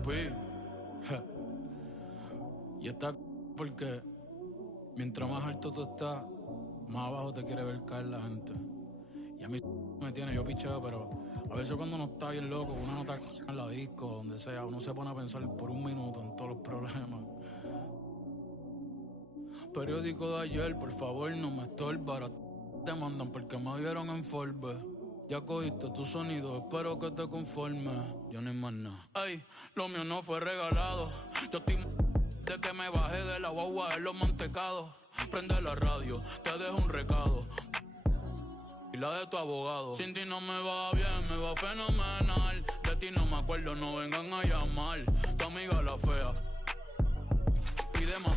papi. Y está porque mientras más alto tú estás, más abajo te quiere ver caer la gente. Y a mí me tiene, yo picheo, pero a veces cuando uno está bien loco, uno no está en la disco, donde sea, uno se pone a pensar por un minuto en todos los problemas. Periódico de ayer, por favor, no me estorba. Te mandan porque me dieron en Forbes. Ya cogiste tu sonido, espero que te conformes. Yo no hay más nada. Ay, lo mío no fue regalado. Yo estoy de que me bajé de la guagua en los mantecados. Prende la radio, te dejo un recado. Y la de tu abogado. Sin ti no me va bien, me va fenomenal. De ti no me acuerdo, no vengan a llamar. Tu amiga la fea. Pide más.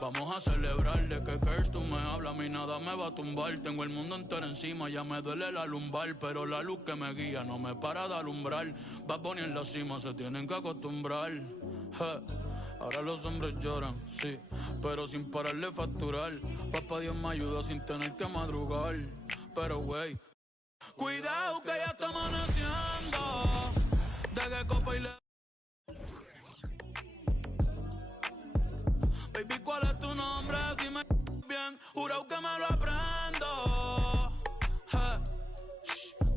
Vamos a celebrar de que Curse tú me hablas, a mí nada me va a tumbar. Tengo el mundo entero encima, ya me duele la lumbar. Pero la luz que me guía no me para de alumbrar. Va a poner en la cima, se tienen que acostumbrar. Ahora los hombres lloran, sí, pero sin pararle facturar. Papá Dios me ayuda sin tener que madrugar. Pero wey, cuidado que ya está amaneciendo. De que copa y le... Baby, ¿cuál es tu nombre? Si me bien, jurado que me lo aprendo.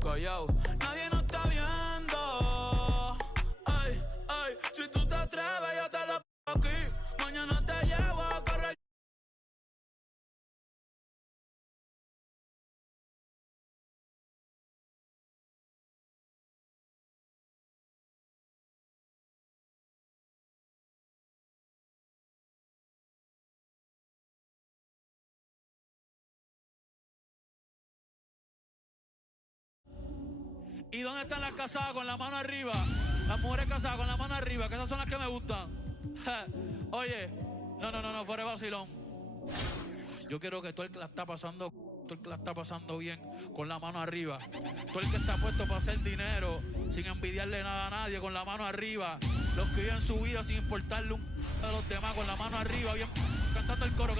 Callao, nadie nos está viendo. Ay, ay, si tú te atreves, yo te la pongo aquí. Mañana te llevo a correr. ¿Y dónde están las casadas con la mano arriba? Las mujeres casadas con la mano arriba, que esas son las que me gustan. Oye, no, fuera de vacilón. Yo quiero que todo el que la está pasando, todo el que la está pasando bien, con la mano arriba. Todo el que está puesto para hacer dinero, sin envidiarle nada a nadie, con la mano arriba. Los que viven su vida sin importarle un a los demás, con la mano arriba, bien cantando el coro.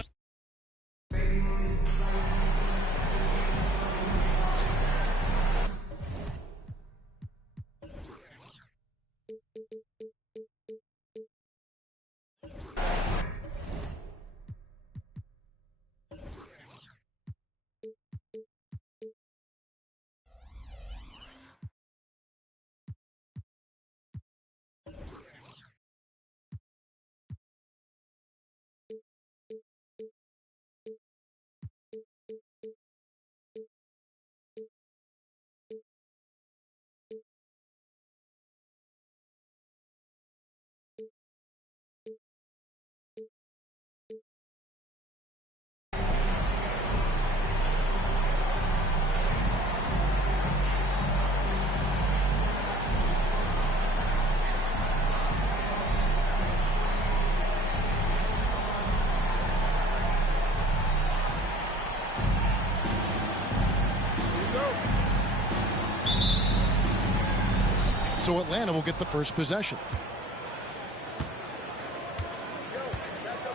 So Atlanta will get the first possession.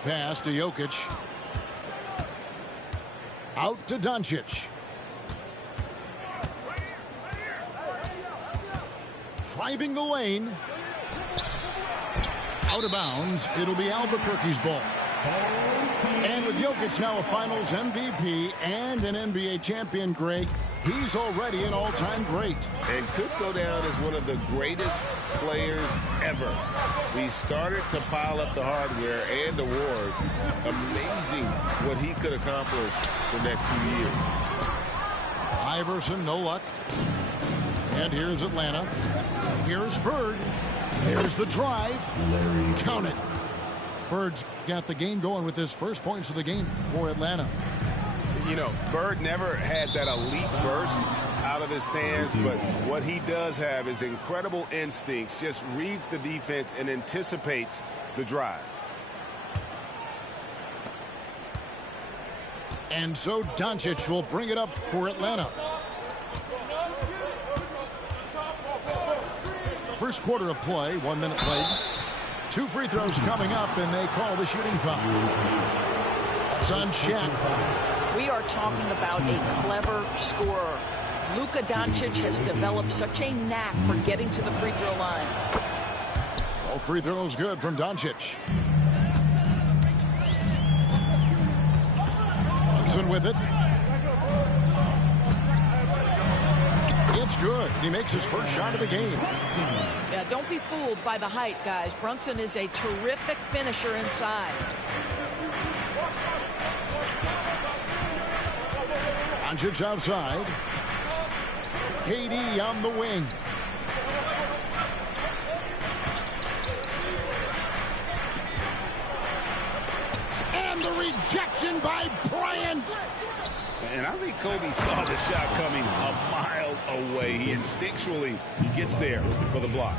Pass to Jokic. Out to Doncic. Driving the lane. Out of bounds. It'll be Albuquerque's ball. And with Jokic now a Finals MVP and an NBA champion, Greg, he's already an all-time great. And could go down as one of the greatest players ever. We started to pile up the hardware and awards. Amazing what he could accomplish the next few years. Iverson, no luck. And here's Atlanta. Here's Bird. Here's the drive. Count it. Bird's got the game going with his first points of the game for Atlanta. You know, Bird never had that elite burst out of his stance, but what he does have is incredible instincts, just reads the defense and anticipates the drive. And so Doncic will bring it up for Atlanta. First quarter of play, 1 minute played. 2 free throws coming up, and they call the shooting foul. It's on Shaq. We are talking about a clever scorer. Luka Doncic has developed such a knack for getting to the free throw line. Well, free throws good from Doncic. Brunson with it. It's good. He makes his first shot of the game. Yeah, don't be fooled by the height, guys. Brunson is a terrific finisher inside. Doncic outside. KD on the wing. And the rejection by Bryant. And I think Kobe saw the shot coming a mile away. He instinctually gets there for the block.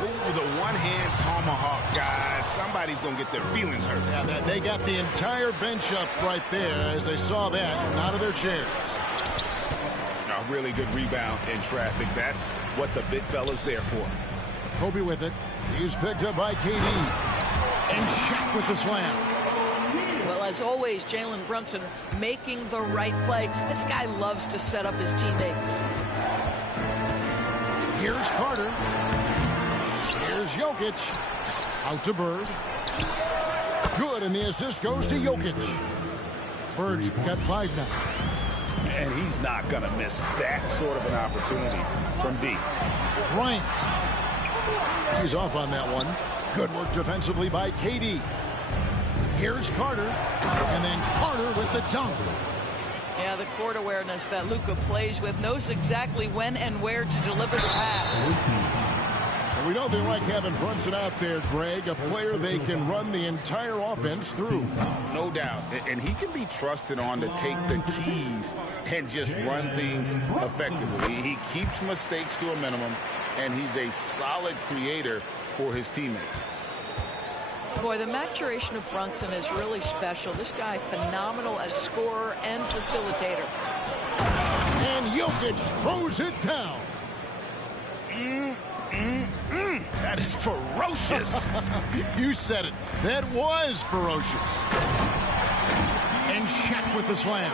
Ooh, the one-hand tomahawk, guys. Somebody's going to get their feelings hurt. Yeah, they got the entire bench up right there as they saw that and out of their chairs. A really good rebound in traffic. That's what the big fella's there for. Kobe with it. He's picked up by KD. And Shaq with the slam. Well, as always, Jalen Brunson making the right play. This guy loves to set up his teammates. Here's Carter. Here's Jokic. Out to Bird. Good, and the assist goes to Jokic. Bird's got 5 now. And he's not going to miss that sort of an opportunity from deep. Bryant. He's off on that one. Good work defensively by KD. Here's Carter. And then Carter with the dunk. Yeah, the court awareness that Luka plays with, knows exactly when and where to deliver the pass. We know they like having Brunson out there, Greg, a player they can run the entire offense through. No doubt. And he can be trusted on to take the keys and just run things effectively. He keeps mistakes to a minimum, and he's a solid creator for his teammates. Boy, the maturation of Brunson is really special. This guy, phenomenal as scorer and facilitator. And Jokic throws it down. That is ferocious. You said it. That was ferocious. And Shaq with the slam.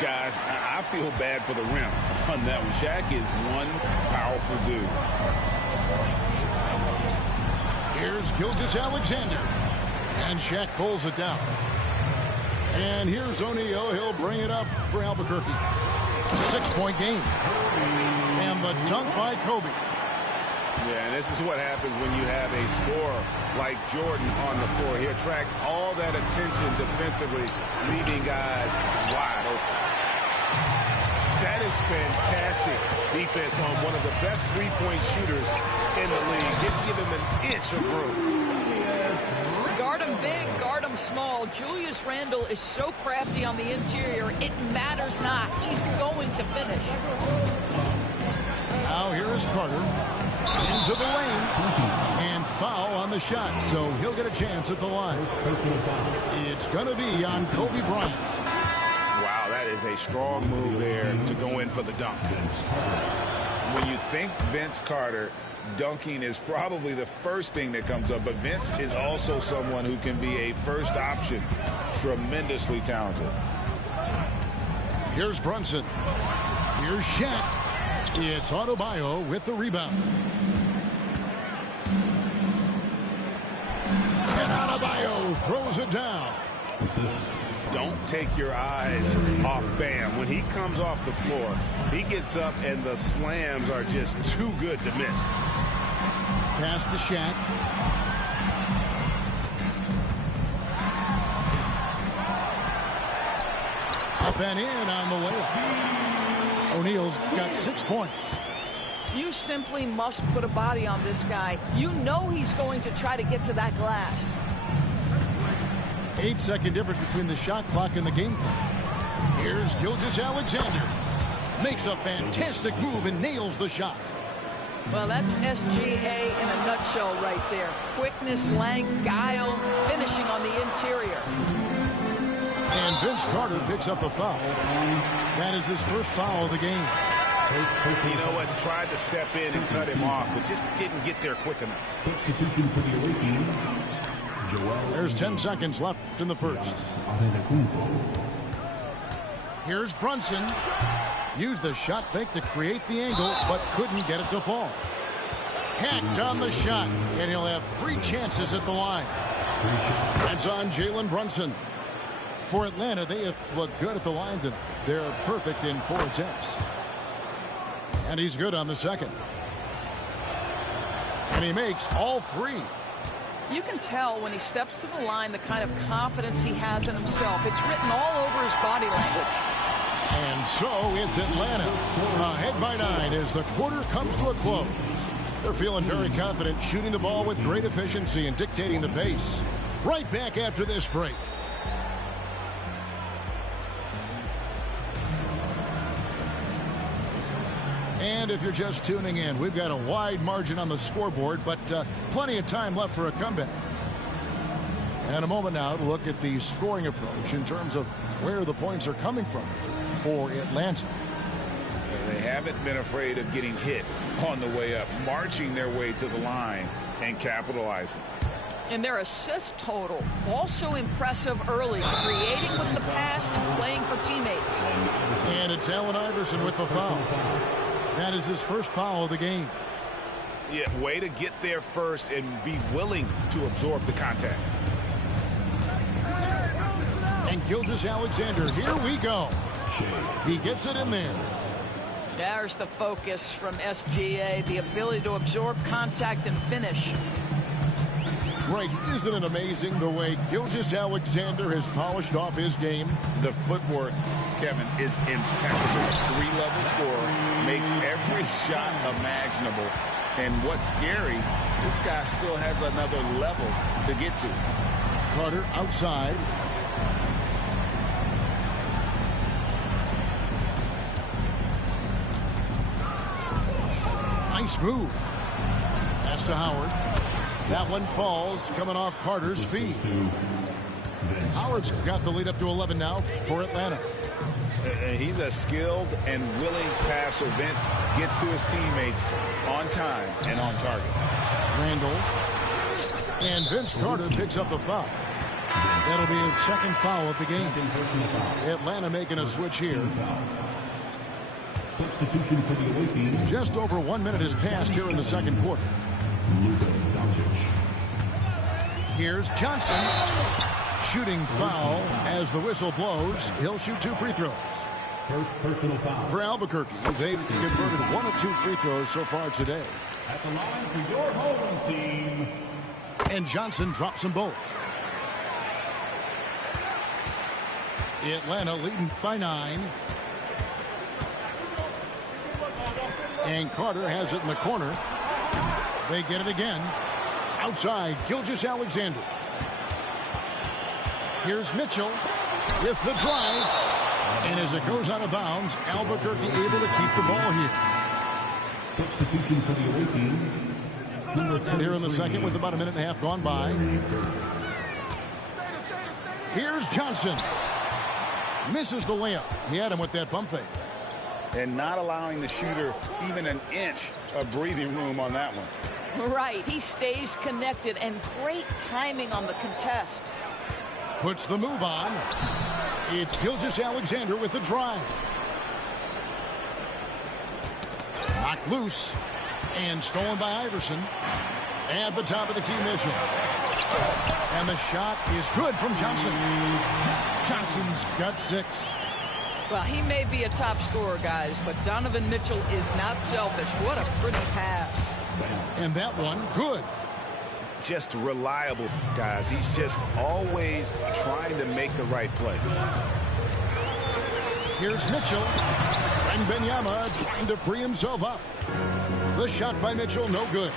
Guys, I feel bad for the rim on that one. Shaq is one powerful dude. Here's Gilgeous-Alexander. And Shaq pulls it down. And here's O'Neal. He'll bring it up for Albuquerque. 6-point game. And the dunk by Kobe. Yeah, and this is what happens when you have a scorer like Jordan on the floor. He attracts all that attention defensively, leaving guys wide open. That is fantastic defense on one of the best three-point shooters in the league. Didn't give him an inch of room. Guard him big, guard him small. Julius Randle is so crafty on the interior, it matters not. He's going to finish. Now here is Carter. Into the lane. And foul on the shot, so he'll get a chance at the line. It's going to be on Kobe Bryant. Wow, that is a strong move there to go in for the dunk. When you think Vince Carter, dunking is probably the first thing that comes up, but Vince is also someone who can be a first option. Tremendously talented. Here's Brunson. Here's Shaq. It's Adebayo with the rebound. And Adebayo throws it down. Don't take your eyes off Bam. When he comes off the floor, he gets up and the slams are just too good to miss. Pass to Shaq. Up and in on the layup. O'Neal's got 6 points. You simply must put a body on this guy. You know he's going to try to get to that glass. 8-second difference between the shot clock and the game clock. Here's Gilgeous-Alexander. Makes a fantastic move and nails the shot. Well, that's SGA in a nutshell right there. Quickness, length, guile, finishing on the interior. And Vince Carter picks up a foul. That is his first foul of the game. You know what? Tried to step in and cut him off, but just didn't get there quick enough. Substitution for the away team, Joel. There's 10 seconds left in the first. Here's Brunson. Used the shot fake to create the angle, but couldn't get it to fall. Hacked on the shot, and he'll have 3 chances at the line. That's on Jalen Brunson. For Atlanta, they have looked good at the line tonight. They're perfect in 4 attempts. And he's good on the second. And he makes all 3. You can tell when he steps to the line the kind of confidence he has in himself. It's written all over his body language. And so it's Atlanta ahead by 9 as the quarter comes to a close. They're feeling very confident, shooting the ball with great efficiency and dictating the pace. Right back after this break. And if you're just tuning in, we've got a wide margin on the scoreboard, but plenty of time left for a comeback. And a moment now to look at the scoring approach in terms of where the points are coming from for Atlanta. They haven't been afraid of getting hit on the way up, marching their way to the line and capitalizing. And their assist total, also impressive early, creating with the pass and playing for teammates. And it's Allen Iverson with the foul. That is his first foul of the game. Yeah, way to get there first and be willing to absorb the contact. And Gilgeous-Alexander, here we go. He gets it in there. There's the focus from SGA, the ability to absorb contact and finish. Greg, isn't it amazing the way Gilgeous-Alexander has polished off his game? The footwork, Kevin, is impeccable. 3-level scorer, makes every shot imaginable. And what's scary, this guy still has another level to get to. Carter outside. Nice move. Pass to Howard. That one falls, coming off Carter's feet. Howard's got the lead up to 11 now for Atlanta. He's a skilled and willing passer. Vince gets to his teammates on time and on target. Randall. And Vince Carter picks up the foul. That'll be his second foul of the game. Atlanta making a switch here. Substitution for the away team. Just over 1 minute has passed here in the second quarter. Here's Johnson. Shooting foul as the whistle blows. He'll shoot 2 free throws. First personal foul. For Albuquerque, they've converted 1 of 2 free throws so far today. At the line for your home team. And Johnson drops them both. Atlanta leading by 9. And Carter has it in the corner. They get it again. Outside, Gilgeous-Alexander. Here's Mitchell with the drive. And as it goes out of bounds, Albuquerque able to keep the ball here. Substitution for the away team. And here in the second with about a minute and a half gone by. Here's Johnson. Misses the layup. He had him with that pump fake. And not allowing the shooter even an inch of breathing room on that one. Right, he stays connected and great timing on the contest. Puts the move on. It's Gilgeous-Alexander with the drive. Knocked loose and stolen by Iverson. At the top of the key, Mitchell. And the shot is good from Johnson. Johnson's got 6. Well, he may be a top scorer, guys, but Donovan Mitchell is not selfish. What a pretty pass. And that one, good. Just reliable, guys. He's just always trying to make the right play. Here's Mitchell. And Benyama trying to free himself up. The shot by Mitchell, no good.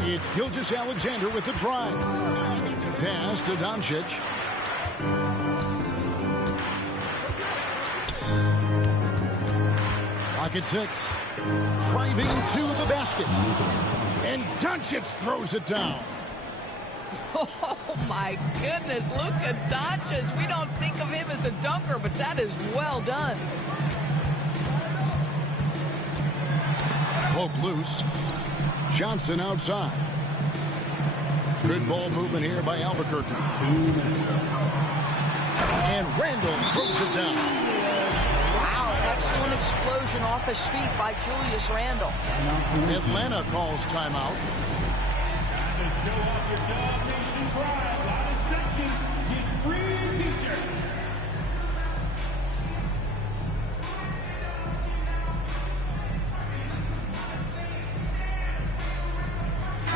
It's Gilgeous-Alexander with the drive. Pass to Doncic. Clock at 6. Driving to the basket. And Doncic throws it down. Oh, my goodness. Look at Doncic. We don't think of him as a dunker, but that is well done. Poke loose. Johnson outside. Good ball movement here by Albuquerque. And Randall throws it down. Wow, excellent explosion off his feet by Julius Randle. Atlanta calls timeout. Show off your Dog Nation pride. Out of section, get free t-shirts.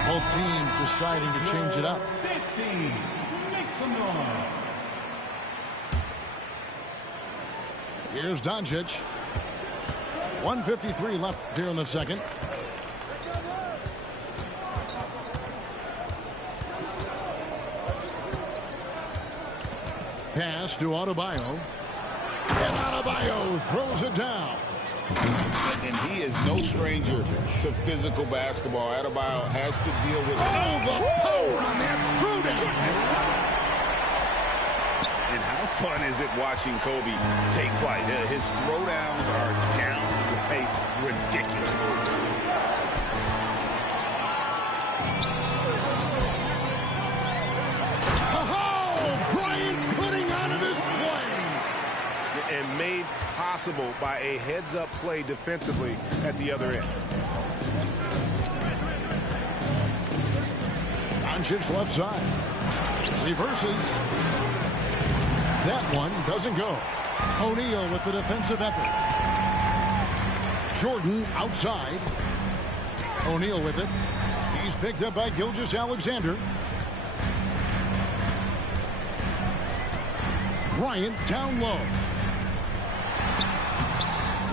Both teams deciding to change it up. 16, make some noise. Here's Doncic. 1:53 left here in the second. Pass to Adebayo. And Adebayo throws it down. And he is no stranger to physical basketball. Adebayo has to deal with the power on that throw-down. And how fun is it watching Kobe take flight? His throwdowns are downright ridiculous. And made possible by a heads-up play defensively at the other end. Doncic left side. Reverses. That one doesn't go. O'Neal with the defensive effort. Jordan outside. O'Neal with it. He's picked up by Gilgeous-Alexander. Bryant down low.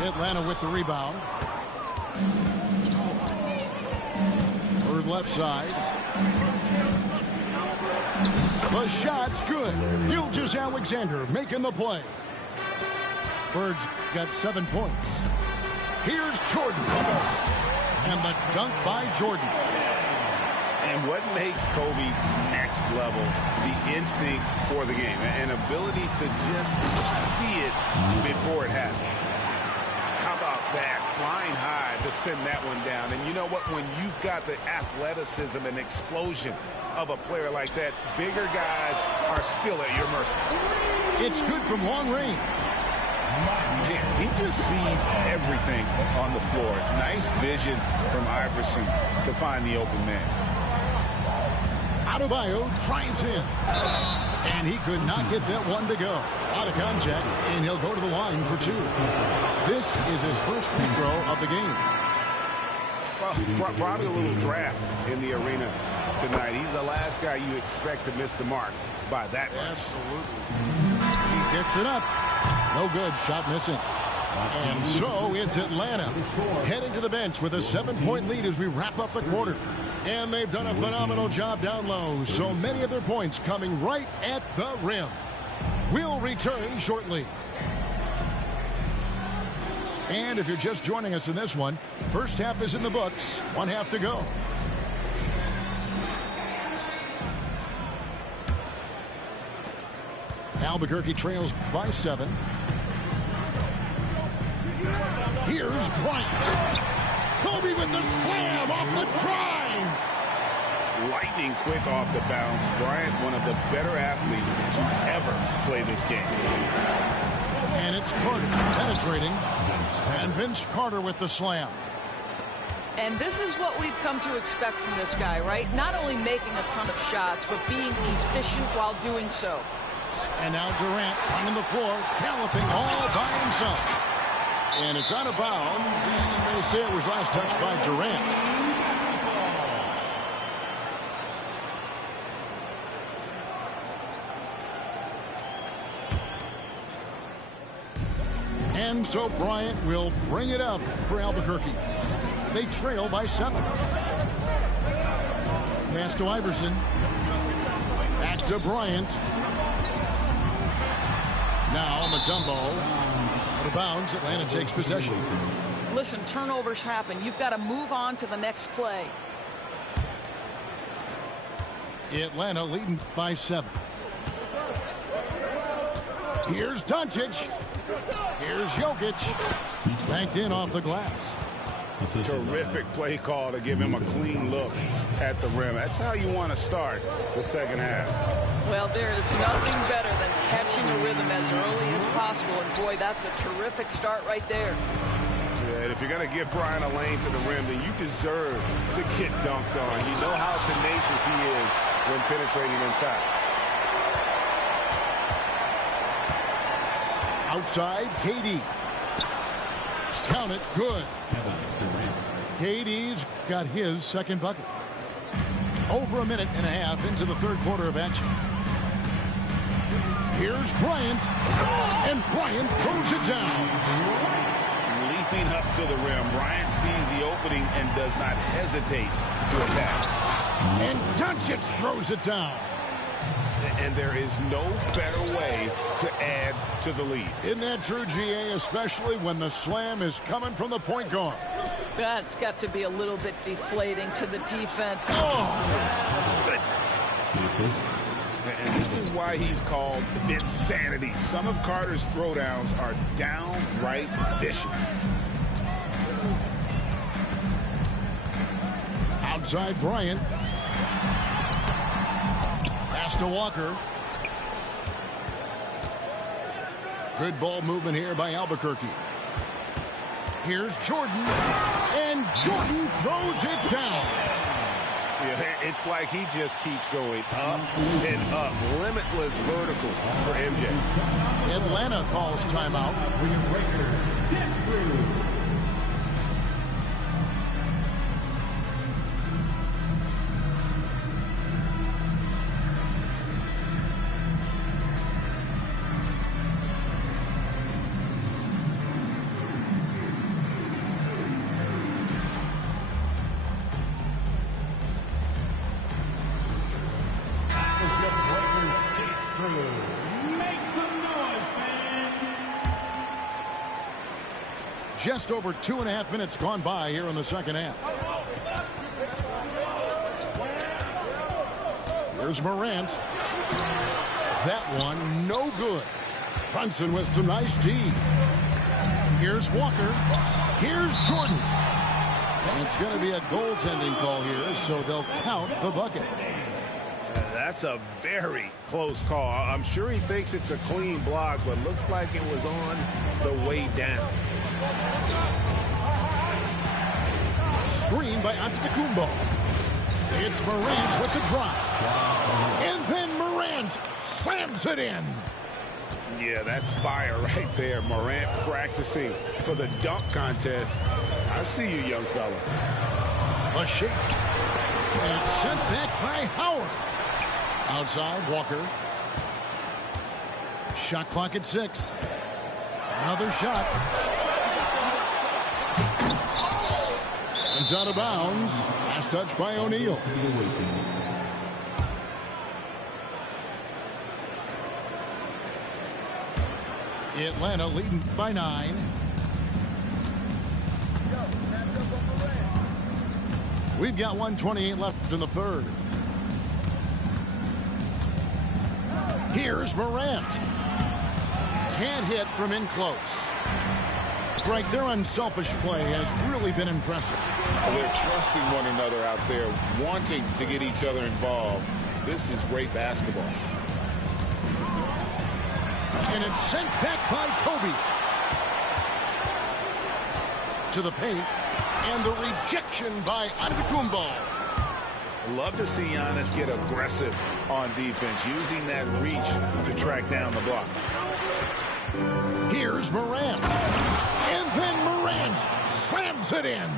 Atlanta with the rebound. Bird left side. The shot's good. Gilgeous-Alexander making the play. Bird's got 7 points. Here's Jordan. And the dunk by Jordan. And what makes Kobe next level, the instinct for the game, an ability to just see it before it happens. How about that? Flying high to send that one down. And you know what? When you've got the athleticism and explosion of a player like that, bigger guys are still at your mercy. It's good from long range. Man, he just sees everything on the floor. Nice vision from Iverson to find the open man. Adebayo drives in. And he could not get that one to go. Out of contact, and he'll go to the line for 2. This is his first free throw of the game. Well, probably a little draft in the arena tonight. He's the last guy you expect to miss the mark by that much. Absolutely. He gets it up. No good. Shot missing. And so it's Atlanta heading to the bench with a 7-point lead as we wrap up the quarter. And they've done a phenomenal job down low. So many of their points coming right at the rim. We'll return shortly. And if you're just joining us in this one, first half is in the books. 1 half to go. Albuquerque trails by 7. Here's Bryant. Kobe with the slam off the drive. Lightning quick off the bounce. Bryant, one of the better athletes to ever play this game. And it's Carter penetrating. And Vince Carter with the slam. And this is what we've come to expect from this guy, right? Not only making a ton of shots, but being efficient while doing so. And now Durant running the floor, galloping all by himself. And it's out of bounds. And they say it was last touched by Durant. And so Bryant will bring it up for Albuquerque. They trail by 7. Pass to Iverson. Back to Bryant. Now Mutombo. Out of bounds. Atlanta takes possession. Listen, turnovers happen. You've got to move on to the next play. Atlanta leading by 7. Here's Doncic. Here's Jokic. Banked in off the glass. Terrific play call to give him a clean look at the rim. That's how you want to start the second half. Well, there is nothing better than catching the rhythm as early as possible. And boy, that's a terrific start right there. Yeah, and if you're going to give Brian a lane to the rim, then you deserve to get dunked on. You know how tenacious he is when penetrating inside. Outside, KD. Count it, good. KD's got his second bucket. Over a minute and a half into the third quarter of action. Here's Bryant, and Bryant throws it down. Leaping up to the rim, Bryant sees the opening and does not hesitate to attack. And Doncic throws it down. And there is no better way to add to the lead. Isn't that true, GA, especially when the slam is coming from the point guard? That's got to be a little bit deflating to the defense. Oh, Goodness. And this is why he's called insanity. Some of Carter's throwdowns are downright vicious. outside Bryant. Pass to Walker. Good ball movement here by Albuquerque. Here's Jordan, and Jordan throws it down. Yeah, it's like he just keeps going up and up. Limitless vertical for MJ. Atlanta calls timeout. Just over 2.5 minutes gone by here in the second half. Here's Morant. That one no good. Brunson with some nice D. Here's Walker. Here's Jordan. And it's going to be a goaltending call here, so they'll count the bucket. That's a very close call. I'm sure he thinks it's a clean block, but looks like it was on the way down. Screen by Antetokounmpo. It's Morant with the drive. And then Morant slams it in. Yeah, that's fire right there. Morant practicing for the dunk contest. I see you, young fella. A shake. And it's sent back by Howard. Outside, Walker. Shot clock at 6. Another shot. It's out of bounds. Last touch by O'Neal. Atlanta leading by 9. We've got 1:28 left in the third. Here's Morant. Can't hit from in close. Greg, their unselfish play has really been impressive. They're trusting one another out there, wanting to get each other involved. This is great basketball. And it's sent back by Kobe. To the paint. And the rejection by Antetokounmpo. Love to see Giannis get aggressive on defense, using that reach to track down the block. Here's Morant. And then Morant slams it in.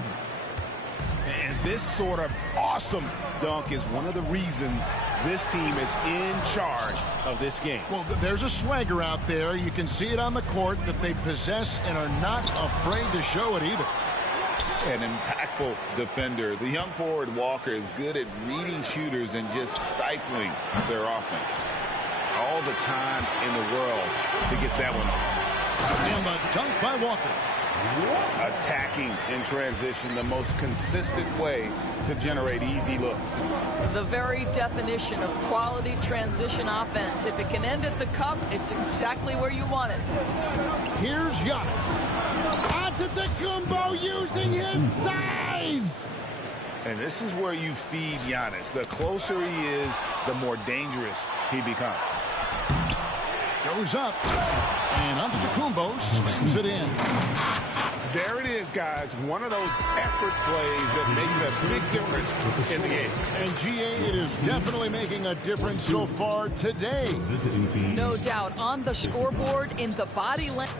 And this sort of awesome dunk is one of the reasons this team is in charge of this game. Well, there's a swagger out there. You can see it on the court that they possess and are not afraid to show it either. An impactful defender. The young forward Walker is good at reading shooters and just stifling their offense. All the time in the world to get that one off. And the dunk by Walker. Attacking in transition, the most consistent way to generate easy looks. The very definition of quality transition offense. If it can end at the cup, it's exactly where you want it. Here's Giannis. Antetokounmpo using his size. And this is where you feed Giannis. The closer he is, the more dangerous he becomes. Goes up. And Antetokounmpo slams it in. There it is, guys. One of those effort plays that makes a big difference in the game. And GA, it is definitely making a difference so far today. No doubt. On the scoreboard, in the body length.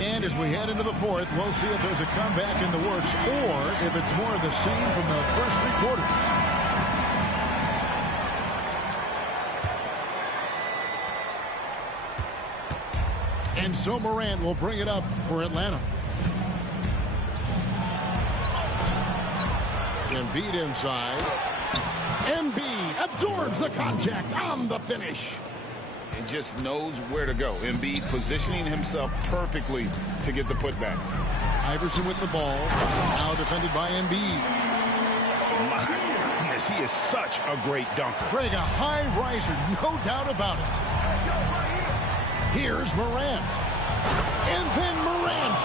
And as we head into the fourth, we'll see if there's a comeback in the works or if it's more of the same from the first three quarters. And so Morant will bring it up for Atlanta. Embiid inside. Embiid absorbs the contact on the finish. And just knows where to go. Embiid positioning himself perfectly to get the putback. Iverson with the ball. Now defended by Embiid. My goodness, he is such a great dunker. Craig, a high riser, no doubt about it. Here's Morant. And then Morant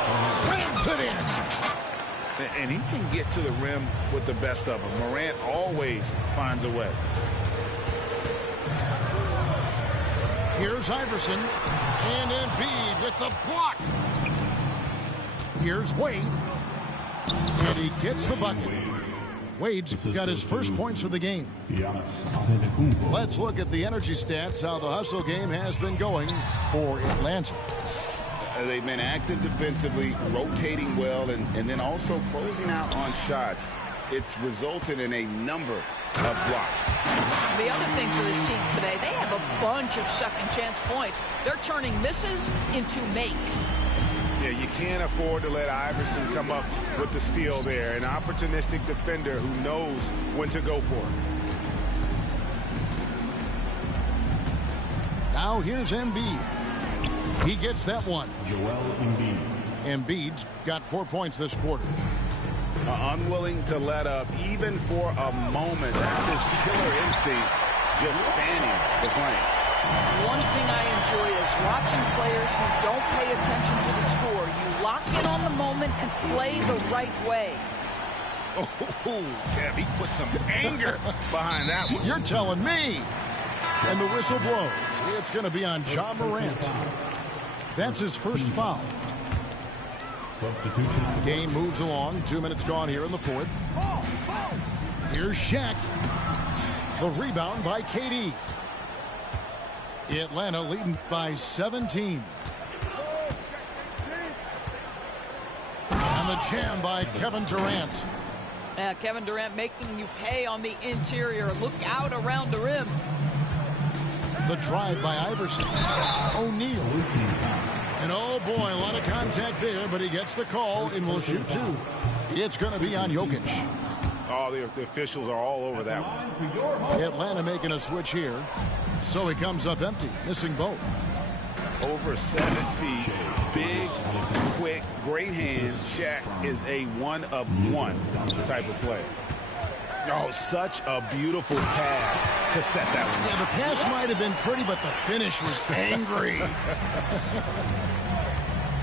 slams it in. And he can get to the rim with the best of them. Morant always finds a way. Here's Iverson. And Embiid with the block. Here's Wade. And he gets the bucket. Wade's got his first points of the game. Let's look at the energy stats, how the hustle game has been going for Atlanta. They've been active defensively, rotating well, and then also closing out on shots. It's resulted in a number of blocks. The other thing for this team today, they have a bunch of second chance points. They're turning misses into makes. Yeah, you can't afford to let Iverson come up with the steal there. An opportunistic defender who knows when to go for it. Now here's Embiid. He gets that one. Embiid's got 4 points this quarter. Unwilling to let up even for a moment. That's his killer instinct, just fanning the flame. One thing I enjoy is watching players who don't pay attention to the score. You lock in on the moment and play the right way. Oh, Kev, he put some anger behind that one. You're telling me. And the whistle blows. It's going to be on Ja Morant. That's his first foul. Game moves along. 2 minutes gone here in the fourth. Here's Shaq. The rebound by KD. Atlanta leading by 17. And the jam by Kevin Durant. Kevin Durant making you pay on the interior. Look out around the rim. The drive by Iverson. O'Neal. And oh boy, a lot of contact there, but he gets the call and will shoot two. It's going to be on Jokic. Oh, the officials are all over that one. Atlanta making a switch here. So he comes up empty, missing both. Over 7 feet, big, quick, great hands. Shaq is a one-of-one type of play. Oh, such a beautiful pass to set that one. Yeah, the pass might have been pretty, but the finish was angry.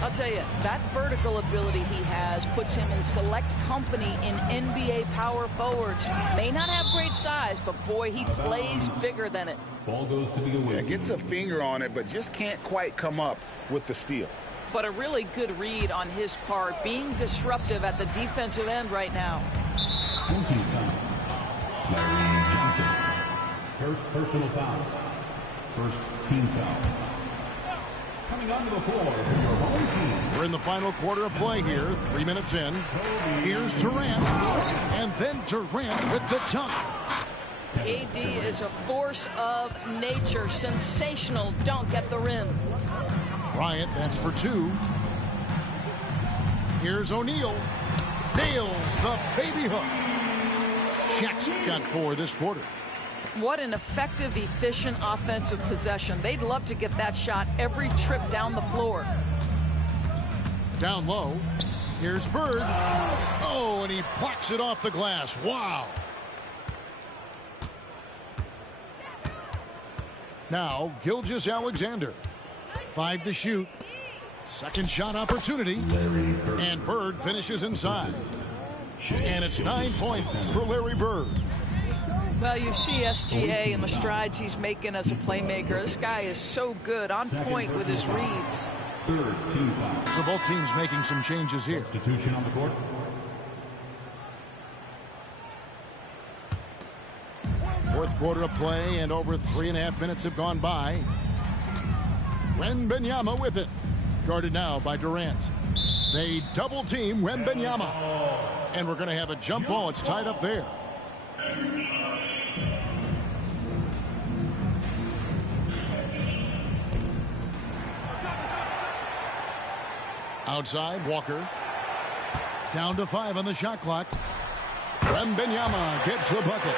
I'll tell you, that vertical ability he has puts him in select company in NBA power forwards. May not have great size, but boy, he plays bigger than it. Ball goes to the away. Yeah, gets a finger on it, but just can't quite come up with the steal. But a really good read on his part, being disruptive at the defensive end right now. 14 foul. Larry Johnson. First personal foul. First team foul. Coming onto the floor for your home team. We're in the final quarter of play here. 3 minutes in. Here's Durant. And then Durant with the dunk. KD is a force of nature. Sensational dunk at the rim. Bryant, that's for two. Here's O'Neal. Nails the baby hook. Shaq's got 4 this quarter. What an effective, efficient offensive possession. They'd love to get that shot every trip down the floor. Down low. Here's Bird. Oh, and he blocks it off the glass. Wow. Now, Gilgeous-Alexander. 5 to shoot. Second shot opportunity. And Bird finishes inside. And it's 9 points for Larry Bird. Well, you see SGA and the strides he's making as a playmaker. This guy is so good, on point with his reads. Third team foul. So both teams making some changes here. Substitution on the court. Fourth quarter of play, and over 3.5 minutes have gone by. Wembanyama with it. Guarded now by Durant. They double team Wembanyama. And we're going to have a jump ball. It's tied up there. Outside, Walker. Down to 5 on the shot clock. Wembanyama gets the bucket.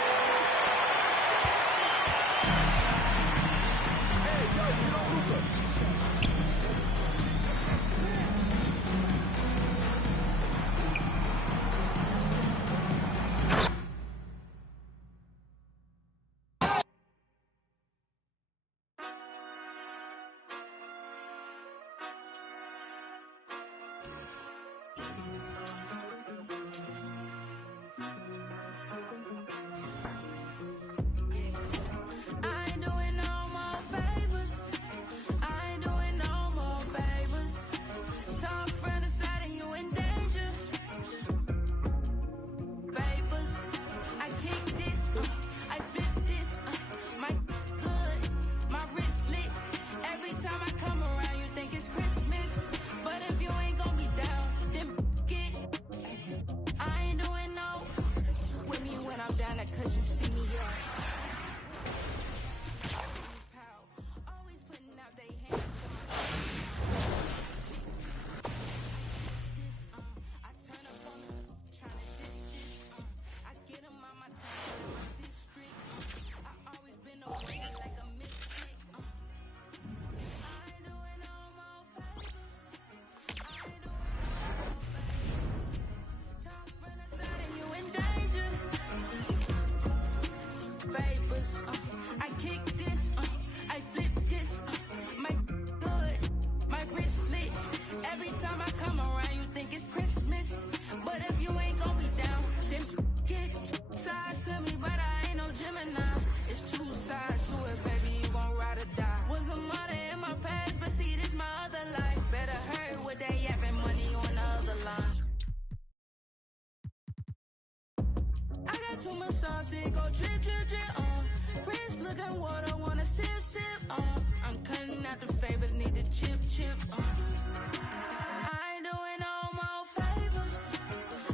Too much sauce, it go drip, drip, drip, Prince looking water, wanna sip, sip, I'm cutting out the favors, need to chip, chip, I ain't doing no more favors.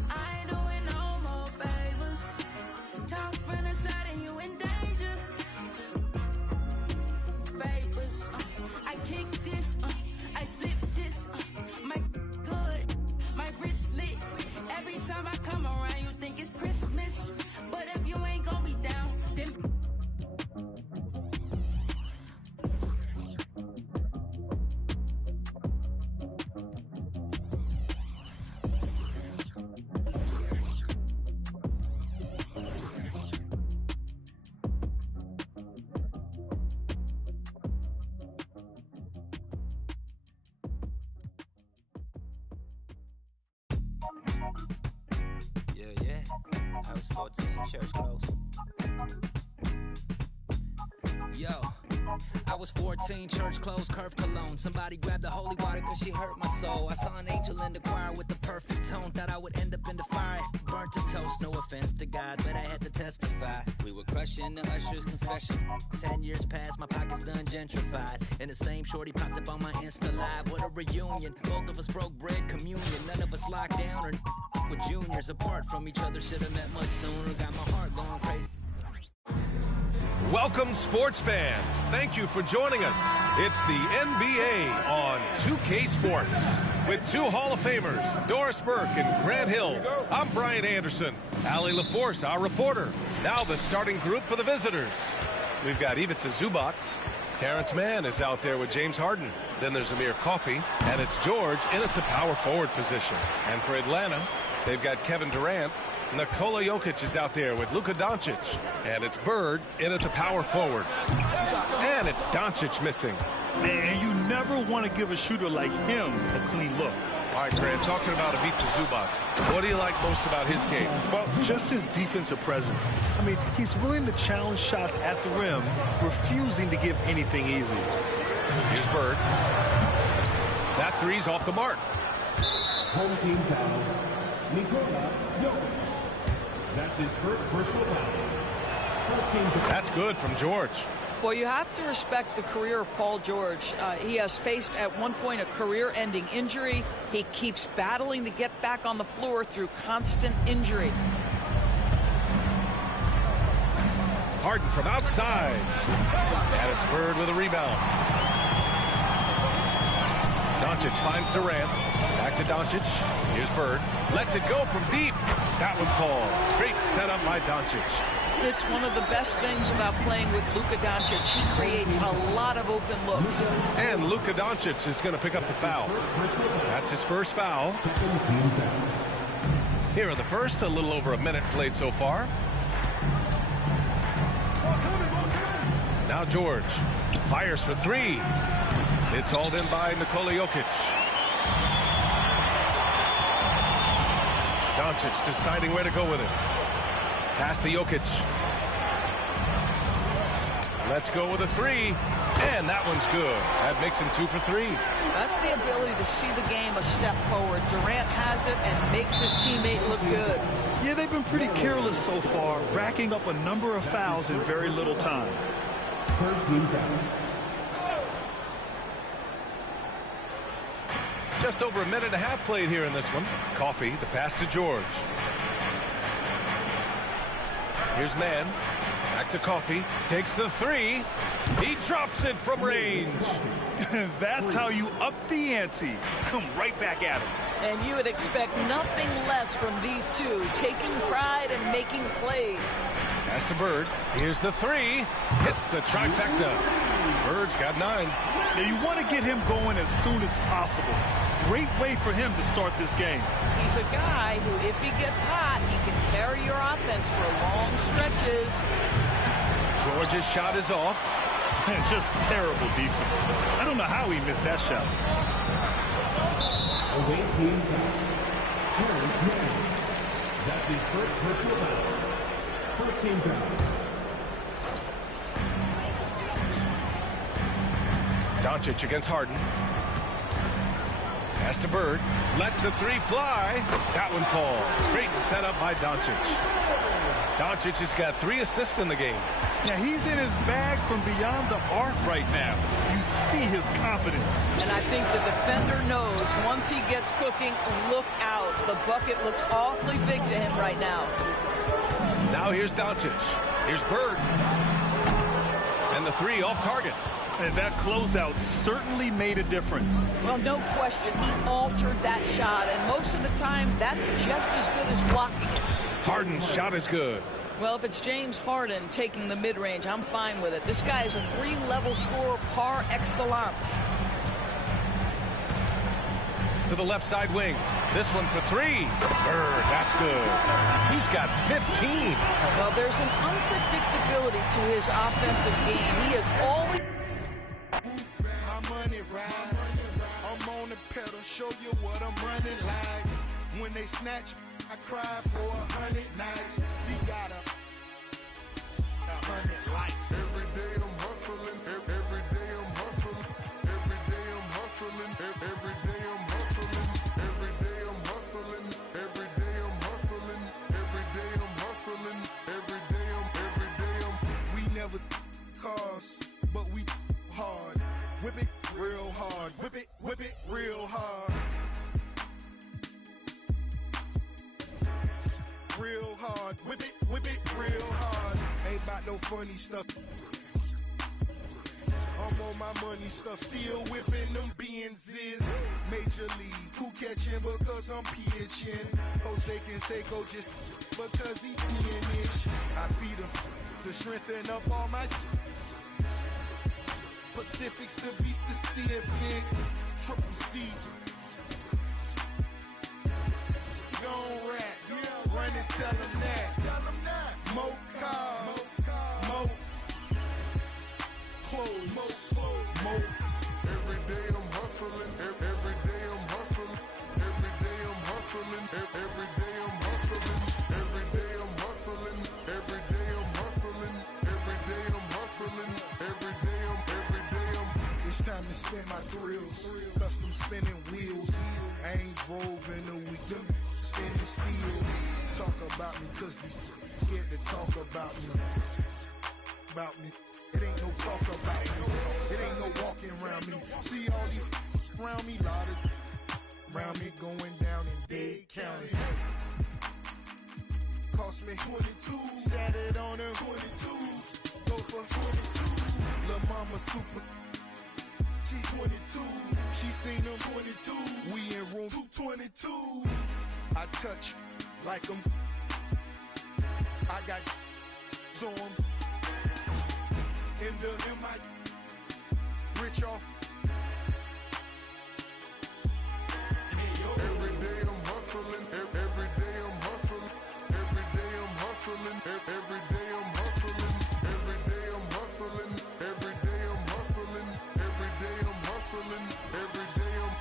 I ain't doing no more favors. Talk from the side and you in danger. Vapors, I kick this, I flip this, my good, my wrist lit. Every time I come around, you think it's Christmas. But if you ain't gonna be down, then Yeah. I was 14, church close. Yo, I was 14, church closed, curve cologne. Somebody grabbed the holy water cause she hurt my soul. I saw an angel in the choir with the perfect tone. Thought I would end up in the fire, burnt to toast. No offense to God, but I had to testify. We were crushing the usher's confessions. 10 years passed, my pockets done gentrified. And the same shorty popped up on my Insta Live. What a reunion, both of us broke bread communion. None of us locked down or with juniors apart from each other. Should've met much sooner, got my heart going crazy. Welcome, sports fans. Thank you for joining us. It's the NBA on 2K Sports. With two Hall of Famers, Doris Burke and Grant Hill. I'm Brian Anderson. Allie LaForce, our reporter. Now the starting group for the visitors. We've got Ivica Zubac. Terrence Mann is out there with James Harden. Then there's Amir Coffey. And it's George in at the power forward position. And for Atlanta, they've got Kevin Durant. Nikola Jokic is out there with Luka Doncic. And it's Bird in at the power forward. And it's Doncic missing. Man, you never want to give a shooter like him a clean look. All right, Grant, talking about Ivica Zubac, what do you like most about his game? Well, just his defensive presence. I mean, he's willing to challenge shots at the rim, refusing to give anything easy. Here's Bird. That three's off the mark. Home team foul. Nikola Jokic. That's his first personal foul. First team foul. That's good from George. Well, you have to respect the career of Paul George. He has faced at one point a career-ending injury. He keeps battling to get back on the floor through constant injury. Harden from outside. And it's Bird with a rebound. Doncic finds Durant. Back to Doncic. Here's Bird. Lets it go from deep. That one falls. Great setup by Doncic. It's one of the best things about playing with Luka Doncic. He creates a lot of open looks. And Luka Doncic is going to pick up the foul. That's his first foul. Here in the first, a little over a minute played so far. Now George fires for three. It's hauled in by Nikola Jokic. Doncic deciding where to go with it. Pass to Jokic. Let's go with a three. And that one's good. That makes him 2 for 3. That's the ability to see the game a step forward. Durant has it and makes his teammate look good. Yeah, they've been pretty careless so far, racking up a number of fouls in very little time. Third team foul. Just over a minute and a half played here in this one. Coffee, the pass to George. Here's Mann. Back to Coffee. Takes the three. He drops it from range. That's how you up the ante. Come right back at him. And you would expect nothing less from these two, taking pride and making plays. Pass to Bird. Here's the three. Hits the trifecta. Bird's got 9. Now you want to get him going as soon as possible. Great way for him to start this game. He's a guy who, if he gets hot, he can carry your offense for long stretches. George's shot is off. Just terrible defense. I don't know how he missed that shot. Away team foul. Terrence Mann. That's his first personal foul. First team foul. Doncic against Harden. Pass to Bird. Lets the three fly. That one falls. Great setup by Doncic. Doncic has got 3 assists in the game. Yeah, he's in his bag from beyond the arc right now. You see his confidence. And I think the defender knows once he gets cooking, look out. The bucket looks awfully big to him right now. Now here's Doncic. Here's Bird. And the three off target. And that closeout certainly made a difference. Well, no question. He altered that shot, and most of the time, that's just as good as blocking it. Harden's shot is good. Well, if it's James Harden taking the mid-range, I'm fine with it. This guy is a 3-level scorer par excellence. To the left side wing. This one for 3. Bird, that's good. He's got 15. Well, there's an unpredictability to his offensive game. He is always... I'm on the pedal, show you what I'm running like. When they snatch, I cry for 100 nights. We got 100 lights. Every day I'm hustling. Every day I'm hustling. Every day I'm hustling. Every day I'm hustling. Every day I'm hustling. Every day I'm hustling. Every day I'm hustling. Every day I'm. We never cars, but we hard. Whip it real hard. Whip it real hard. Real hard. Whip it real hard. Ain't about no funny stuff. I'm on my money stuff, still whipping them Benzes. Major league, who catching because I'm pitching. Jose Canseco just because he finish. I feed him to strengthen up all my Pacifics to be specific. Triple C. Gon' rap, run and tell them that. Mo cars, mo clothes, mo. Every day I'm hustling, every day I'm hustling. hustling. Every day I'm hustling. Every day I'm hustling. Every day I'm hustling. Every day I'm hustling. Every day I'm. It's time to spin my thrills. Custom spinning wheels. I ain't drove in a week. Them spinning steel. Talk about me cause these scared to talk about me. About me. It ain't no talk about me. It ain't no walking around me. See all these around me, lot of around me going down in Dade County. Cost me 22. Sat it on her 22. Go for 22. Lil' mama super. She 22. She seen them 22. We in room 222. I touch like them. I got on. In my rich off. Every day I'm hustling. Every day I'm hustling. Every day I'm hustling. Every day I'm hustling. Every day I'm hustling. Every day I'm hustling. Every day I'm hustling. Every day I'm.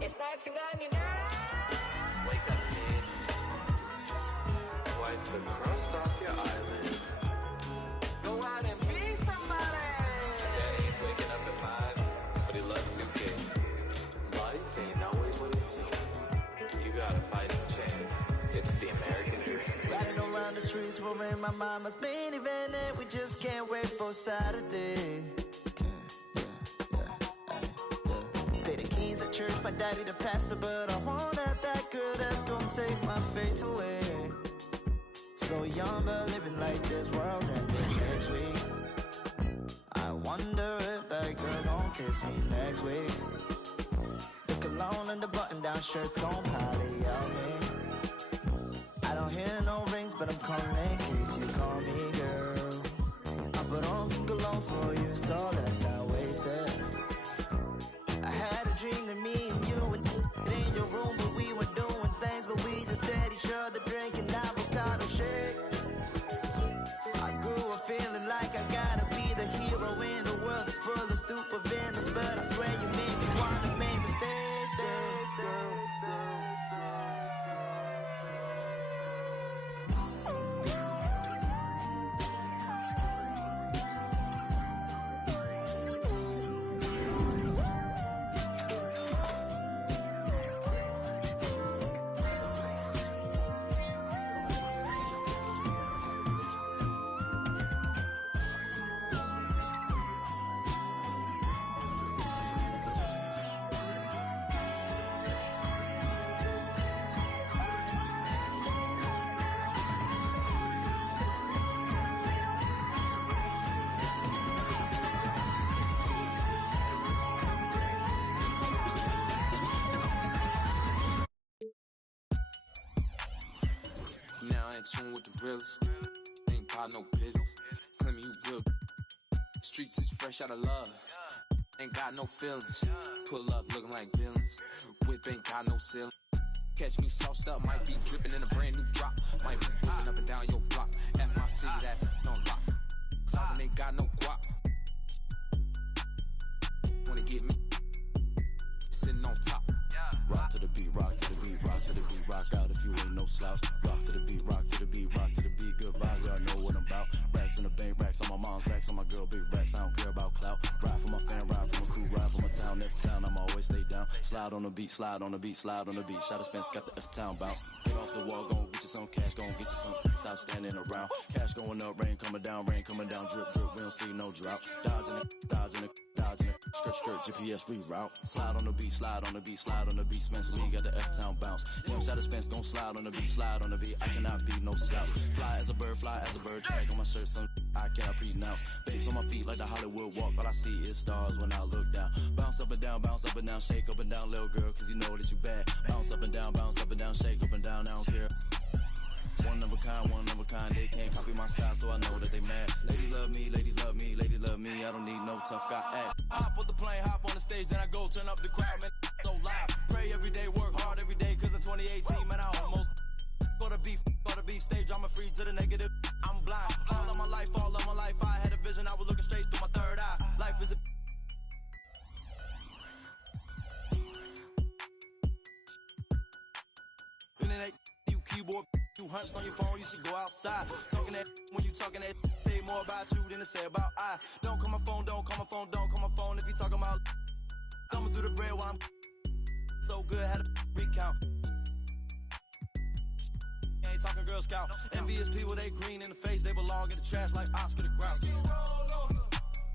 It's 1999. Wake up, kid. Wipe the crust off your eyelids. Go out and be somebody. Daddy ain't waking up at 5, but he loves 2 kids. Life ain't always what it seems. You got a fighting chance. It's the American dream. Riding around the streets, rolling my mama's minivan, and we just can't wait for Saturday. At church, my daddy the pastor, but I want that bad girl that's gonna take my faith away. So young, but living like this world's ending next week. I wonder if that girl gon' kiss me next week. The cologne and the button-down shirt's gon' probably out me. I don't hear no rings, but I'm calling in case you call me, girl. I put on some cologne for you, so let's not waste it. I had a dream that me and you were in your room, but we were doing things, but we just had each other drinking avocado shake. I grew up feeling like I gotta be the hero in the world that's full of super villains, but I swear you made me wanna make mistakes, girl. Now I ain't tune with the realest. Ain't about no business. Claim you real. Streets is fresh out of love. Ain't got no feelings. Pull up looking like villains. Whip ain't got no ceiling. Catch me sauced up, might be dripping in a brand new drop. Might be whipping up and down your block. F my city, that on lock. Talking ain't got no guap. Wanna get me sitting on top. Rock to the beat, rock to the beat, rock to the beat, rock out if you ain't no slouch. Rock to the beat, rock to the beat, rock to the beat. Good vibes, y'all know what I'm about. Racks in the bank, racks on my mom's, racks on my girl, big racks. I don't care about clout. Ride for my fam, ride for my crew, ride for my town. Every town, I'm always stay down. Slide on the beat, slide on the beat, slide on the beat. Shot of Spence got the F-town bounce. Get off the wall, gon' get you some cash, gon' get you some. Stop standing around. Cash going up, rain coming down, drip, drip. We don't see no drought. Dodging it, dodging it, dodging it. Skirt, skirt, GPS reroute. Slide on the beat, slide on the beat, slide on the beat. Spence Lee got the F-town bounce. Young shot of Spence gon' slide on the beat, slide on the beat. I cannot be no slouch. Fly as a bird, tag on my shirt, some I cannot pronounce. Babes on my feet like the Hollywood walk. All I see is stars when I look down. Bounce up and down, shake up and down, little girl, cause you know that you bad. Bounce up and down, shake up and down, I don't care. One of a kind, they can't copy my style, so I know that they mad. Ladies love me, ladies love me, ladies love me, I don't need no tough guy act. Hop on the plane, hop on the stage, then I go turn up the crowd, man, so live. Pray every day, work hard every day, cause in 2018, man, I almost gotta be stage drama free to the negative. I'm blind, all of my life, I had a vision, I was looking straight through my third eye. Life is a internet, you keyboard, you hunched on your phone, you should go outside. Talking that when you talking that, say more about you than to say about I. Don't call my phone, don't call my phone, don't call my phone if you talking about. Thumbing through the bread while I'm so good, had a recount. Ain't talking Girl Scout. Envious people, they green in the face, they belong in the trash like Oscar the Grouch. Pick and roll on them,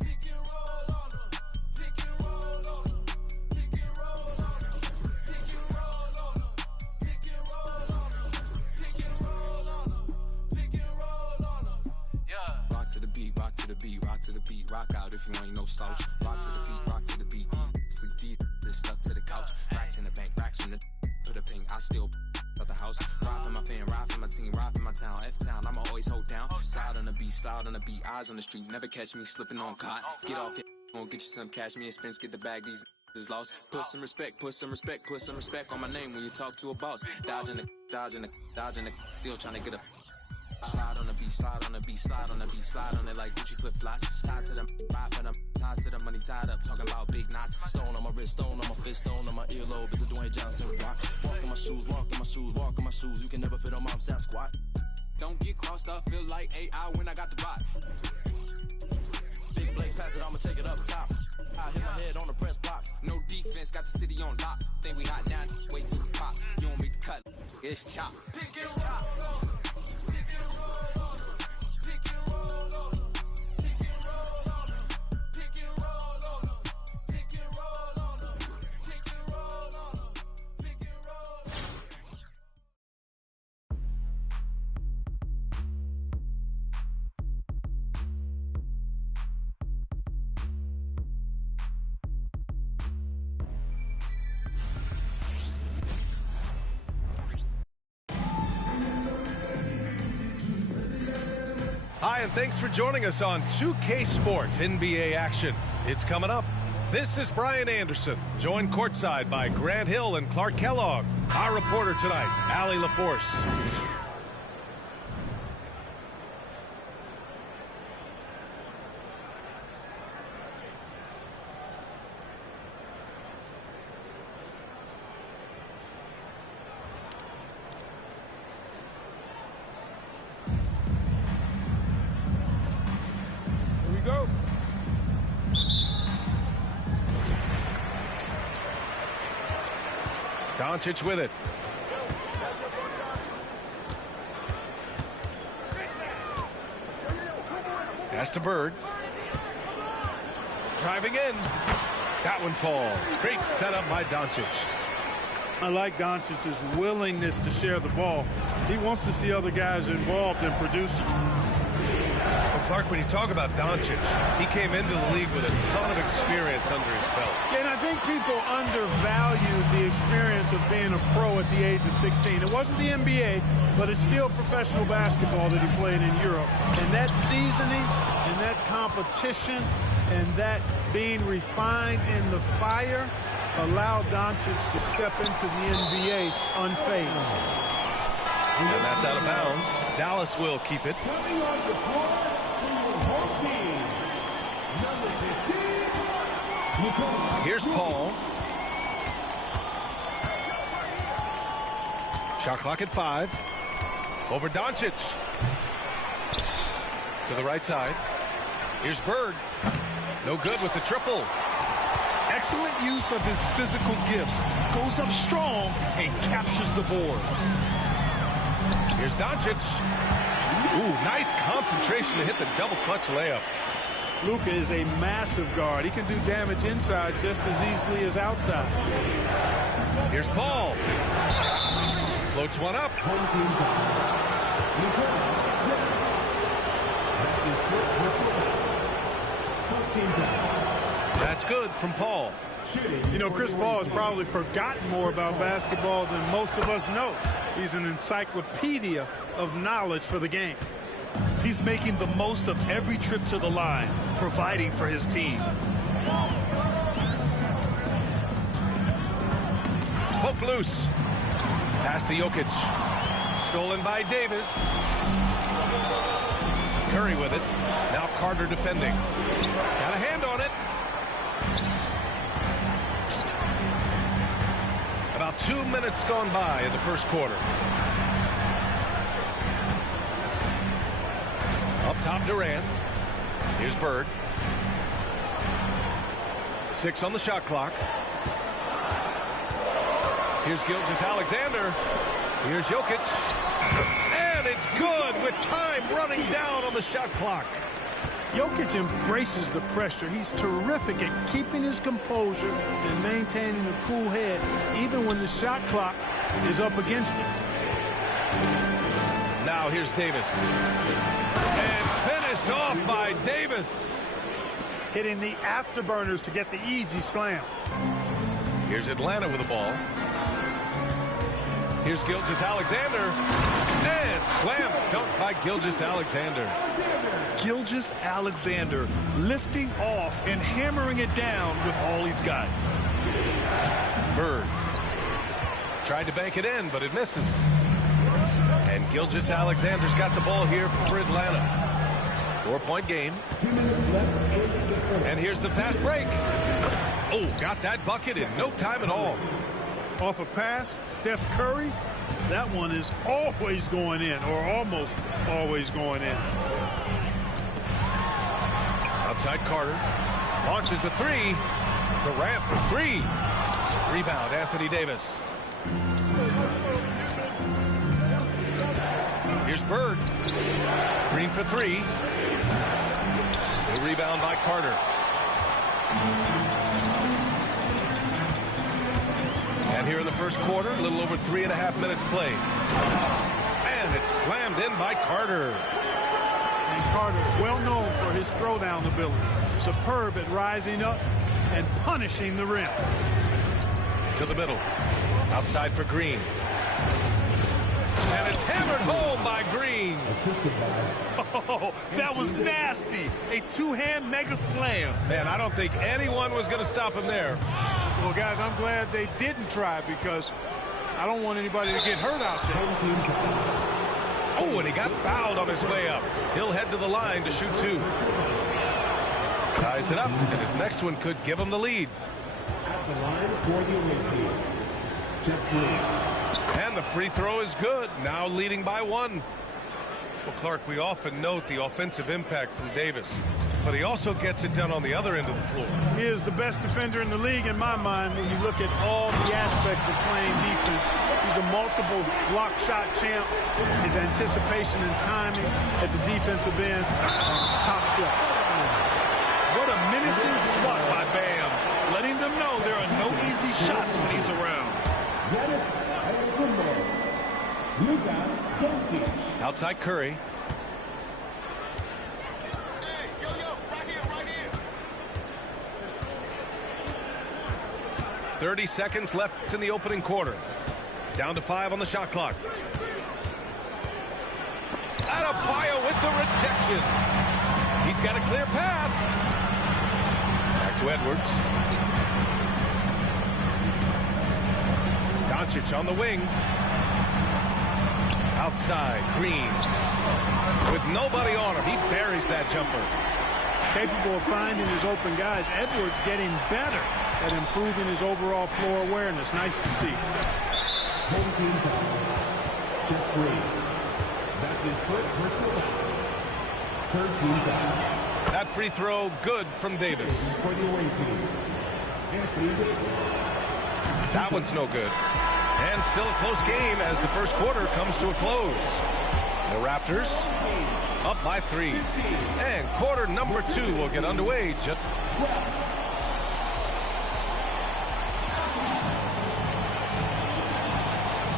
pick and roll on them, pick and roll on them, pick and roll on them, pick and roll on them, pick and roll on them, pick and roll on them, pick and roll on them. Yeah. Rock to the beat, rock to the beat, rock to the beat, rock out if you ain't no slouch. Rock to the beat, rock to the beat. These sleep, these stuck to the couch. Racks in the bank, racks from the put a ping. I still out the house. Ride for my fan, ride for my team, ride for my town. F-town, I'ma always hold down. Slide on the beat, eyes on the street. Never catch me slipping on cot. Get off it, gon' get you some cash. Me and Spence get the bag, these is lost. Put some respect, put some respect, put some respect on my name when you talk to a boss. Dodging the, still trying to get a. Slide on the beat, slide on the beat, slide on the beat, slide on it like Gucci flip-flops. Tied to them, ride for them, ties to the money tied up, talking about big knots. Stone on my wrist, stone on my fist, stone on my earlobe. It's a Dwayne Johnson rock. Walk in my shoes, walk in my shoes, walk in my shoes. You can never fit on mom's squat. Don't get crossed up, feel like AI when I got the rock. Big Blake, pass it, I'ma take it up top. I hit my head on the press box. No defense, got the city on lock. Think we hot now, wait till we pop. You don't make the cut, it's chop. Pick and roll on them, pick and roll on them, pick and roll on them, pick and roll on them, pick and roll on them, pick and roll on them, pick and roll on them, pick and roll. Hi, and thanks for joining us on 2K Sports NBA action. It's coming up. This is Brian Anderson, joined courtside by Grant Hill and Clark Kellogg. Our reporter tonight, Allie LaForce. Go. Doncic with it. Pass to Bird. Driving in. That one falls. Great setup by Doncic. I like Doncic's willingness to share the ball. He wants to see other guys involved in producing. Well, Clark, when you talk about Doncic, he came into the league with a ton of experience under his belt. Yeah, and I think people undervalued the experience of being a pro at the age of 16. It wasn't the NBA, but it's still professional basketball that he played in Europe. And that seasoning and that competition and that being refined in the fire allowed Doncic to step into the NBA unfazed. And that's out of bounds. Dallas will keep it. Here's Paul. Shot clock at 5. Over Doncic. To the right side. Here's Bird. No good with the triple. excellent use of his physical gifts. Goes up strong and captures the board. Here's Doncic. Ooh, nice concentration to hit the double clutch layup. Luka is a massive guard. He can do damage inside just as easily as outside. Here's Paul. Floats one up. Home team foul. That is first team foul. That's good from Paul. You know, Chris Paul has probably forgotten more about basketball than most of us know. He's an encyclopedia of knowledge for the game. He's making the most of every trip to the line, providing for his team. Poke loose. Pass to Jokic. Stolen by Davis. Curry with it. Now Carter defending. Got a hand on it. About 2 minutes gone by in the first quarter. Up top, Durant. Here's Bird. 6 on the shot clock. Here's Gilgeous-Alexander. Here's Jokic. And it's good with time running down on the shot clock. Jokic embraces the pressure. He's terrific at keeping his composure and maintaining a cool head, even when the shot clock is up against him. Now here's Davis. And finished off by Davis. Hitting the afterburners to get the easy slam. Here's Atlanta with the ball. Here's Gilgeous-Alexander. And slam dunk by Gilgeous-Alexander. Gilgeous-Alexander lifting off and hammering it down with all he's got. Bird tried to bank it in, but it misses. And Gilgeous-Alexander's got the ball here for Atlanta. 4-point game. 2 minutes left in the first. And here's the fast break. Oh, got that bucket in no time at all. Off a pass, Steph Curry, that one is always going in, or almost always going in. Outside Carter. Launches a three. Durant for three. Rebound, Anthony Davis. Here's Bird. Green for three. The rebound by Carter. And here in the first quarter, a little over 3.5 minutes played. And it's slammed in by Carter. And Carter, well known for his throwdown ability. Superb at rising up and punishing the rim. To the middle. Outside for Green. And it's hammered home by Green. Oh, that was nasty. A two-hand mega slam. Man, I don't think anyone was going to stop him there. Well, guys, I'm glad they didn't try because I don't want anybody to get hurt out there. Oh, and he got fouled on his way up. He'll head to the line to shoot two. Ties it up, and his next one could give him the lead. At the line for the away team, Jeff Green. And the free throw is good, now leading by one. Well, Clark, we often note the offensive impact from Davis, but he also gets it done on the other end of the floor. He is the best defender in the league in my mind when you look at all the aspects of playing defense. He's a multiple block shot champ. His anticipation and timing at the defensive end, top shelf. What a menacing swat by Bam, letting them know there are no easy shots when he's around. Outside Curry. Hey, yo, right here. 30 seconds left in the opening quarter. Down to 5 on the shot clock. Adebayo with the rejection. He's got a clear path. Back to Edwards. Doncic on the wing. Outside, Green. With nobody on him, he buries that jumper. Capable of finding his open guys. Edwards getting better at improving his overall floor awareness. Nice to see. Home team foul. Jeff Green. That's his first personal foul. Third team foul. That free throw good from Davis. For the away team, That one's no good. And still a close game as the first quarter comes to a close. The Raptors up by 3. And quarter number 2 will get underway.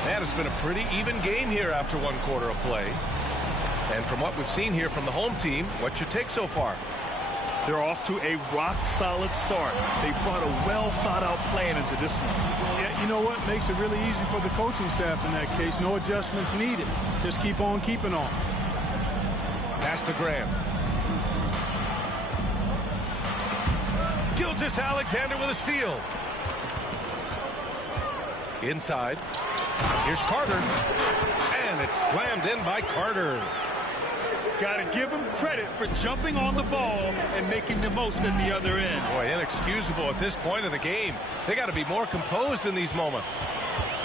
And it's been a pretty even game here after one quarter of play. And from what we've seen here from the home team, what's your take so far? They're off to a rock-solid start. They brought a well-thought-out plan into this one. Yeah, you know what? Makes it really easy for the coaching staff in that case. No adjustments needed. Just keep on keeping on. Pass to Graham. Gilgeous-Alexander with a steal. Inside. Here's Carter. And it's slammed in by Carter. Got to give him credit for jumping on the ball and making the most at the other end. Boy, inexcusable at this point in the game. They got to be more composed in these moments.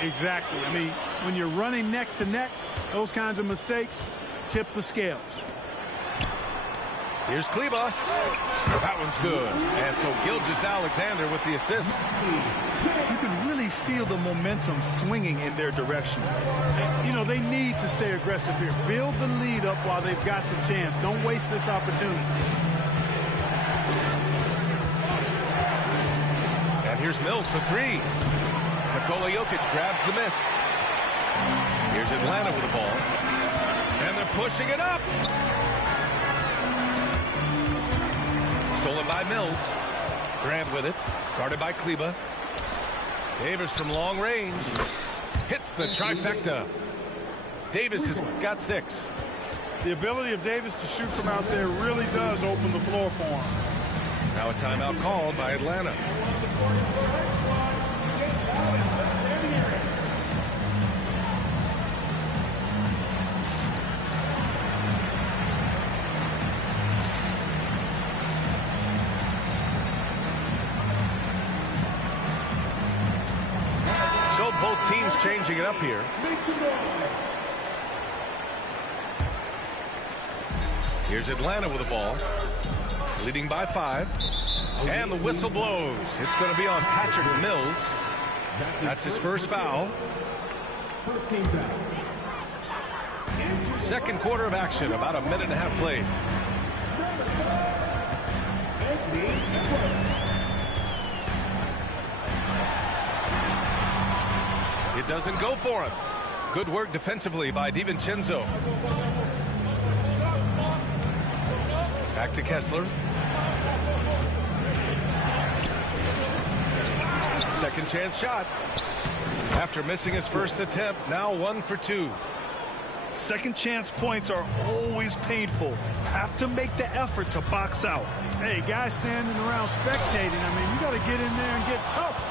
Exactly. I mean, when you're running neck to neck, those kinds of mistakes tip the scales. Here's Kleba. That one's good. And so Gilgeous-Alexander with the assist. You can really feel the momentum swinging in their direction. You know, they need to stay aggressive here. Build the lead up while they've got the chance. Don't waste this opportunity. And here's Mills for 3. Nikola Jokic grabs the miss. Here's Atlanta with the ball. And they're pushing it up. Stolen by Mills. Grant with it. Guarded by Kleba. Davis from long range. Hits the trifecta. Davis has got 6. The ability of Davis to shoot from out there really does open the floor for him. Now a timeout called by Atlanta. Both teams changing it up here. Here's Atlanta with the ball. Leading by 5. And the whistle blows. It's going to be on Patrick Mills. That's his first foul. Second quarter of action. About a minute and a half played. It doesn't go for him. Good work defensively by DiVincenzo. Back to Kessler. Second chance shot. After missing his first attempt, now 1 for 2. Second chance points are always painful. Have to make the effort to box out. Hey, guys standing around spectating, I mean, you got to get in there and get tough.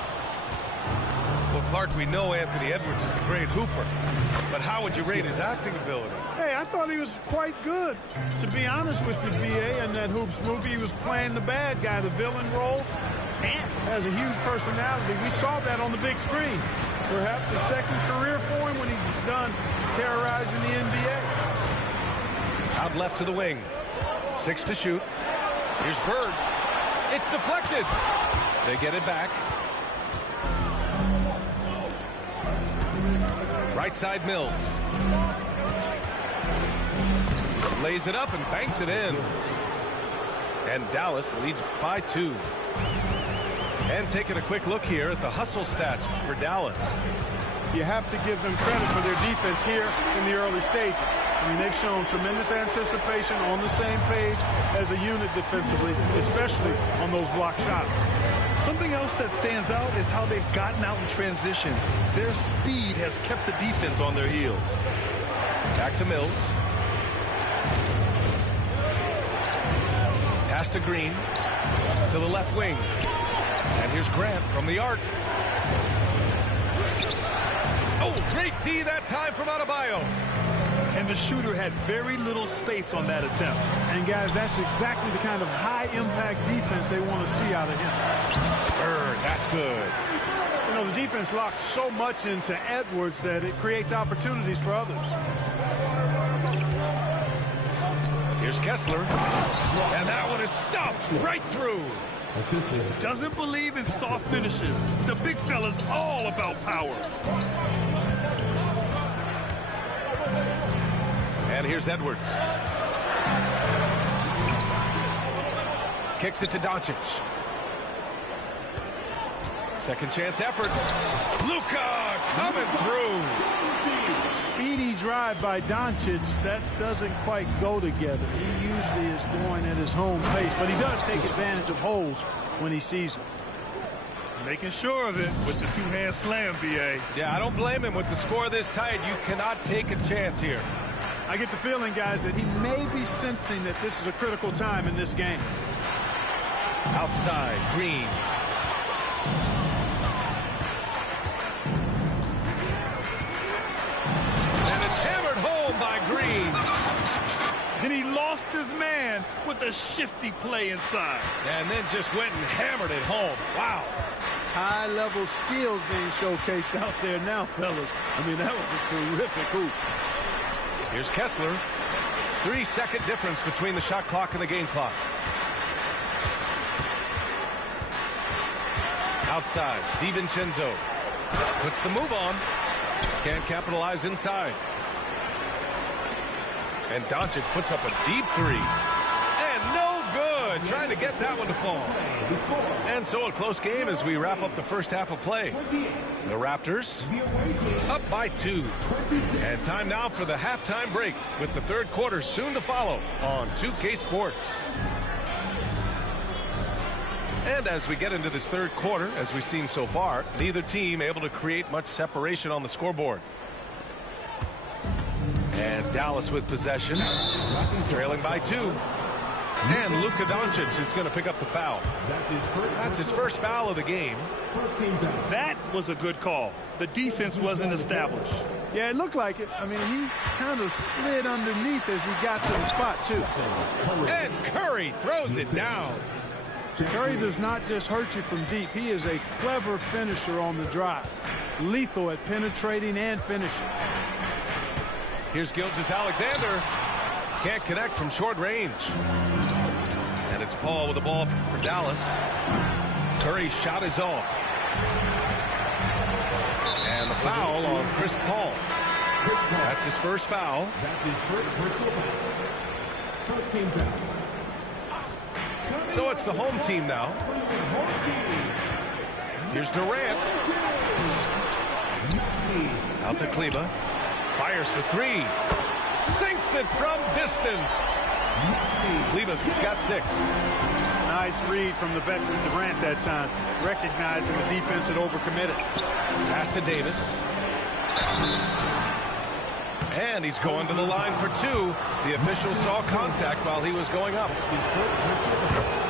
Well, Clark, we know Anthony Edwards is a great hooper, but how would you rate his acting ability? Hey, I thought he was quite good. To be honest with you, B.A., in that Hoops movie, he was playing the bad guy, the villain role, and has a huge personality. We saw that on the big screen. Perhaps a second career for him when he's done terrorizing the NBA. Out left to the wing. 6 to shoot. Here's Bird. It's deflected. They get it back. Right side Mills. Lays it up and banks it in. And Dallas leads by 2. And taking a quick look here at the hustle stats for Dallas. You have to give them credit for their defense here in the early stages. I mean, they've shown tremendous anticipation, on the same page as a unit defensively, especially on those block shots. Something else that stands out is how they've gotten out in transition. Their speed has kept the defense on their heels. Back to Mills. Pass to Green. To the left wing. And here's Grant from the arc. Oh, great D that time from Adebayo. And the shooter had very little space on that attempt. And guys, that's exactly the kind of high-impact defense they want to see out of him. That's good. You know, the defense locks so much into Edwards that it creates opportunities for others. Here's Kessler. And that one is stuffed right through. Assistant. Doesn't believe in soft finishes. The big fella's all about power. And here's Edwards. Kicks it to Doncic. Second chance effort. Luka coming through. Speedy drive by Doncic. That doesn't quite go together. He usually is going at his home pace, but he does take advantage of holes when he sees them. Making sure of it with the two-hand slam, B.A. Yeah, I don't blame him with the score this tight. You cannot take a chance here. I get the feeling, guys, that he may be sensing that this is a critical time in this game. Outside, Green. And it's hammered home by Green. And he lost his man with a shifty play inside. And then just went and hammered it home. Wow. High-level skills being showcased out there now, fellas. I mean, that was a terrific hoop. Here's Kessler. 3-second difference between the shot clock and the game clock. Outside, DiVincenzo puts the move on. Can't capitalize inside. And Doncic puts up a deep three. And no good. Trying to get that one to fall. And so a close game as we wrap up the first half of play. The Raptors up by 2. And time now for the halftime break with the third quarter soon to follow on 2K Sports. And as we get into this third quarter, as we've seen so far, neither team able to create much separation on the scoreboard. And Dallas with possession, trailing by 2. And Luka Doncic is going to pick up the foul. That's his first foul of the game. That was a good call. The defense wasn't established. Yeah, it looked like it. I mean, he kind of slid underneath as he got to the spot, too. And Curry throws it down. Curry does not just hurt you from deep. He is a clever finisher on the drive. Lethal at penetrating and finishing. Here's Gilgeous-Alexander. Can't connect from short range. And it's Paul with the ball for Dallas. Curry's shot is off. And the foul on Chris Paul. That's his first foul. That's his first personal foul. First team foul. So it's the home team now. Here's Durant. Out to Kleba. Fires for 3. Sinks it from distance. Kleba's got 6. Nice read from the veteran Durant that time, recognizing the defense had overcommitted. Pass to Davis. And he's going to the line for 2. The official saw contact while he was going up.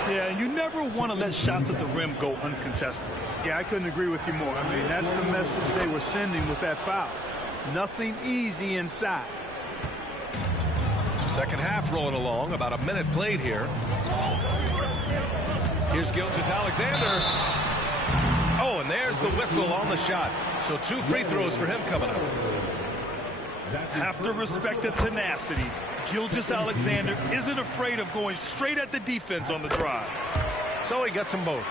Yeah, you never want to let shots at the rim go uncontested. Yeah, I couldn't agree with you more. I mean, that's the message they were sending with that foul. Nothing easy inside. Second half rolling along. About a minute played here. Here's Gilgeous-Alexander. Oh, and there's the whistle on the shot. So 2 free throws for him coming up. Have to respect the tenacity. Gilgeous-Alexander isn't afraid of going straight at the defense on the drive. So he gets them both.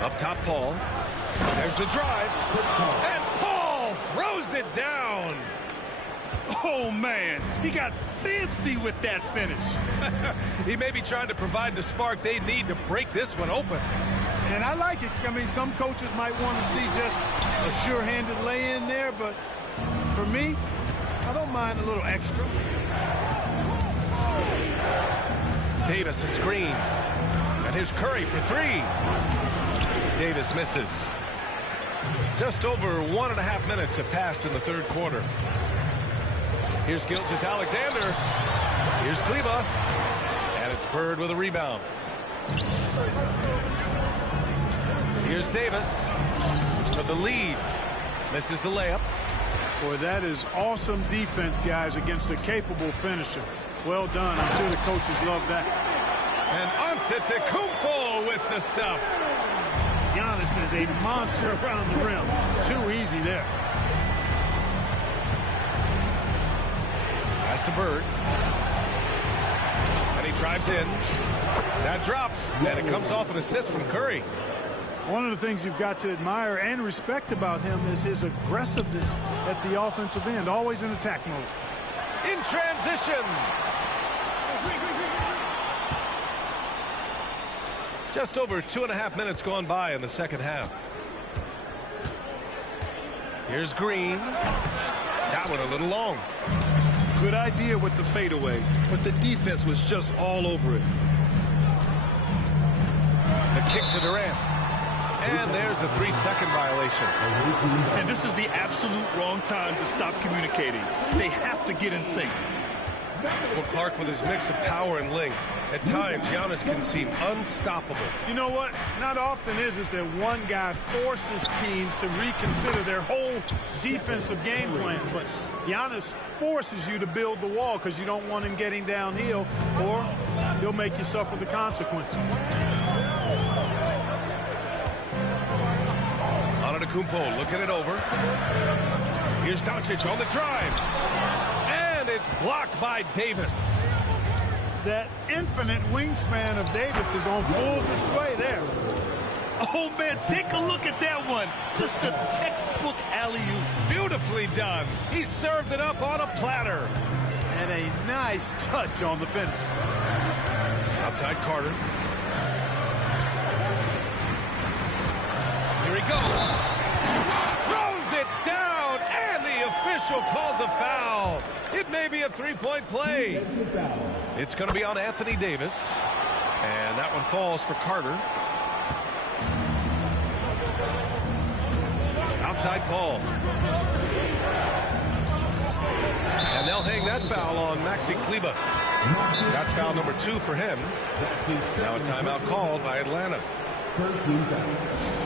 Up top, Paul. There's the drive. And Paul throws it down. Oh, man. He got fancy with that finish. He may be trying to provide the spark they need to break this one open. And I like it. I mean, some coaches might want to see just a sure-handed lay-in there, but for me, I don't mind a little extra. Davis a screen. And here's Curry for 3. Davis misses. Just over 1.5 minutes have passed in the third quarter. Here's Gilgeous-Alexander. Here's Kleba. And it's Bird with a rebound. Here's Davis for the lead. Misses the layup. Boy, that is awesome defense, guys, against a capable finisher. Well done. I'm sure the coaches love that. And Antetokounmpo with the stuff. Giannis is a monster around the rim. Too easy there. Pass to Bird. And he Drives in. That drops, and it comes off an assist from Curry. One of the things you've got to admire and respect about him is his aggressiveness at the offensive end, always in attack mode. In transition. Just over 2.5 minutes gone by in the second half. Here's Green. That one a little long. Good idea with the fadeaway, but the defense was just all over it. The kick to Durant. And there's a 3-second violation. And this is the absolute wrong time to stop communicating. They have to get in sync. Well, Clark, with his mix of power and length, at times Giannis can seem unstoppable. You know what? Not often is it that one guy forces teams to reconsider their whole defensive game plan, but Giannis forces you to build the wall because you don't want him getting downhill, or he'll make you suffer the consequences. Antetokounmpo looking it over. Here's Doncic on the drive. And it's blocked by Davis. That infinite wingspan of Davis is on full display there. Oh, man, take a look at that one. Just a textbook alley-oop. Beautifully done. He served it up on a platter. And a nice touch on the finish. Outside Carter. Here he goes. Throws it down, and the official calls a foul. It may be a three-point play. It's going to be on Anthony Davis. And that one falls for Carter. Outside Paul. And they'll hang that foul on Maxi Kleber. That's foul number 2 for him. Now a timeout called by Atlanta. 13 fouls.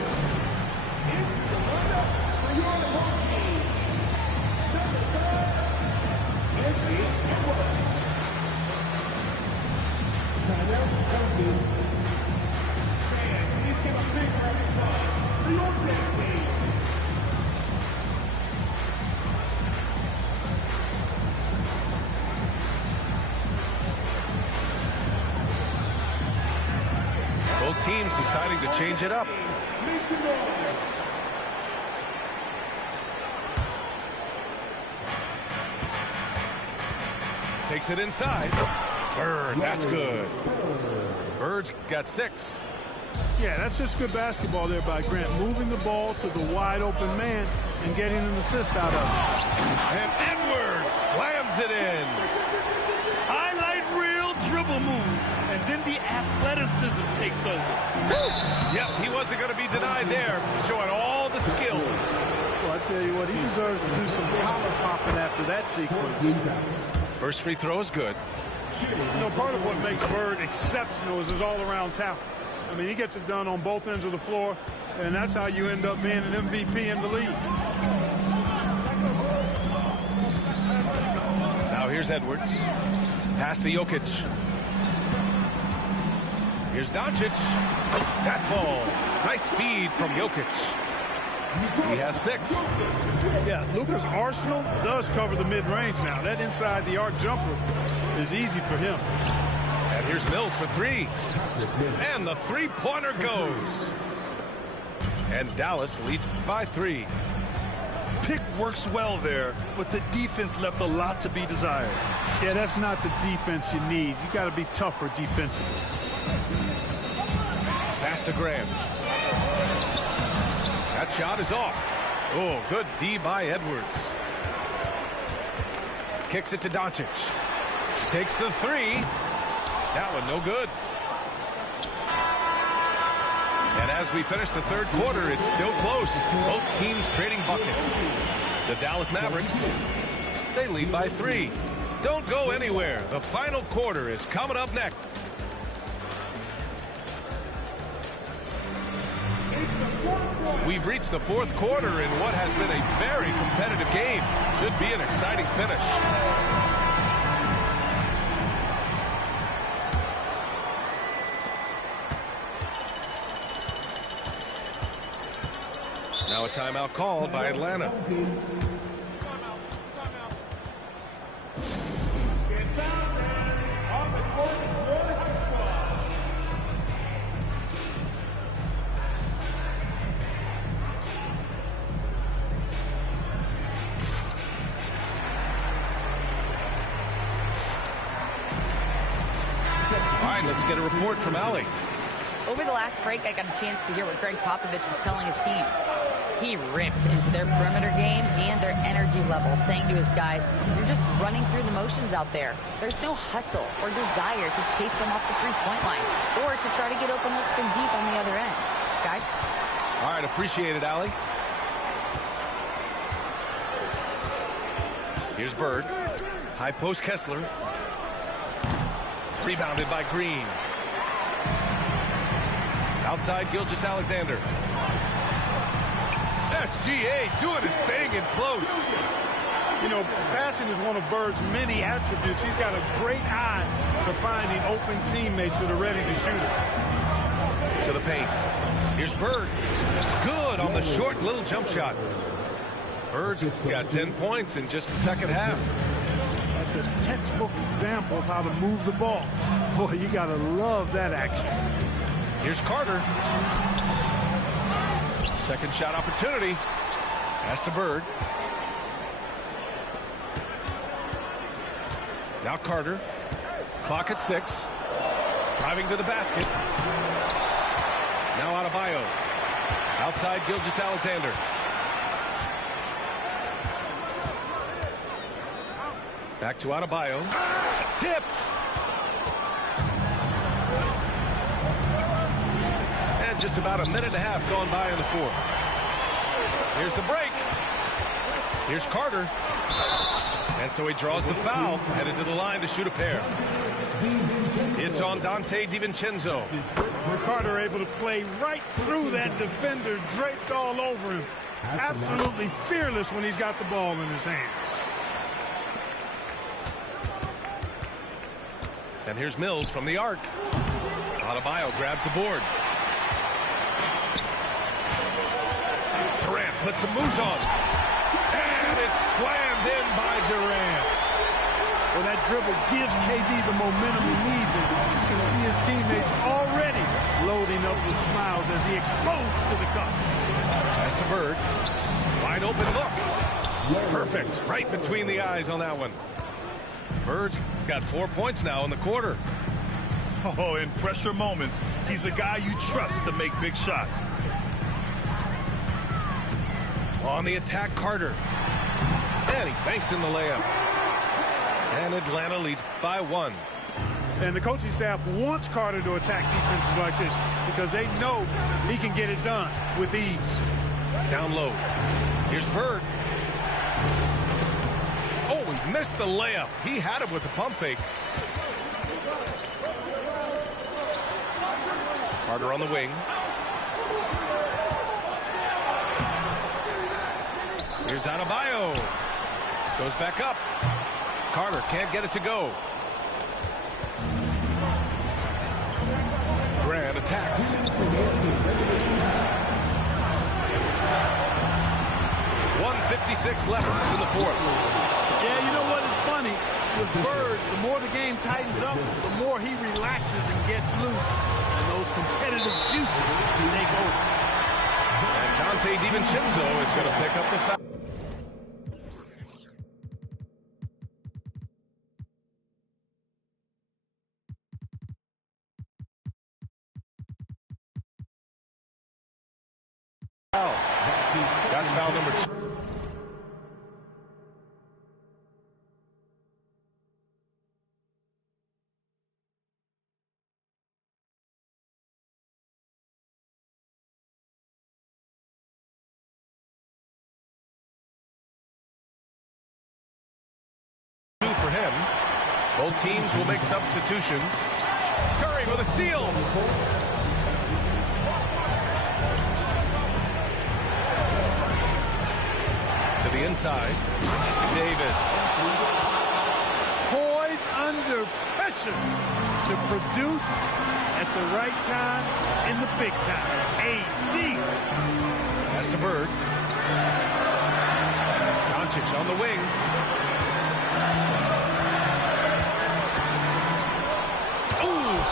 Both teams deciding to change it up. Takes it inside. Bird, that's good. Bird's got 6. Yeah, that's just good basketball there by Grant. Moving the ball to the wide open man and getting an assist out of it. And Edwards slams it in. Highlight reel dribble move. And then the athleticism takes over. Yep, he wasn't going to be denied there. Showing all the skill. Well, I tell you what, he deserves to do some collar popping after that sequence. First free throw is good. You know, part of what makes Bird exceptional is his all-around talent. I mean, he gets it done on both ends of the floor, and that's how you end up being an MVP in the league. Now here's Edwards. Pass to Jokic. Here's Doncic. That falls. Nice feed from Jokic. He has 6. Yeah, Luka's arsenal does cover the mid-range now. That inside the arc jumper is easy for him. And here's Mills for 3. And the three-pointer goes. And Dallas leads by 3. Pick works well there, but the defense left a lot to be desired. Yeah, that's not the defense you need. You got to be tougher defensively. Pass to Graham. That shot is off. Oh, good D by Edwards. Kicks it to Doncic. Takes the 3. That one no good. And as we finish the third quarter, it's still close. Both teams trading buckets. The Dallas Mavericks, they lead by 3. Don't go anywhere. The final quarter is coming up next. We've reached the fourth quarter in what has been a very competitive game. Should be an exciting finish. Now a timeout called by Atlanta. let's get a report from Allie. Over the last break, I got a chance to hear what Greg Popovich was telling his team. He ripped into their perimeter game and their energy level, saying to his guys, you're just running through the motions out there. There's no hustle or desire to chase them off the three-point line or to try to get open looks from deep on the other end. Guys? All right, appreciate it, Allie. Here's Bird. High post Kessler. Rebounded by Green. Outside Gilgeous-Alexander. SGA doing his thing in close. You know, passing is one of Bird's many attributes. He's got a great eye for finding open teammates that are ready to shoot it. To the paint. Here's Bird. Good on the short little jump shot. Bird's got 10 points in just the second half. That's a textbook example of how to move the ball. Boy, you got to love that action. Here's Carter. Second shot opportunity. Pass to Bird. Now Carter. Clock at 6. Driving to the basket. Now Adebayo. Outside Gilgeous-Alexander. Back to Adebayo. Tipped. And just about a minute and a half gone by in the fourth. Here's the break. Here's Carter. And so he draws the foul, headed to the line to shoot a pair. It's on Dante DiVincenzo. Carter able to play right through that defender, draped all over him. Absolutely fearless when he's got the ball in his hands. And here's Mills from the arc. Adebayo grabs the board. Durant puts some moves on. And it's slammed in by Durant. Well, that dribble gives KD the momentum he needs, and you can see his teammates already loading up with smiles as he explodes to the cup. Pass to Bird. Wide open look. Perfect. Right between the eyes on that one. Bird's got 4 points now in the quarter. Oh, in pressure moments, he's a guy you trust to make big shots. On the attack, Carter. And he banks in the layup. And Atlanta leads by 1. And the coaching staff wants Carter to attack defenses like this because they know he can get it done with ease. Down low. Here's Bird. Oh, he missed the layup. He had it with the pump fake. Carter on the wing. Here's Adebayo. Goes back up. Carter can't get it to go. Grant attacks. 1:56 left in the fourth. Yeah, you know what is funny? With Bird, the more the game tightens up, the more he relaxes and gets loose. And those competitive juices take over. And Dante DiVincenzo is going to pick up the foul. That's foul number 2. For him. Both teams will make substitutions. Curry with a steal. To the inside. Davis. Poised under pressure to produce at the right time in the big time. AD. Pass to Bird. Doncic on the wing.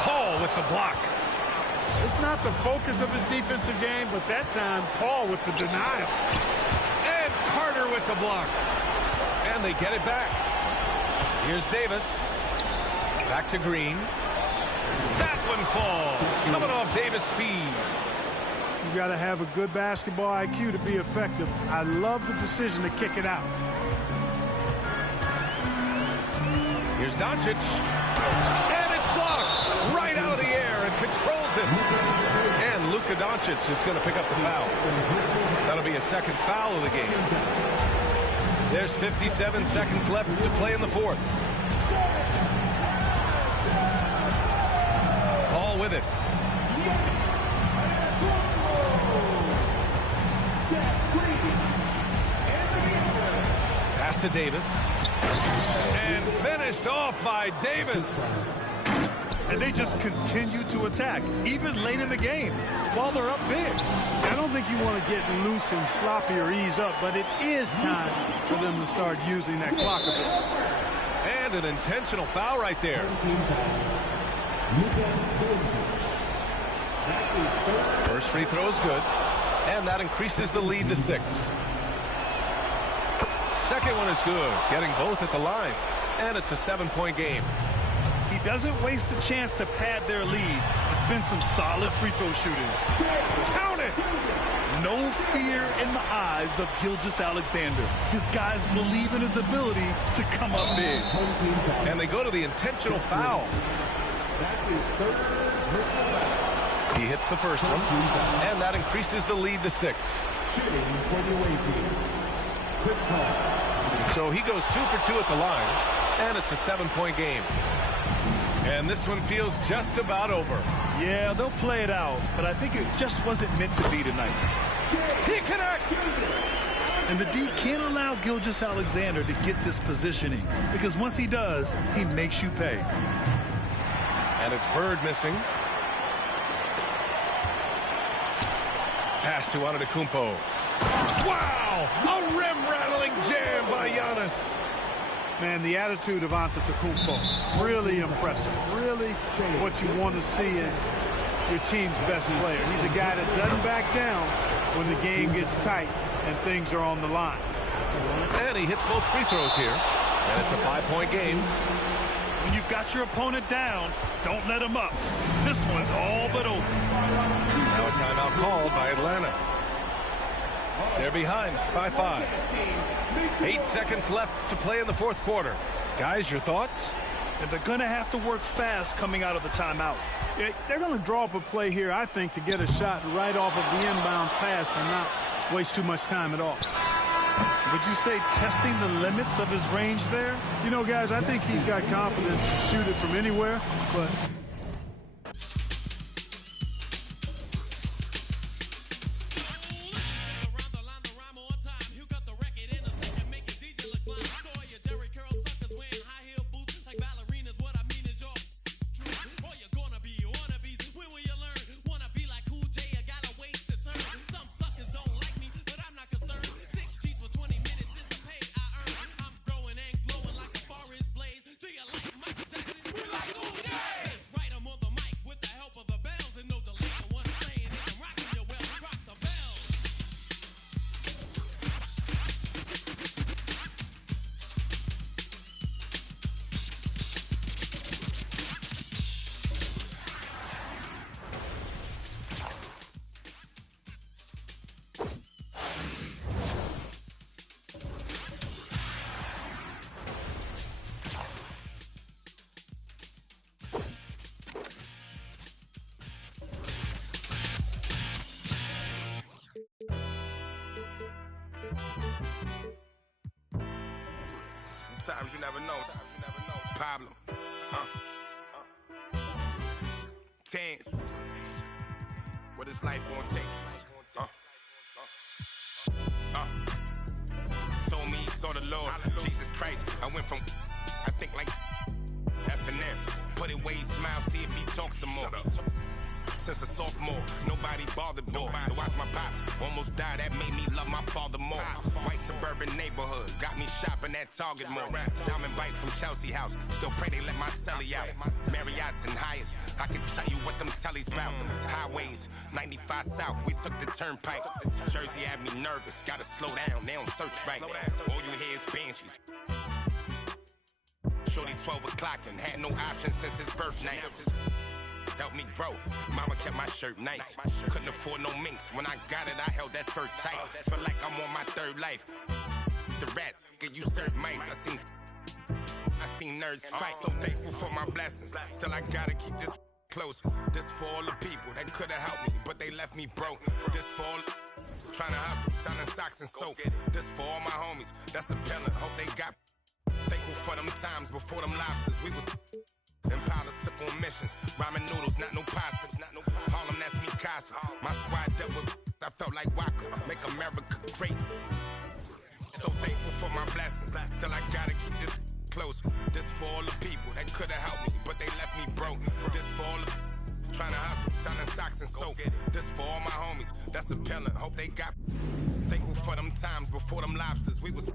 Paul with the block. It's not the focus of his defensive game, but that time, Paul with the denial. And Carter with the block. And they get it back. Here's Davis. Back to Green. That one falls. Coming off Davis' feed. You got to have a good basketball IQ to be effective. I love the decision to kick it out. Here's Doncic. And it's blocked right out of the air and controls it. And Luka Doncic is going to pick up the foul. That'll be a second foul of the game. There's 57 seconds left to play in the fourth. Paul with it. Pass to Davis. And finished off by Davis. And they just continue to attack, even late in the game, while they're up big. I don't think you want to get loose and sloppy or ease up, but it is time for them to start using that clock a bit. And an intentional foul right there. First free throw is good, and that increases the lead to 6. Second one is good, getting both at the line, and it's a 7-point game. He doesn't waste a chance to pad their lead. It's been some solid free throw shooting. Count it! No fear in the eyes of Gilgeous-Alexander. His guys believe in his ability to come up big. And they go to the intentional foul. He hits the first one, and that increases the lead to 6. So he goes 2 for 2 at the line, and it's a 7-point game. And this one feels just about over. Yeah, they'll play it out, but I think it just wasn't meant to be tonight. He connects! And the D can't allow Gilgeous-Alexander to get this positioning, because once he does, he makes you pay. And it's Bird missing. Pass to Antetokounmpo. Wow! A rim-rattling jam by Giannis. Man, the attitude of Antetokounmpo, really impressive. Really what you want to see in your team's best player. He's a guy that doesn't back down when the game gets tight and things are on the line. And he hits both free throws here. And it's a 5-point game. When you've got your opponent down, don't let him up. This one's all but over. Now a timeout called by Atlanta. They're behind by 5. 8 seconds left to play in the fourth quarter. Guys, your thoughts? And they're going to have to work fast coming out of the timeout. Yeah, they're going to draw up a play here, I think, to get a shot right off of the inbounds pass and not waste too much time at all. Would you say testing the limits of his range there? You know, guys, I think he's got confidence to shoot it from anywhere, but... Sometimes you never know. Pablo. Change. What is life gonna take? Told me he saw the Lord. Jesus Christ. I went from I think like F&M. Put it where he smiles, see if he talks some more. Since a sophomore, nobody bothered me. To watch my pops almost die, that made me love my father more. White suburban neighborhood, got me shopping at Target more. Diamond bites from Chelsea House, still pray they let my celly out. Marriott's and Hyatts, I can tell you what them tellies about. Highways, 95 South, we took the turnpike. Jersey had me nervous, gotta slow down, they don't search right. All you hear is banshees. Shorty 12 o'clock and had no options since his birth night. helped me grow. Mama kept my shirt nice. Couldn't afford no minks. When I got it, I held that fur tight. Feel like I'm on my third life. The rat, you serve mice. I seen nerds fight. So thankful for my blessings. Still, I gotta keep this close. This for all the people that could have helped me, but they left me broke. This for all trying to hustle, selling socks and soap. This for all my homies. That's a pellet. Hope they got. Thankful for them times before them lobsters. We was Impalas took on missions. Ramen noodles, not no pasta. Harlem, that's me, Casa. My squad dealt with. I felt like Waka. Make America great. So thankful for my blessings. Still, I gotta keep this close. This for all the people that could have helped me, but they left me broke. This for all the trying to hustle, selling socks and soap. This for all my homies. That's a pellet. Hope they got. Thankful for them times before them lobsters. We was.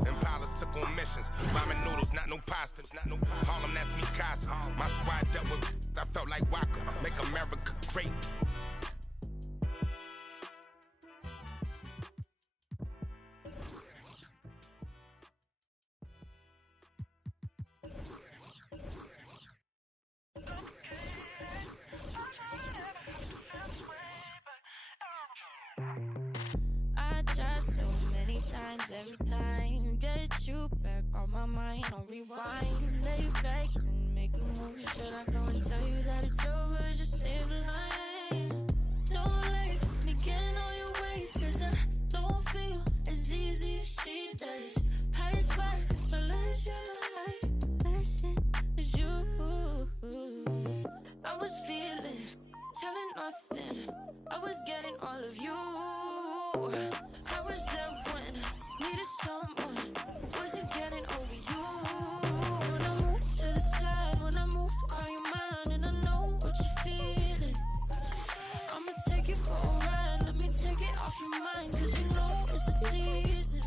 Impalas took on missions. Ramen noodles, not no pasta. Harlem, that's me, Casa. My squad dealt with. I felt like Waka. Make America great. I try so many times, every time get you back on my mind. I'll rewind, lay back and make a move. Should I go and tell you that it's over? Just save a line. Don't let me get in all your ways, cause I don't feel as easy as she does. Highest five, my last year, my life lesson is you. I was feeling, telling nothing. I was getting all of you. I was there when I needed someone who wasn't getting over you. When I move to the side, when I move, call you mine, and I know what you're feeling. I'ma take it for a ride, let me take it off your mind, cause you know it's a season.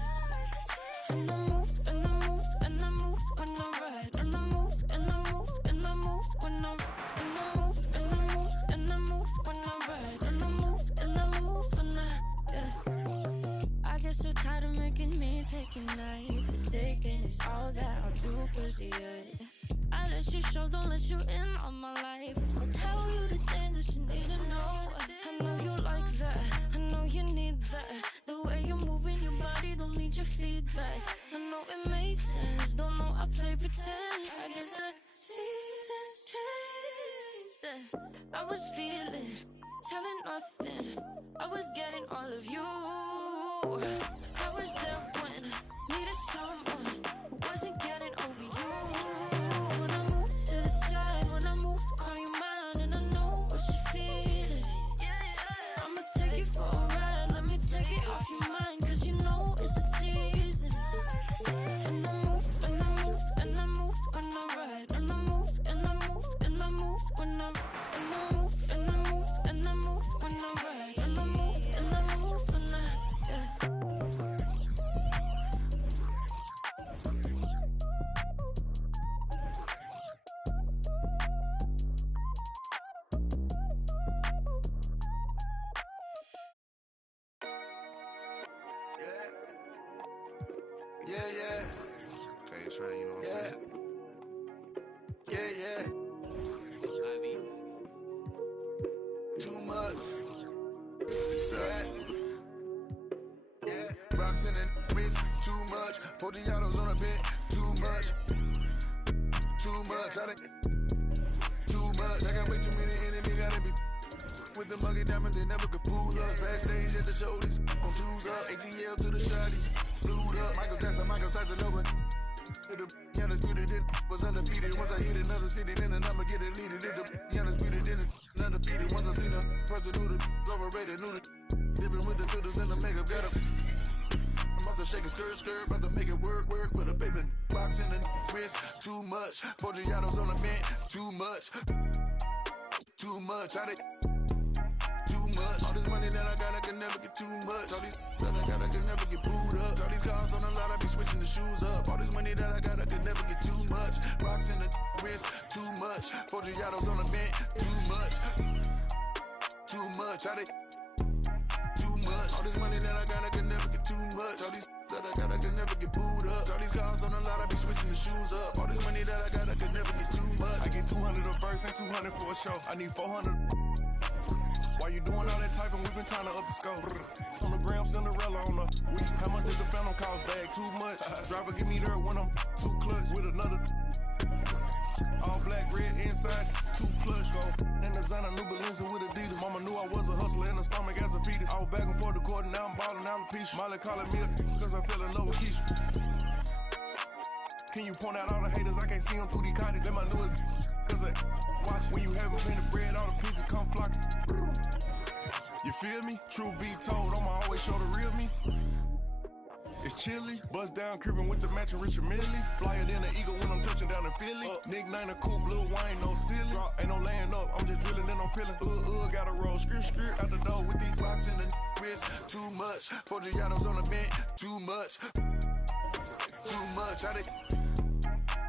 And I move, and I move, and I move when I ride. And I move, and I move, and I move when I ride. And I move, and I move, and I move when I ride. And I move, and I move when I get so tired of making me take a night. Thinking it's all that I'll do, cause I let you show, don't let you in on my life. I tell you the things that you need to know. I know you like that, I know you need that. The way you're moving your body, don't need your feedback. I know it makes sense, don't know I play pretend. I guess the seasons changed. I was feeling, telling nothing. I was getting all of you. I was there when I needed someone who wasn't getting over you. When I move to the side, when I move, call you mine, and I know what you're feeling. I'ma take it for a ride, let me take it off your mind, cause you know it's a season. And I move, and I move, and I move when I ride. And I move, and I move, and I move when I ride. And I move, and I move, and I move when I ride. And I move, and I move when I, Yeah, yeah. Okay, try, you know what I'm saying? Yeah, yeah. Too much. Yeah. Rocks in the wrist, too much. 40 autos on a bed, too much. Too much. Too much. I got way too many enemies, gotta be with the muggy diamonds, they never could fool us. Backstage at the show, these on shoes up. ATL to the shotties, flued up. Michael Tyson over. The undisputed, then was undefeated. Once I hit another city, then I'ma get it leaded. The undisputed, then undefeated. Once I seen a person who the overrated, knew the different with the filters and the makeup. Got a I'm about to shake a skirt, about to make it work for the baby. Box in the wrist, too much. 40 autos on the vent, too much. Too much. Too much. All this money that I got, I can never get too much. All these that I got, I can never get booed up. All these cars on the lot, I be switching the shoes up. All this money that I got, I can never get too much. Rocks in the wrist, too much. 40 autos on the vent, too much. Too much. Too much. All this money that I got, I can never get too much. All these that I got, I could never get booed up. All these cars on the lot, I be switching the shoes up. All this money that I got, I could never get too much. I get 200 a verse and 200 for a show. I need 400. Why you doing all that typing? We've been trying to up the scope. On the gram, Cinderella on the week. How much did the phantom cost? Bag too much. Driver give me there when I'm too clutch with another. All black, red inside, too clutch go. And designer new Balenci with Adidas. Mama knew I was a hustler in the stomach as a fetus. I was back and forth the court and now I'm ballin' alopecia. Molly calling me cause I fell in love with Keisha. Can you point out all the haters? I can't see them through these cottage. Let my newest cause I watch when you have between the bread, all the pieces come flocking. You feel me? Truth be told, I'ma always show the real me. It's chilly, bust down cribbin' with the matching Richard Millie. Flyer than an eagle when I'm touching down in Philly. Nickname a coupe, Lil Wayne, no silly. Drop, ain't no laying up, I'm just drilling and I'm peeling. Gotta roll, skirt out the door with these rocks in the wrist. Too much, 4 Giottos on the bench, too much. Too much,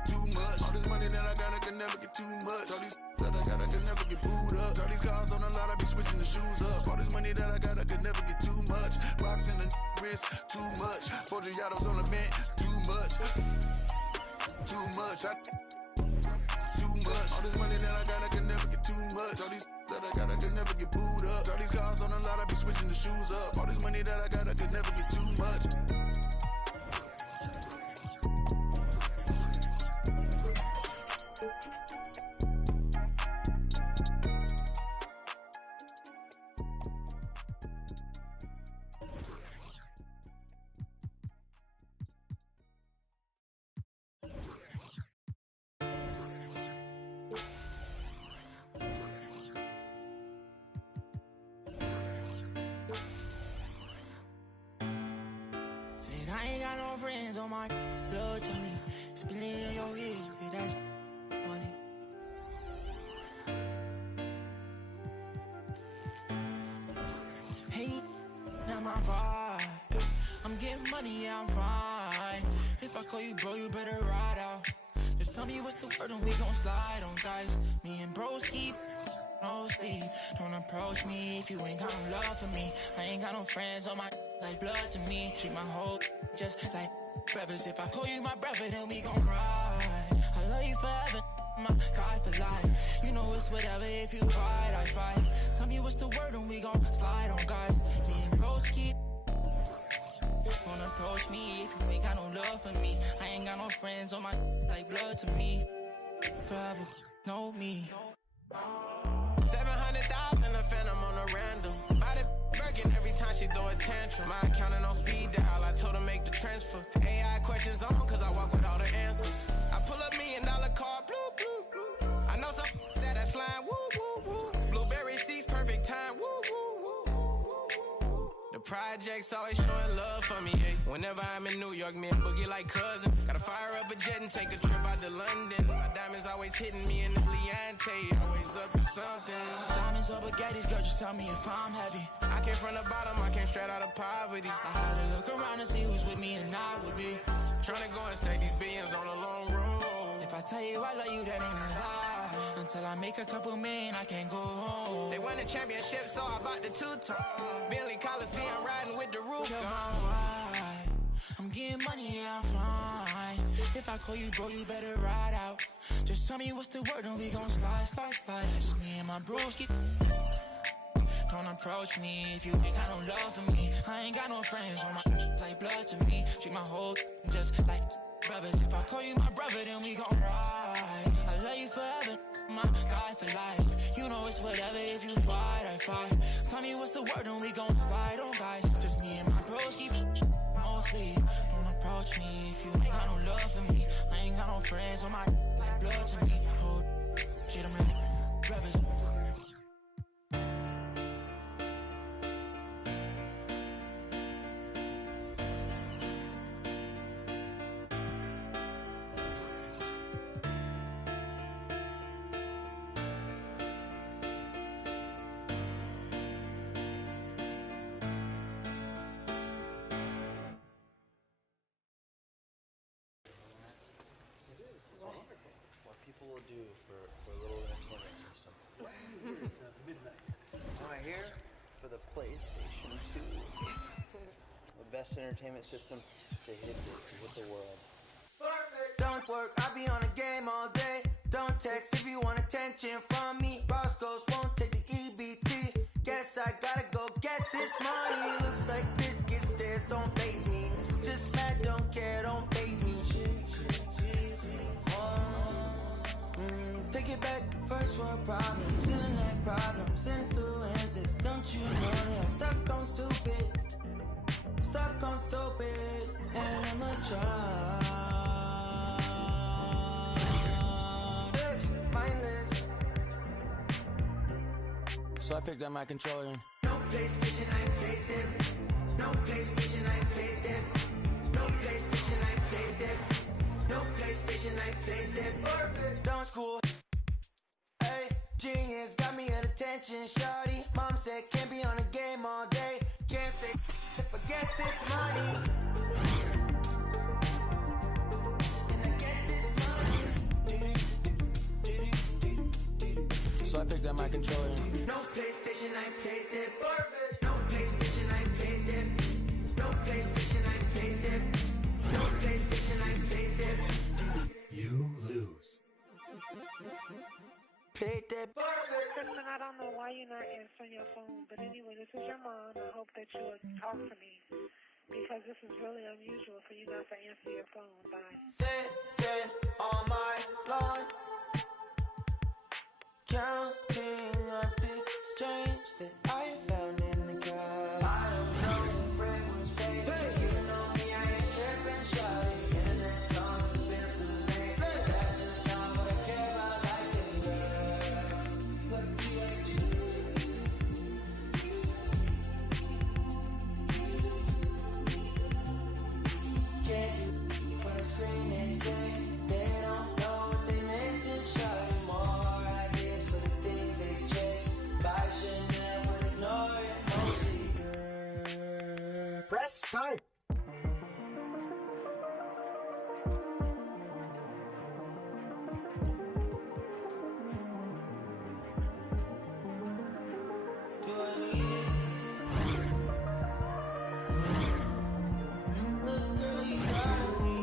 too much. All this money that I got, I can never get too much. All these that I got, I can never get booed up. All these cars on the lot, I be switching the shoes up. All this money that I got, I can never get too much. Rocks in the wrist, too much. 4 Giottos on the bench, too much. Too much, too much. All this money that I got, I can never get too much. All these that I got, I can never get booed up. All these cars on the lot, I be switching the shoes up. All this money that I got, I can never get too much. Said I ain't got no friends on my blood Johnny. Spilling in your head, that's money. Hey, not my vibe. I'm getting money, yeah, I'm fine. If I call you bro, you better ride out. Just tell me what's the word and we gon' slide on, guys. Me and bros keep no sleep. Don't approach me if you ain't got no love for me. I ain't got no friends on my like blood to me. Treat my whole just like brothers. If I call you my brother, then we gon' ride. I love you forever, my guy for life. You know it's whatever, if you fight, I fight. Tell me what's the word and we gon' slide on, guys. Me and bros keep. Don't approach me if you ain't got no love for me. I ain't got no friends on my like blood to me. Forever, know me. 700,000 a phantom on a random. Buy the Birkin every time she throw a tantrum. My accountant on speed dial, I told her make the transfer. AI questions on, cause I walk with all the answers. I pull $1 million car, blue, blue, blue. I know some that I slime, woo, woo, woo. Blueberry seats, perfect time, woo, woo, woo. The projects always showing love for me, yeah. Whenever I'm in New York, me and Boogie like cousins. Gotta fire up a jet and take a trip out to London. My diamonds always hitting me in the Leante, always up to something. Diamonds or baguettes, girl, just tell me if I'm heavy. I came from the bottom, I came straight out of poverty. I had to look around and see who's with me and not with me. Tryna go and stake these billions on a long road. If I tell you I love you, that ain't a lie. Until I make a couple million, I can't go home. They won the championship, so I bought the two-tone. Bentley Coliseum riding with the roof gone. I'm getting money, yeah, I'm fine. If I call you bro, you better ride out. Just tell me what's the word and we gon' slide, slide, slide. Just me and my bros keep. Don't approach me if you ain't got no love for me. I ain't got no friends on my like blood to me. Treat my whole just like brothers. If I call you my brother, then we gon' ride. I love you forever, my guy for life. You know it's whatever, if you fight, I fight. Tell me what's the word and we gon' slide on, guys. Just me and my bros keep no sleep. Don't approach me if you ain't got no love for me. I ain't got no friends on my like blood to me. Hold shit, I'm like brothers. People will do for a little employment system. Midnight. Am I here for the PlayStation 2? The best entertainment system to hit the world. Don't work, I be on the game all day. Don't text if you want attention from me. Roscoe's won't take the EBT. Guess I gotta go get this money. Looks like biscuit stairs don't faze me. Just mad, don't care, don't faze me. Take it back, first world problems, internet problems, influences. Don't you know that I'm stuck on stupid, and I'm a child. Mindless. So I picked up my controller and No PlayStation, I played them. No PlayStation, I played them. No PlayStation, I played them. No PlayStation, I played them. Perfect. Don't school. Hey, genius got me at attention, shawty. Mom said can't be on the game all day. Can't say forget this money. And I get this money. so I picked up my controller and No PlayStation, I played them. Perfect. No PlayStation, I played them. No PlayStation, I played them. No PlayStation, I played them. You lose. Played that. Kristen, I don't know why you're not answering your phone, but anyway, this is your mom. I hope that you will talk to me, because this is really unusual for you not to answer your phone. Bye. Sitting on my lawn, counting up this change that I found in the car. I don't know if bread was paid. You know me, I ain't tripping, shawty. Internet's on the list of late. That's just not what I care about, like it, girl. But you like to do. Can't you from the screen they say they don't know what they missing, shawty. More ideas for the things they chase. Buy Chanel but ignore it mostly, girl. Press start. Do I need it? Look, girl, you got me.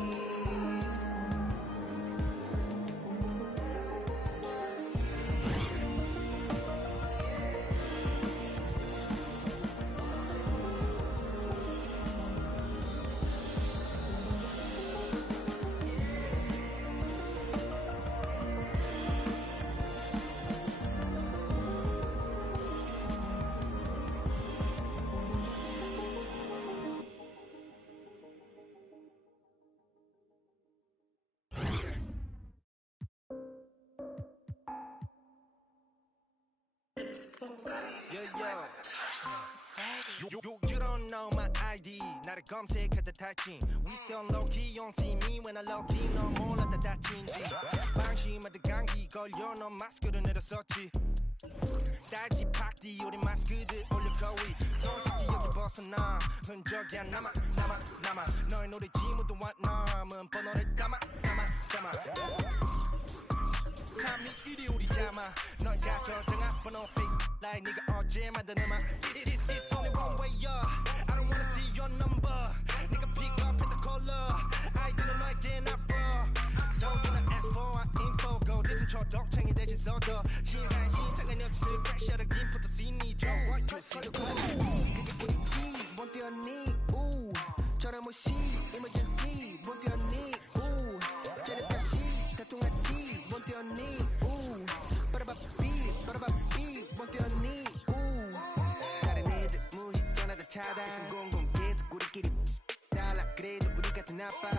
You don't know my ID. 나를 검색할 듯 하지. We still low key, you don't see me when I low key. 너 몰랐다 다친지. 방심하듯 감기 걸려 넌 마스크를 내렸었지. 다시 팍디 우리 마스크들 올려 거위. 손쉽게 여기 벗어나. 흔적이 안 남아. 너의 노래 지문도 안 남은 번호를 담아. 삶이 이리 우리잖아. 넌 다 저장한 번호 fake like 네가 어제 만든 음악. It's only one way up. I don't wanna see your number. 네가 pick up at the color. 아이들은 너에게 나빠. So you not ask for our info. Go listen 초독창이 대신 써도 신상의 녀석들 fresh out of input 씬이 좋아. You see the code. 그게 우리끼리 못 뛰었니? 우 전화 무시 emergency 못 뛰었니? 우 텔레파시 대통령이 못 뛰었니? 우 빠라바삐 못 뛰었니? 우 다른 애들 무식 전화다 차다 공공 계속 우리끼리 달라 그래도 우리 같은 아빠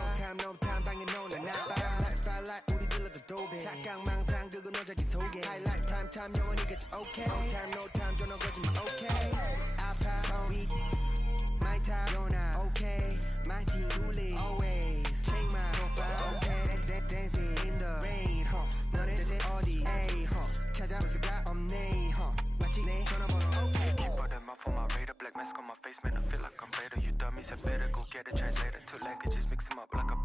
No time 방에 노는 나빠 Spotlight 우리 들러도 도배 착각망상 그건 너 자기 속에 Highlight prime time 영원히 그치 okay No time 전화 거짓말 okay 아파 성이 My time 전화 okay My team truly always Check my profile okay Dancing in the rain 너네 대체 어디 에이 찾아볼 수가 없네 마치 내 전화번호 okay Keep all them off on my radar. Black mask on my face, man, I feel like I'm Vader. You dummies had better go get a translator. Two languages, mix them up like a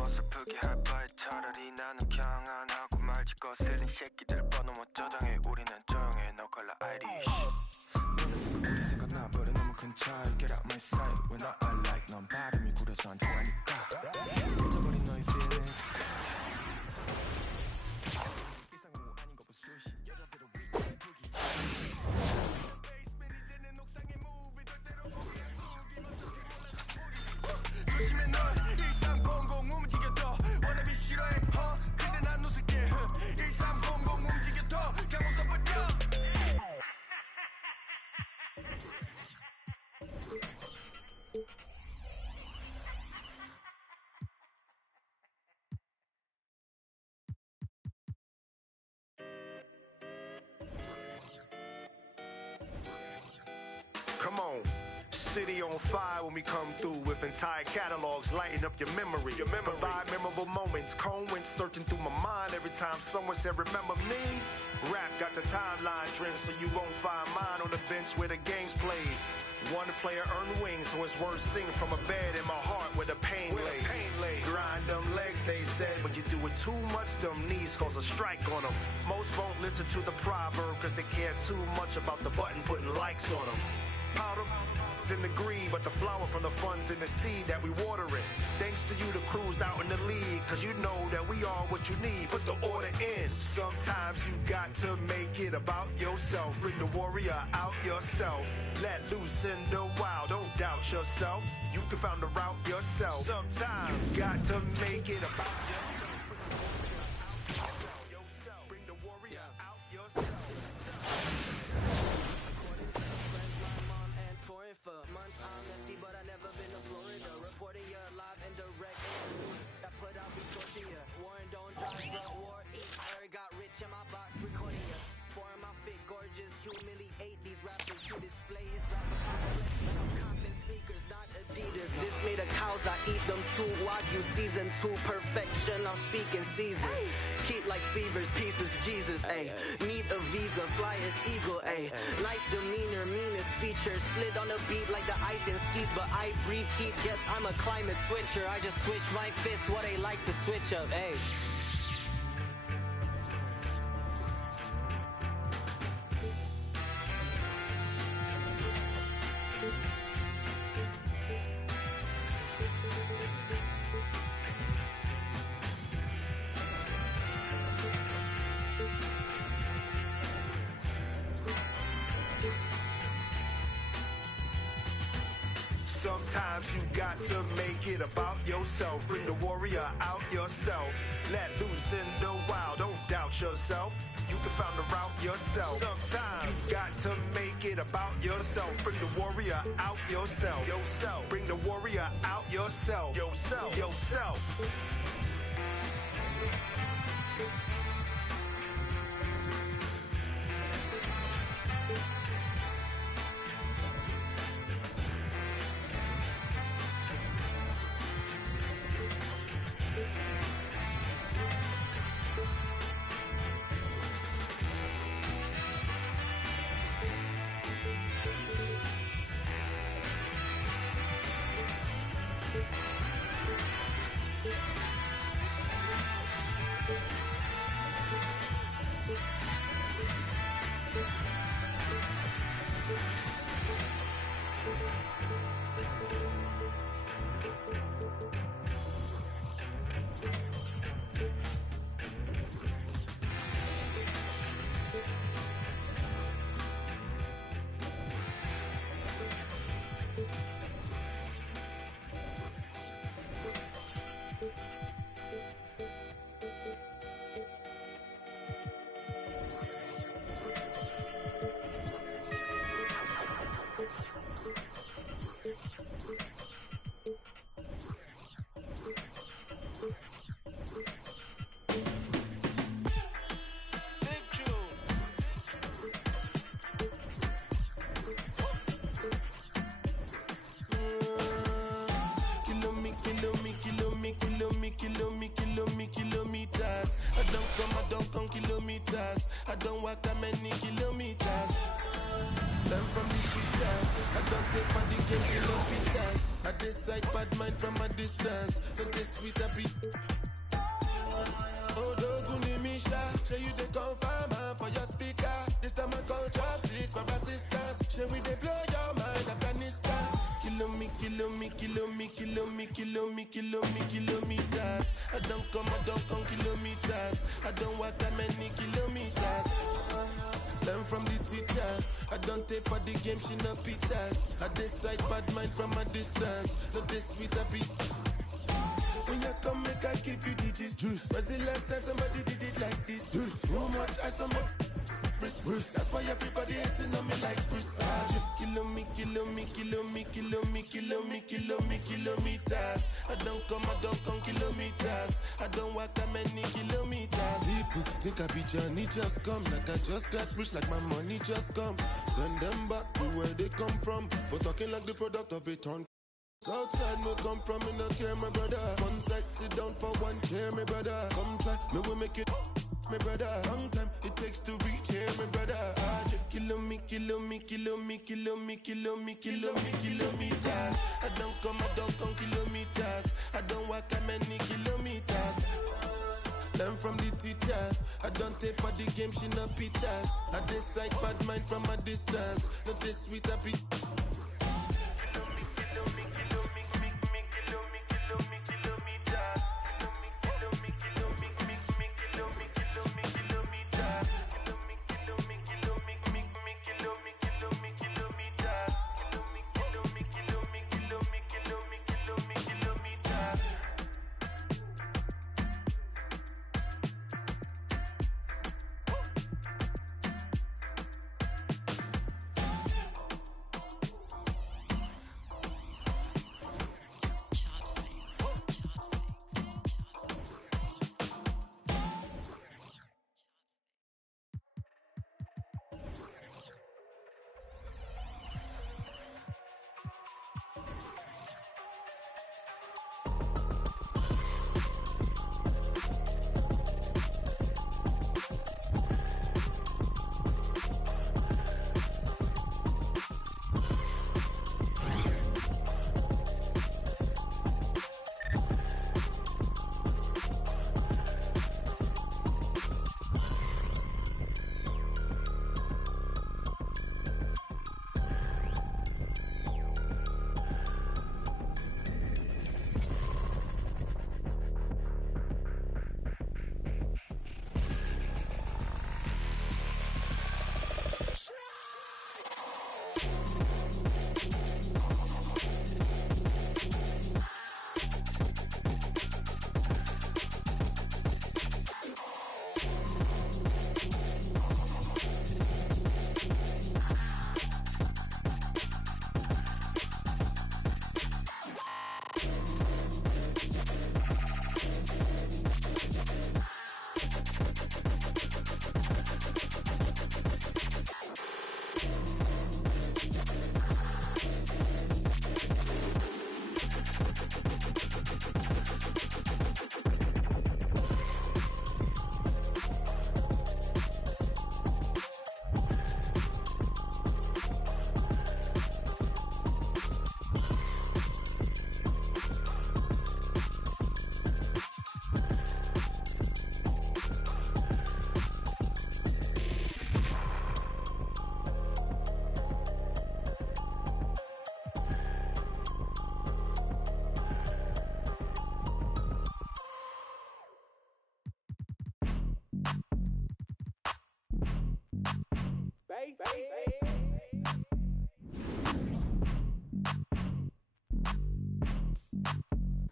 어설프게 할 바에 차라리 나는 그냥 안 하고 말지 거슬린 새끼들 번호 못 저장해. 우리는 조용해, no color ID. 너네 생각 우리 생각 나버려 너무 큰 잘 get out my sight When I like 넌 바람이 불어서 안 통하니까 잊어버린 너의 feelings 이상호 아닌 거 보수시 여자들은 위에 부기 베이스맨이 되는 옥상에 move 이럴 때로 고개 숙이면 저기 몰라서 포기 조심해 넌 1300 움직여도 wannabe 싫어해 근데 난 웃을게 1300 움직여도 그냥 웃어버려 Come on. City on fire when we come through with entire catalogs lighting up your memory. Provide memorable moments. Cohen searching through my mind every time someone said, remember me? Rap got the timeline trend, so you won't find mine on the bench where the game's played. One player earned wings, so it's worth singing from a bed in my heart where the pain lay. Grind them legs, they said, but you do it too much, them knees cause a strike on them. Most won't listen to the proverb cause they care too much about the button putting likes on them. Powder in the green, but the flower from the funds in the seed that we water it. Thanks to you, the crew's out in the league, cause you know that we are what you need. Put the order in. Sometimes you got to make it about yourself. Bring the warrior out yourself. Let loose in the wild, don't doubt yourself. You can find the route yourself. Sometimes you got to make it about yourself. Bring the warrior out yourself. For months I'm messy, but I never been to Florida. Reporting you live and direct. I put out be torching you. Warren don't die, but war eat. I got rich in my box recording you. Foreign my fit gorgeous, humiliate these rappers to display his rappers. I'm copping sneakers, not Adidas. This made of cows, I eat them too. Wagyu season 2 perfection. I'm speaking season. Heat like fevers, pieces, Jesus, ayy. Need a visa, fly as eagle, ayy. Nice demeanor, meanest features. Slid on the beat like the ice and skis, but I breathe heat. Guess I'm a climate switcher. I just switch my fists, what they like to switch up, ayy. Sometimes you got to make it about yourself. Bring the warrior out yourself. Let loose in the wild, don't doubt yourself. You can find the route yourself. Sometimes you got to make it about yourself. Bring the warrior out yourself. Bring the warrior out yourself. Yourself. Kilometers. I don't come kilometers. I don't walk that many kilometers. Learn from the teachers. I don't take for the game kilometers. I decide bad mind from a distance. But this sweet a beat. Oh, Doguni Misha. Show you the confirm for your speaker. This time I call chopsticks for assistance. Show we they blow your mind, Afghanistan. kilometers. I don't come kilometers. I don't walk that many kilometers. Learn from the teacher. I don't take for the game, she no pitas. I decide bad mind from a distance. Not this sweet a beat. When you come, make I give you digits. When's the last time somebody did it like this? Too much ice on my wrist. That's why everybody hating on me like Chris. Kilometers. I don't come kilometers. I don't walk that many kilometers. People think I be Johnny just come. Like I just got rich, like my money just come. Send them back to where they come from. For talking like the product of a ton. Outside me come from, me no care, my brother. One side, sit down for one chair, my brother. Come try, me will make it, my brother. Long time it takes to reach here, my brother. Kilometers. I don't come kilometers. I don't walk that many kilometers. Learn from the teacher. I don't take for the game, she no pitas. I decide bad mind from a distance. Not this sweet a beat.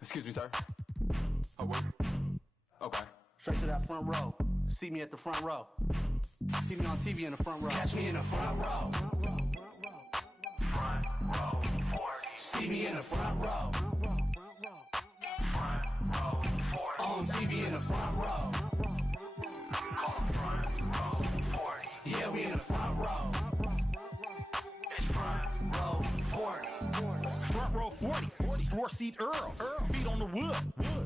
Excuse me, sir. Oh, wait. Okay. Straight to that front row. See me at the front row. See me on TV in the front row. Catch me in the front row. Front row 40. See me in the front row. Front row 40. On TV in the front row. Front row 40. Yeah, we in the front row. It's front row 40. Front row 40. Floor seat Earl. Feet on the wood.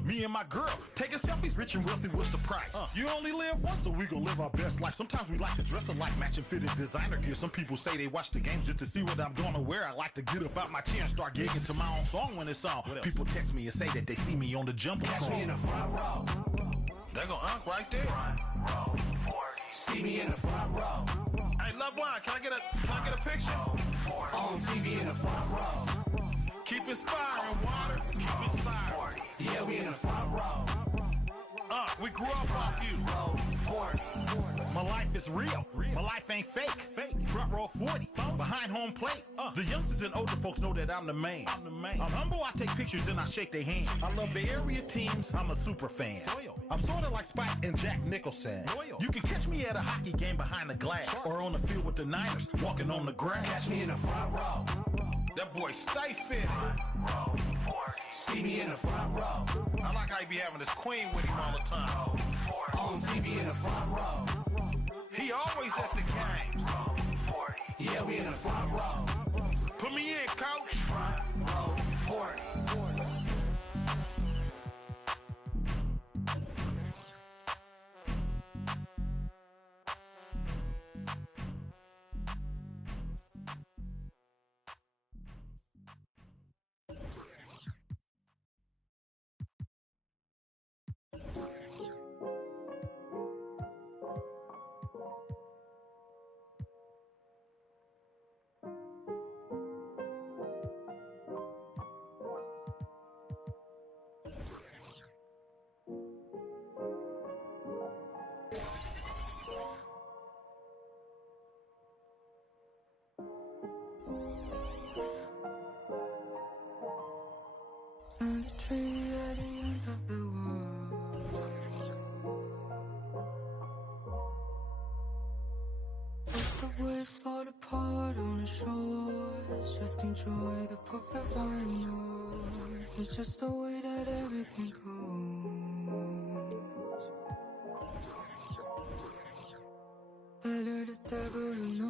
Me and my girl taking selfies, rich and wealthy, what's the price? You only live once, so we gon' live our best life. Sometimes we like to dress alike, matching fitted designer gear. Some people say they watch the games just to see what I'm gonna wear. I like to get up out my chair and start gigging to my own song when it's on. People text me and say that they see me on the jumbotron. Catch me in the front row. They gon' right there. Front row 40. See me in the front row. Hey, loved one, can I get a picture? On TV in the front row. Keep inspiring, Water. Keep inspiring. Yeah, we in the front row. We grew up off you. My life is real. My life ain't fake. Front row 40. Behind home plate. The youngsters and older folks know that I'm the man. I'm humble, I take pictures and I shake their hands. I love Bay Area teams, I'm a super fan. I'm sorta like Spike and Jack Nicholson. You can catch me at a hockey game behind the glass. Or on the field with the Niners, walking on the grass. Catch me in the front row. That boy stay fit. See me in the front row. I like how he be having his queen with him all the time. On TV in the front row. He always at the games. Yeah, we in the front row. Put me in, coach. Front row 40. Plant a tree at the end of the world. Watch the waves fall apart on the shore. Just enjoy the perfect white noise. It's just the way that everything goes. Better the devil you know.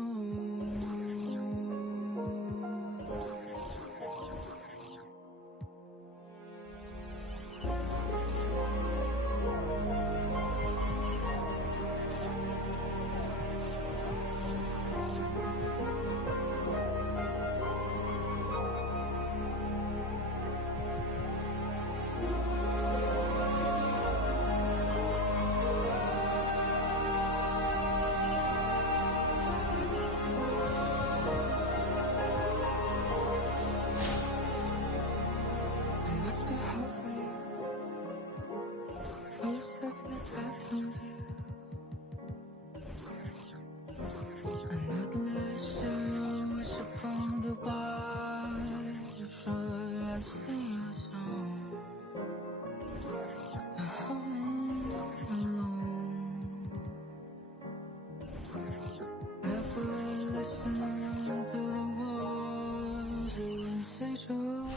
Must be hard for you. Close up in a top-down view. An endless wish upon the bar. You sure I've seen your song. I'm humming alone. Never listen to the words that will say true.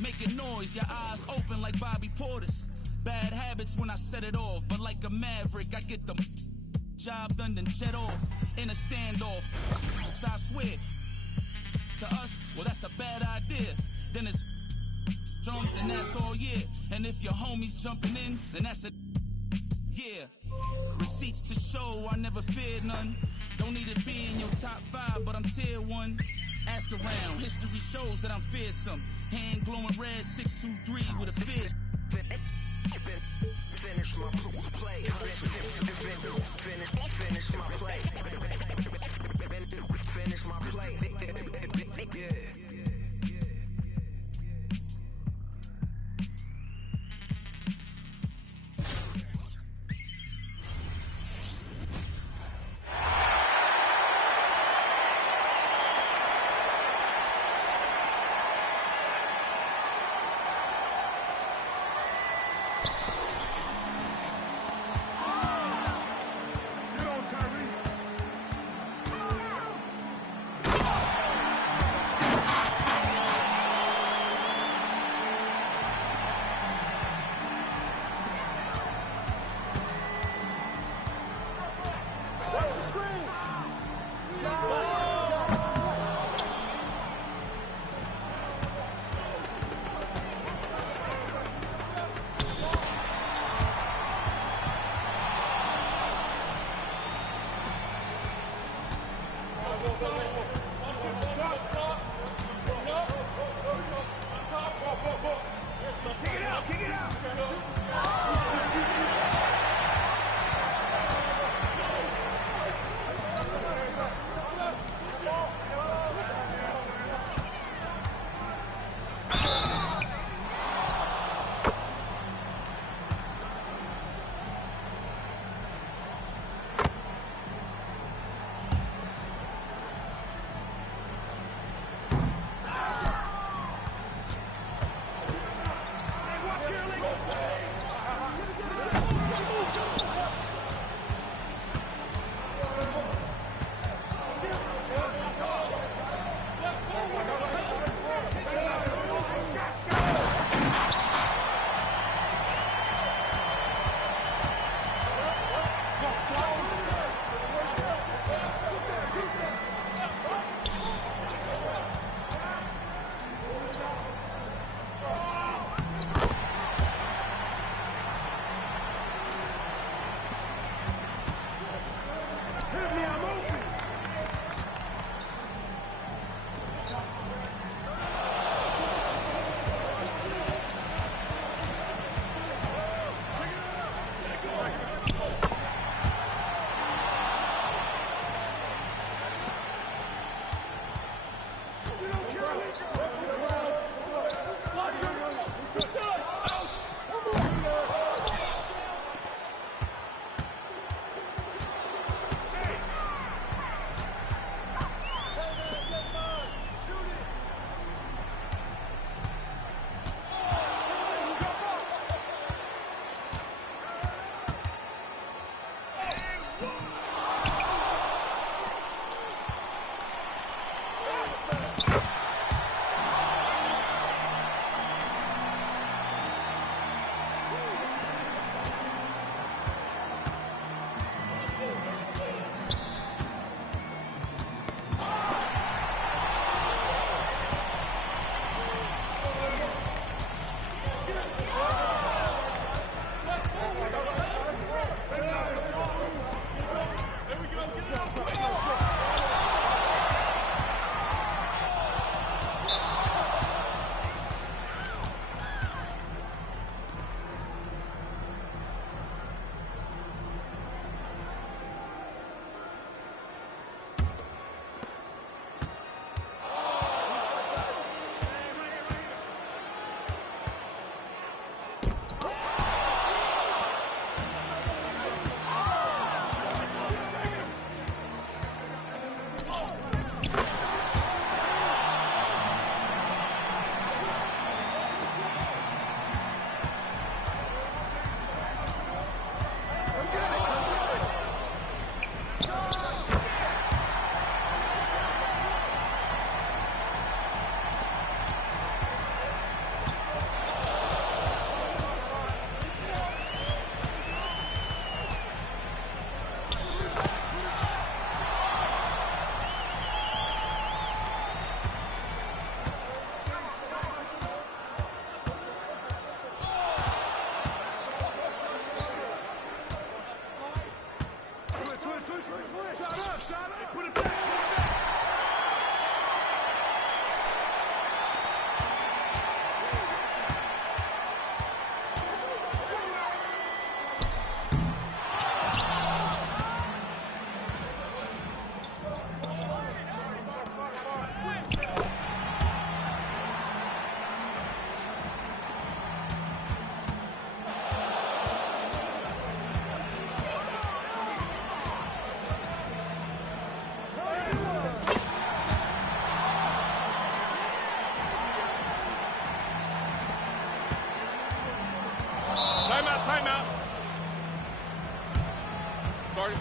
Making noise, your eyes open like Bobby Porter's. Bad habits when I set it off, but like a maverick, I get the job done, then jet off in a standoff. I swear, to us, well, that's a bad idea. Then it's drums, and that's all, yeah. And if your homies jumping in, then that's a yeah. Receipts to show, I never feared none. Don't need to be in your top 5, but I'm tier 1. Ask around, history shows that I'm fearsome. Hand glowing red, 623 with a fist. Finish my play. Finish my play. Finish my play. Yeah. Timeout. Started.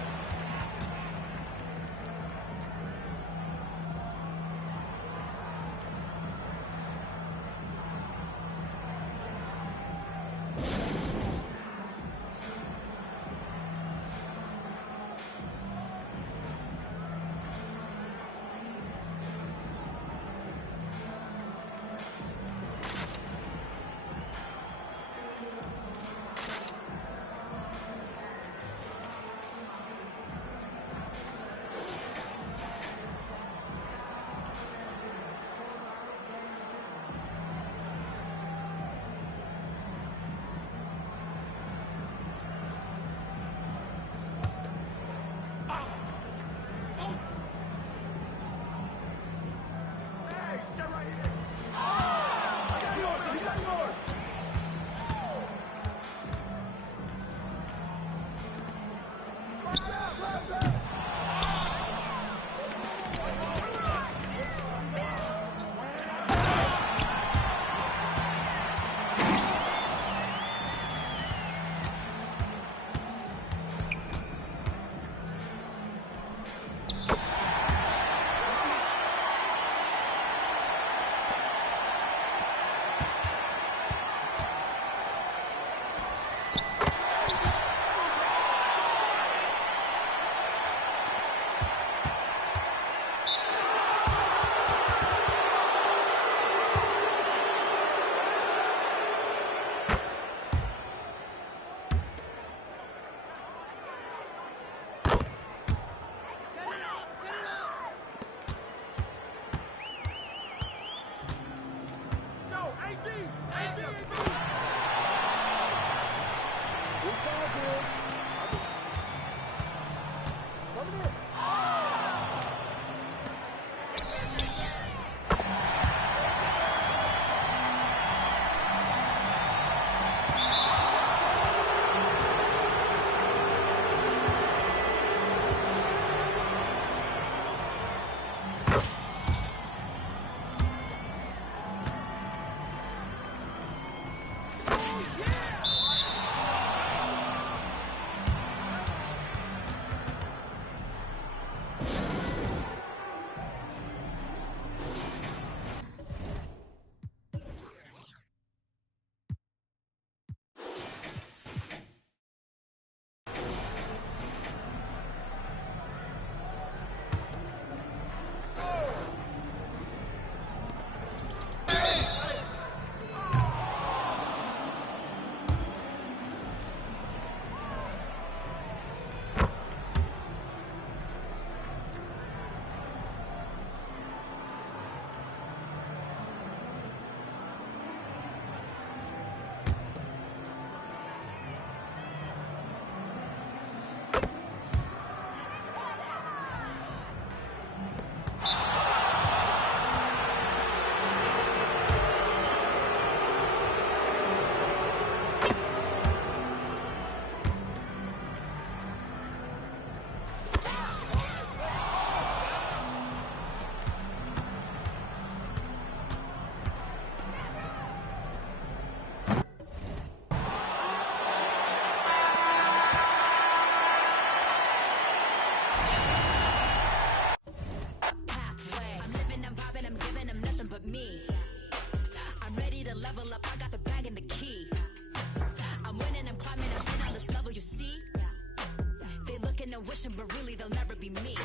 wishing, but really they'll never be me.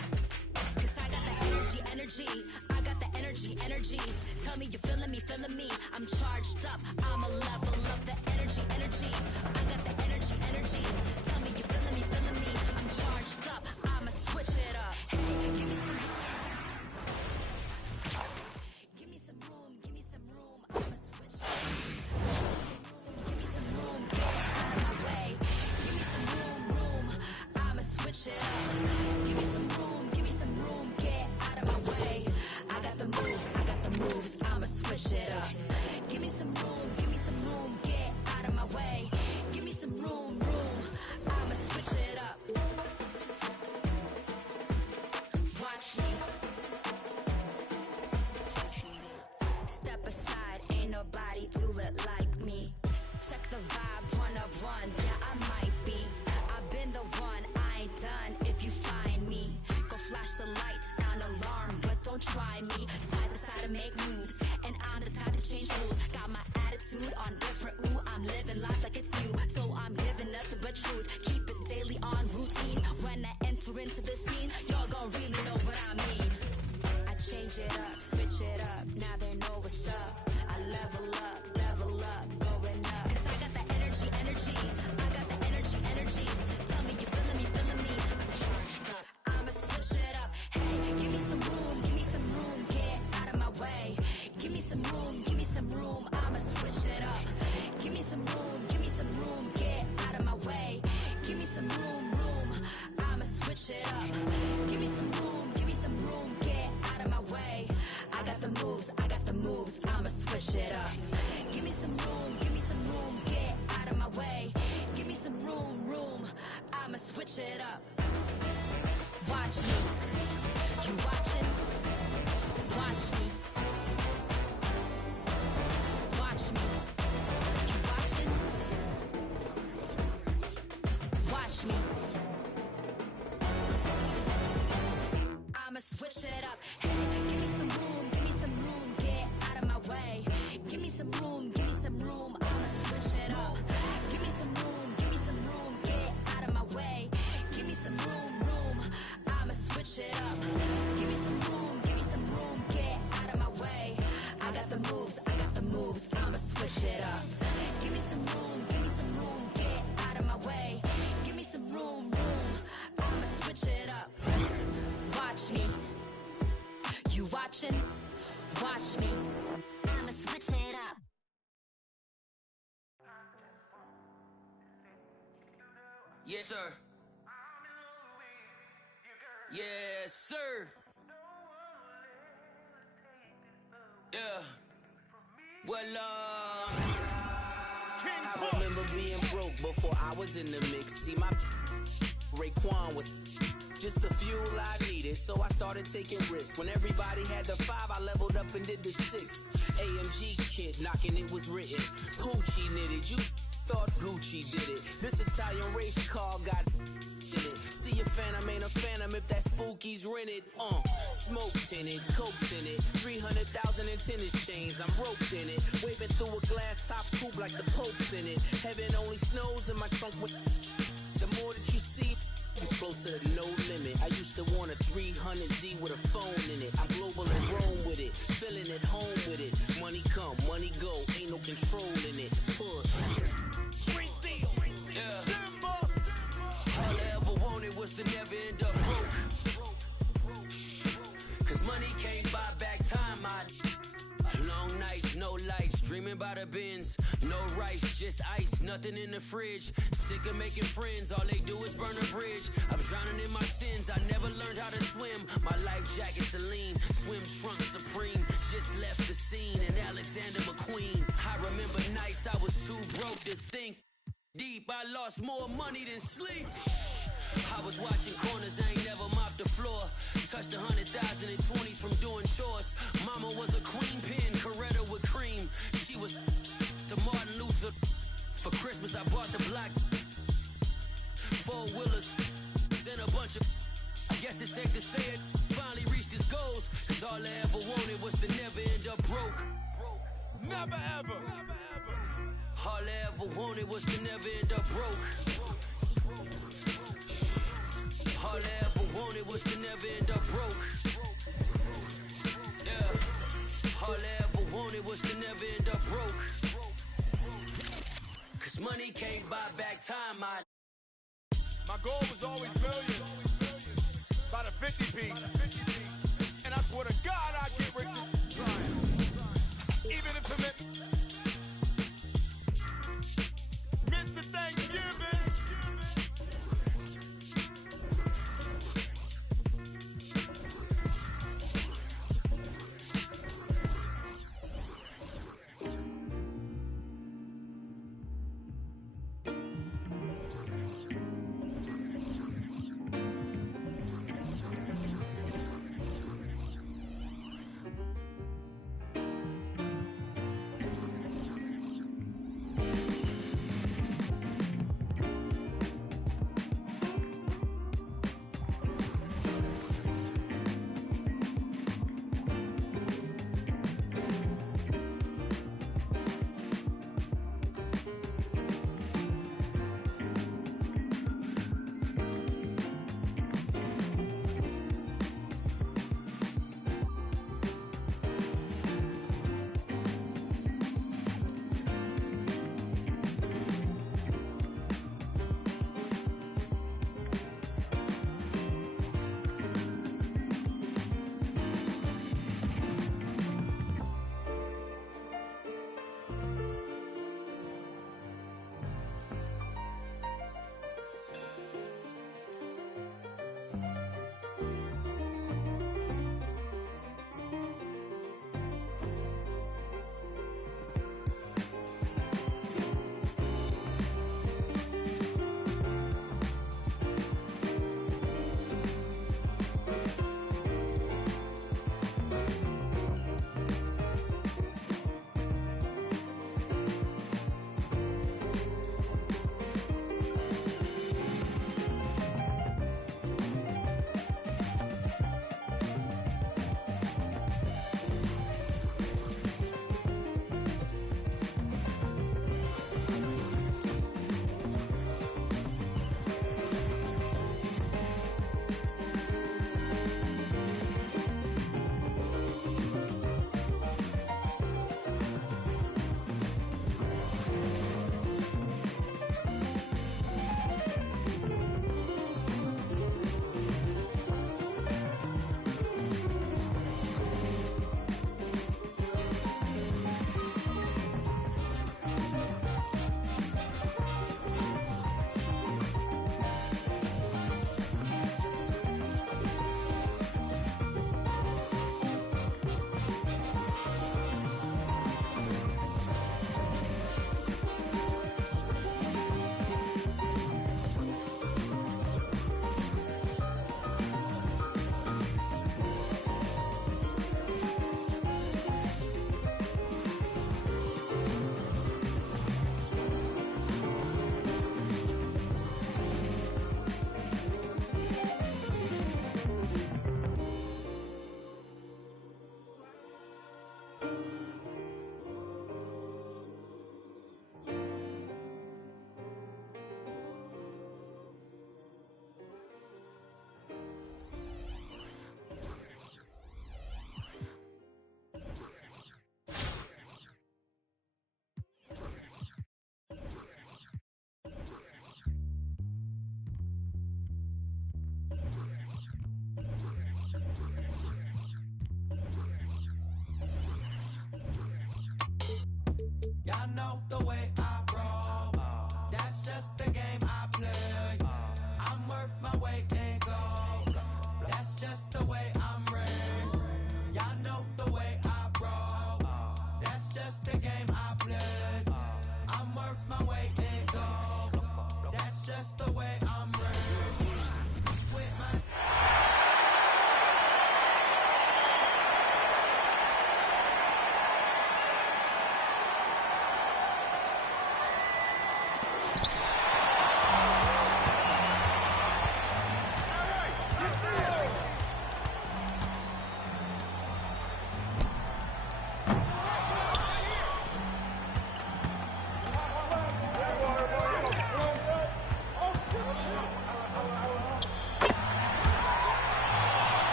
Cause I got the energy. I got the energy. Tell me you're feeling me. I'm charged up. I'ma level up the energy. I got the energy. Tell me you're feeling me. I'm charged up. I'ma switch it up. Hey, give me some room. Give me some room. I'ma switch it up. Give me some room. Get out of my way. Give me some room. I'ma switch it up. Give me some room. Get out of my way. I got the moves. I'ma switch it up. Give me some room. Get out of my way. Give me some room. I'ma switch it up. Watch me. Step aside, ain't nobody do it like me. Check the vibe, 1 of 1. Yeah, I might be. I've been the one, I ain't done. If you find me, go flash the lights, sound alarm, but don't try me. Side to side to make moves, and I'm the type to change rules. Got my attitude on different. Ooh, I'm living life like it's new, so I'm giving nothing but truth. Keep it daily on routine. When I enter into the scene, y'all gon' really know what I mean. I change it up, switch it up. Now they know what's up. I level up, going up. Cause I got the energy. I got the energy. Tell me you feeling me. I'm charged up. I'ma switch it up. Hey, give me some room. Get out of my way. Give me some room. I'ma switch it up. Give me some room. Get out of my way. Give me some room. I'ma switch it up. Give me some room. Get out of my way. I got the moves. I'ma switch it up. Give me some room. Get out of my way. Give me some room. I'ma switch it up. Watch me. You watching? Watch me. Watch me. You watching? Watch me. I'ma switch it up. Hey, give me some room. Get out of my way. Give me some room. I'ma switch it up. Give me some room. Get out of my way. Give me some room. I'ma switch it up. Give me some room. Get out of my way. I got the moves. I'ma switch it up. Give me some room. Get out of my way. Give me some room. I'ma switch it up. Watch me. You watching? Watch me. I'ma switch it up. Yes, sir. Yes, sir. Yeah. Well, I remember being broke before I was in the mix. See, my Raekwon was just the fuel I needed, so I started taking risks. When everybody had the 5, I leveled up and did the 6. AMG kit, knocking it was written. Gucci knitted, you thought Gucci did it. This Italian race car got in it. See a phantom, ain't a phantom if that spooky's rented. Smokes in it, cokes in it, 300,000 in tennis chains. I'm roped in it, waving through a glass top coupe like the Pope's in it. Heaven only snows in my trunk. The more that you see, you closer to no limit. I used to want a 300Z with a phone in it. I'm global and roam with it, feeling at home with it. Money come, money go, ain't no control in it. Push. Yeah. All I ever wanted was to never end up broke. Cause money can't buy back time. Long nights, no lights, dreaming about a Benz. No rice, just ice, nothing in the fridge. Sick of making friends, all they do is burn a bridge. I'm drowning in my sins, I never learned how to swim. My life jacket Celine, swim trunk Supreme. Just left the scene in Alexander McQueen. I remember nights I was too broke to think deep. I lost more money than sleep. I was watching corners, I ain't never mopped the floor. Touched 100,000 in 20s from doing chores. Mama was a queen pin, Coretta with cream. She was to Martin Luther. For Christmas I bought the black 4-wheelers. Then a bunch of, I guess it's safe to say it, finally reached his goals. Cause all I ever wanted was to never end up broke. Never ever. All I ever wanted was to never end up broke. All wanted was to never end up broke. Cause money can't buy back time, my goal was always millions. By the 50 piece. And I swear to God I get rich and trying. Even if it meant Mr. Thanksgiving.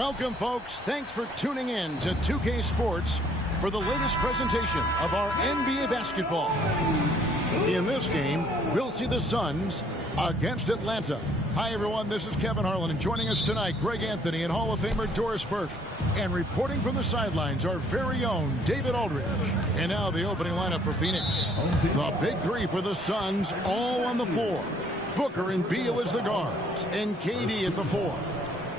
Welcome, folks. Thanks for tuning in to 2K Sports for the latest presentation of our NBA basketball. In this game, we'll see the Suns against Atlanta. Hi, everyone. This is Kevin Harlan, and joining us tonight, Greg Anthony and Hall of Famer Doris Burke. And reporting from the sidelines, our very own David Aldridge. And now the opening lineup for Phoenix. The big three for the Suns, all on the floor. Booker and Beal as the guards, and KD at the 4.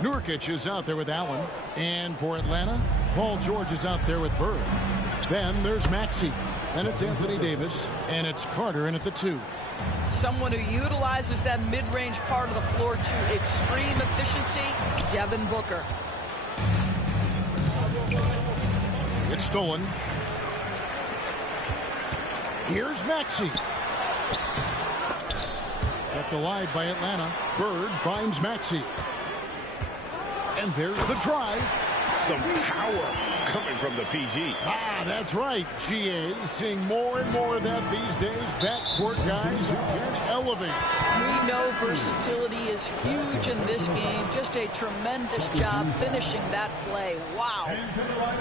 Nurkic is out there with Allen. And for Atlanta, Paul George is out there with Bird. Then there's Maxey. Then it's Anthony Davis. And it's Carter in at the 2. Someone who utilizes that mid-range part of the floor to extreme efficiency, Devin Booker. It's stolen. Here's Maxey. Kept alive by Atlanta. Bird finds Maxey. And there's the drive. Some power coming from the PG. Ah, that's right, GA. Seeing more and more of that these days. Backcourt guys who can elevate. We know versatility is huge in this game. Just a tremendous job finishing that play. Wow.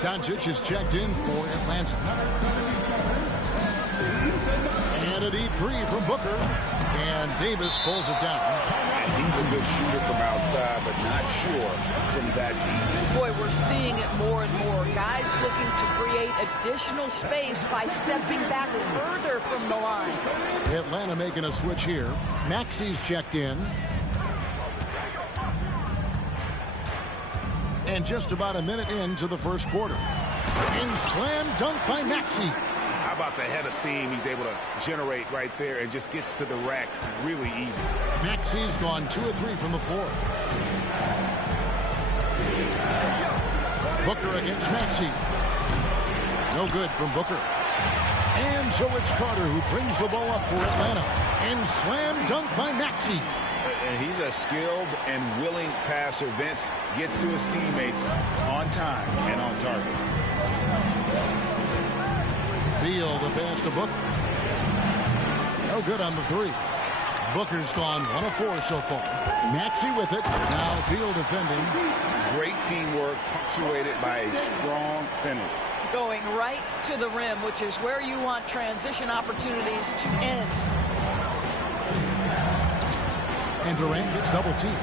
Doncic is checked in for Atlanta. And a deep three from Booker. And Davis pulls it down. He's a good shooter from outside, but not sure from that deep. Boy, we're seeing it more and more. Guys looking to create additional space by stepping back further from the line. Atlanta making a switch here. Maxey's checked in. And just about a minute into the first quarter. And slam dunk by Maxey. How about the head of steam he's able to generate right there and just gets to the rack really easy. Maxey's gone 2 of 3 from the floor. Booker against Maxey. No good from Booker. And so it's Carter who brings the ball up for Atlanta. And slam dunk by Maxey. And he's a skilled and willing passer. Vince gets to his teammates on time and on target. Beal the pass to Booker. No good on the 3. Booker's gone 1 of 4 so far. Maxey with it. Now Beal defending. Great teamwork punctuated by a strong finish. Going right to the rim, which is where you want transition opportunities to end. And Durant gets double teamed.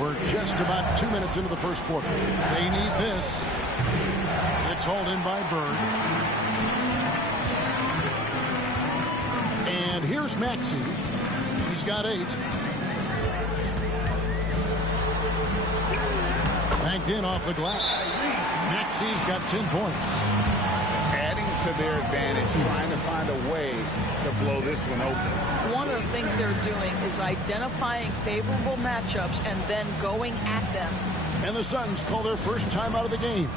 We're just about 2 minutes into the first quarter. They need this. It's hauled in by Bird. And here's Maxey. He's got 8. Banked in off the glass. Maxey's got 10 points. Adding to their advantage, trying to find a way to blow this one open. One of the things they're doing is identifying favorable matchups and then going at them. And the Suns call their first time out of the game.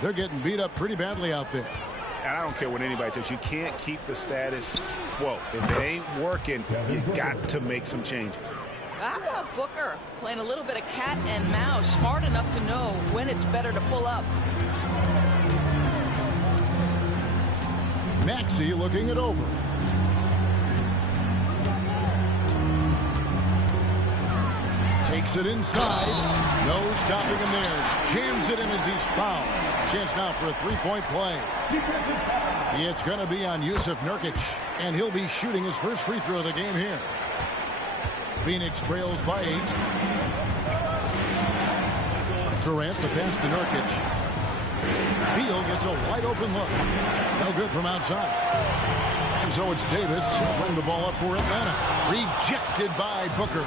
They're getting beat up pretty badly out there. And I don't care what anybody says. You can't keep the status quo. If it ain't working, you got to make some changes. How about Booker playing a little bit of cat and mouse, smart enough to know when it's better to pull up. Maxey looking it over. Takes it inside. No stopping him there. Jams it in as he's fouled. Chance now for a three-point play. It's going to be on Yusuf Nurkic, and he'll be shooting his first free throw of the game here. Phoenix trails by 8. Durant the pass to Nurkic. Beal gets a wide open look. No good from outside. And so it's Davis who'll bring the ball up for Atlanta. Rejected by Booker.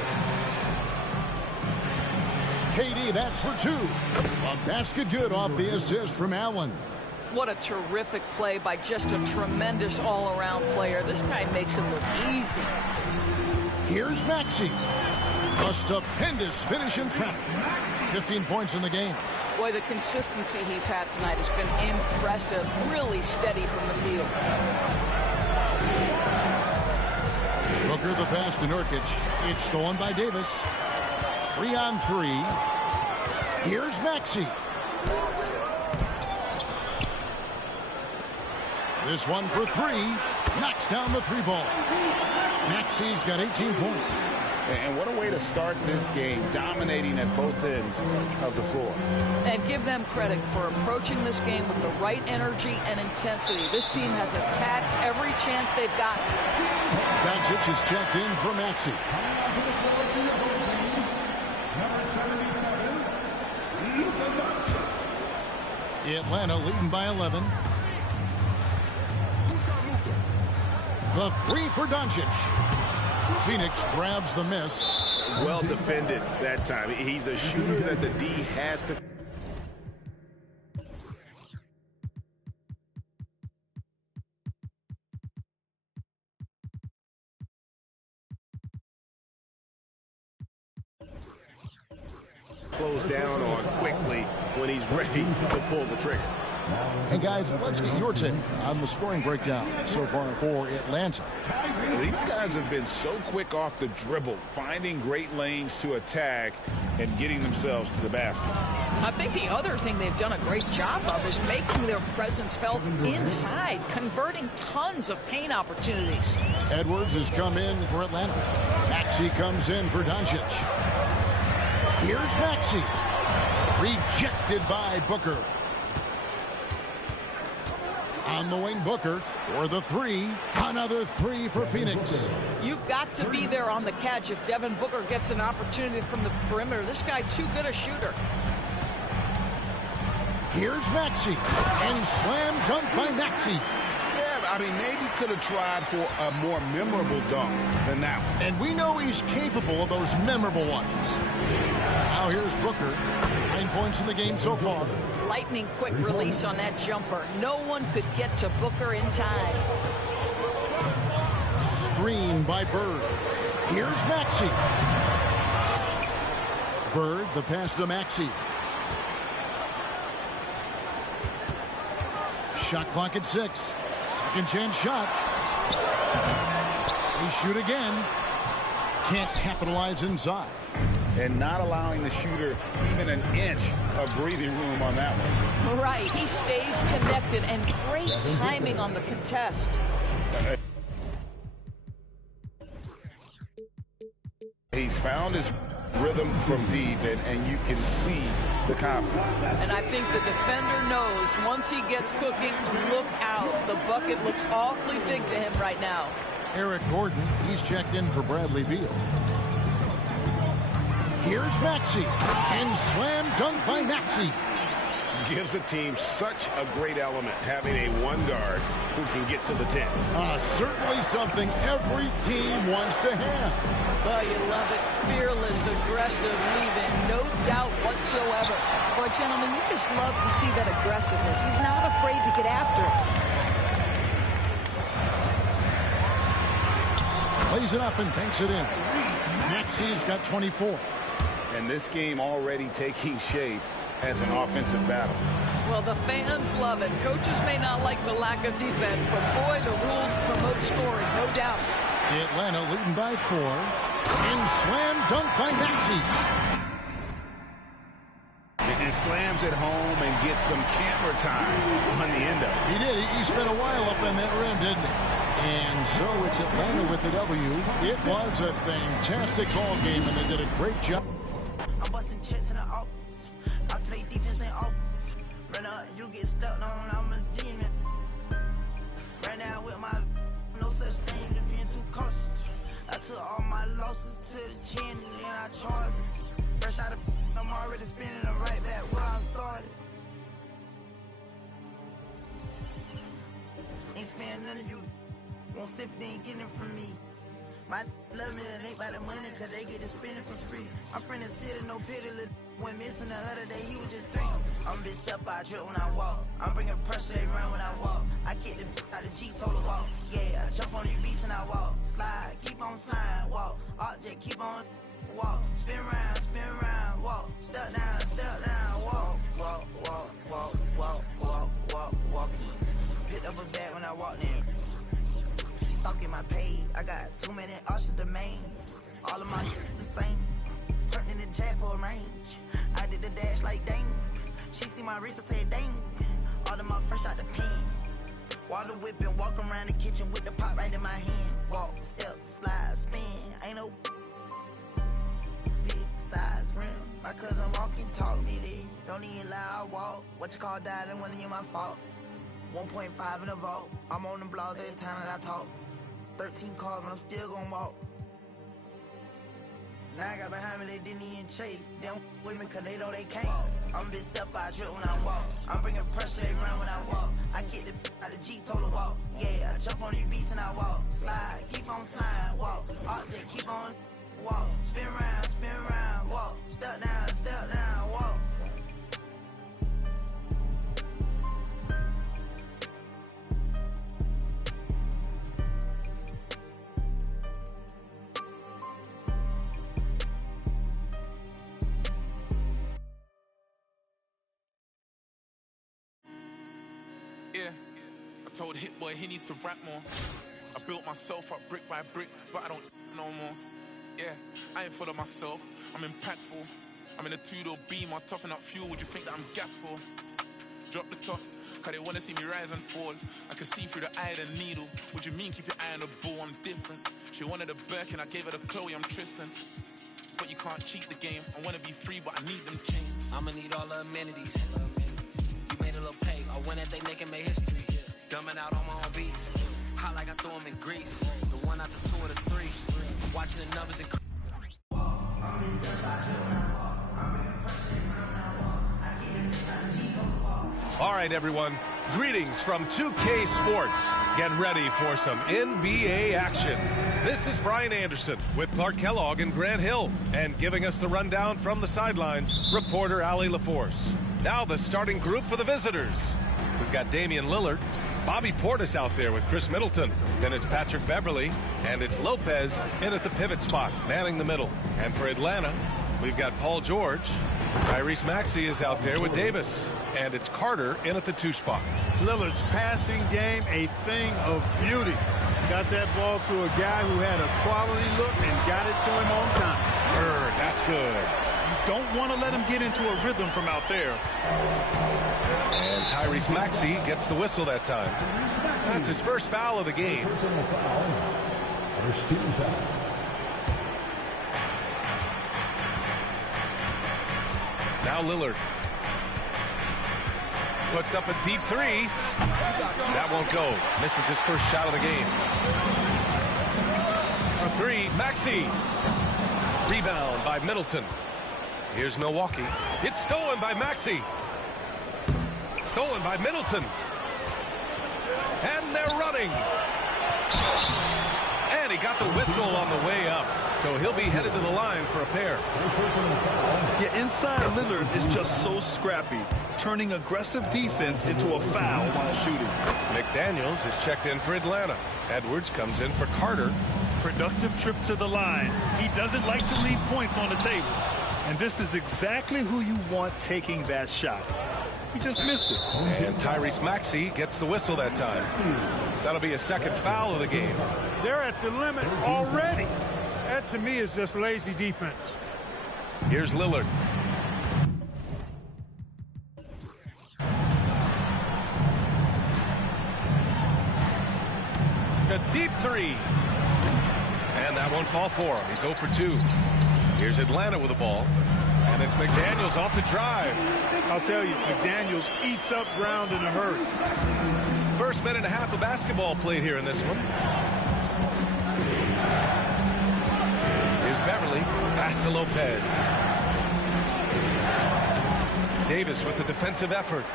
KD, that's for 2. A basket good off the assist from Allen. What a terrific play by just a tremendous all-around player. This guy makes it look easy. Here's Maxey. A stupendous finish in traffic. 15 points in the game. Boy, the consistency he's had tonight has been impressive. Really steady from the field. Booker the pass to Nurkic. It's stolen by Davis. 3-on-3. Here's Maxey. This one for three. Knocks down the three ball. Maxi's got 18 points. And what a way to start this game, dominating at both ends of the floor. And give them credit for approaching this game with the right energy and intensity. This team has attacked every chance they've gotten. Doncic is checked in for Maxi. Atlanta leading by 11. The three for Doncic. Phoenix grabs the miss. Well defended that time. He's a shooter that the D has to. Close down on quickly when he's ready to pull the trigger. And guys, let's get your take on the scoring breakdown so far for Atlanta. These guys have been so quick off the dribble, finding great lanes to attack and getting themselves to the basket. I think the other thing they've done a great job of is making their presence felt inside, converting tons of paint opportunities. Edwards has come in for Atlanta. Maxi comes in for Doncic. Here's Maxi. Rejected by Booker. On the wing, Booker for the three. Another three for Phoenix. You've got to be there on the catch if Devin Booker gets an opportunity from the perimeter. This guy too good a shooter. Here's Maxi. And slam dunk by Maxi. Yeah, I mean, maybe could have tried for a more memorable dunk than that one. And we know he's capable of those memorable ones. Now here's Booker. 9 points in the game so far. Lightning quick release on that jumper. No one could get to Booker in time. Screen by Bird. Here's Maxi. Bird, the pass to Maxi. Shot clock at 6. Second chance shot. They shoot again. Can't capitalize inside. And not allowing the shooter even an inch of breathing room on that one. Right, he stays connected, and great timing on the contest. He's found his rhythm from deep, and you can see the confidence. And I think the defender knows once he gets cooking, look out. The bucket looks awfully big to him right now. Eric Gordon, he's checked in for Bradley Beal. Here's Maxi. And slam dunk by Maxi. Gives the team such a great element, having a one guard who can get to the 10. Certainly something every team wants to have. Oh, you love it. Fearless, aggressive, leaving, no doubt whatsoever. But, gentlemen, you just love to see that aggressiveness. He's not afraid to get after it. Plays it up and banks it in. Maxi's got 24. And this game already taking shape as an offensive battle. Well, the fans love it. Coaches may not like the lack of defense, but boy, the rules promote scoring, no doubt. Atlanta leading by 4. And slam dunk by Maxi. And slams it home and gets some camera time on the end of it. He did. He spent a while up in that rim, didn't he? And so it's Atlanta with the W. It was a fantastic ball game, and they did a great job. I'm busting checks in the office. I play defense in office. Run up, you get stuck on, I'm a demon. Ran out with my no such thing as being too cautious. I took all my losses to the chin and then I charged it. Fresh out of I'm already spinning them right back where I started. Ain't spending none of you. Won't sip, they ain't getting it from me. My love me, it ain't by the money, cause they get to spend it for free. I'm from the city, no pity, went missing the other day, he was just 3. I'm bitch step by trip when I walk. I'm bringing pressure, they run when I walk. I kick the bitch out the G, told her walk. Yeah, I jump on these beats and I walk. Slide, keep on sliding, walk. Object, keep on walk. Spin round, walk. Step down, walk. Walk, walk, walk, walk, walk, walk, walk. Picked up a bag when I walked in. Stalking my page, I got too many options to main. All of my shit the same. Turned in the jack for a range. I did the dash like dang. She see my wrist and said dang. All of my fresh out the pen. Start the whip and walk around the kitchen with the pot right in my hand. Walk, step, slide, spin. Ain't no big size rim. My cousin walking, taught me this. Don't even lie, I walk. What you call died and wasn't even my fault. 1.5 in the vault. I'm on the blogs every time that I talk. 13 cars, but I'm still gonna walk. Now I got behind me, they didn't even chase. They don't with me cause they know they can't. I'm a big step, I trip when I walk. I'm bringing pressure, they run when I walk. I kick the out the G, told her walk. Yeah, I jump on these beats and I walk. Slide, keep on sliding, walk. Object, keep on walk. Spin around, walk. Step down, walk. Yeah, I told Hit Boy he needs to rap more. I built myself up brick by brick, but I don't no more. Yeah, I ain't full of myself, I'm impactful. I'm in a two-door Beamer, topping up fuel, would you think that I'm gas for? Drop the top, cause they wanna see me rise and fall. I can see through the eye of the needle. What you mean keep your eye on the ball, I'm different. She wanted a Birkin, I gave her the Chloe, I'm Tristan. But you can't cheat the game, I wanna be free, but I need them chains. I'ma need all the amenities. You made a little pay, I went at they making made history. Dumbing out on my own beats. Hot like I threw them in grease. The one out the 2 or the 3. Watching the numbers increase. All right, everyone. Greetings from 2K Sports. Get ready for some NBA action. This is Brian Anderson with Clark Kellogg and Grant Hill. And giving us the rundown from the sidelines, reporter Allie LaForce. Now the starting group for the visitors. We've got Damian Lillard, Bobby Portis out there with Chris Middleton. Then it's Patrick Beverly, and it's Lopez in at the pivot spot, manning the middle. And for Atlanta, we've got Paul George. Tyrese Maxey is out there with Davis. And it's Carter in at the 2 spot. Lillard's passing game, a thing of beauty. Got that ball to a guy who had a quality look and got it to him on time. That's good. You don't want to let him get into a rhythm from out there. And Tyrese Maxey gets the whistle that time. That's his first foul of the game. First team foul. Now Lillard puts up a deep 3. That won't go. Misses his first shot of the game. For 3, Maxey. Rebound by Middleton. Here's Milwaukee. It's stolen by Maxey. Stolen by Middleton. And they're running. And he got the whistle on the way up. So he'll be headed to the line for a pair. Yeah, inside Lillard is just so scrappy, turning aggressive defense into a foul while shooting. McDaniels is checked in for Atlanta. Edwards comes in for Carter. Productive trip to the line. He doesn't like to leave points on the table. And this is exactly who you want taking that shot. He just missed it. And Tyrese Maxey gets the whistle that time. That'll be a second foul of the game. They're at the limit already. That, to me, is just lazy defense. Here's Lillard. A deep 3. And that won't fall for him. He's 0 for 2. Here's Atlanta with the ball. And it's McDaniels off the drive. I'll tell you, McDaniels eats up ground in a hurry. First minute and a half of basketball played here in this one. Here's Beverly. Pass to Lopez. Davis with the defensive effort.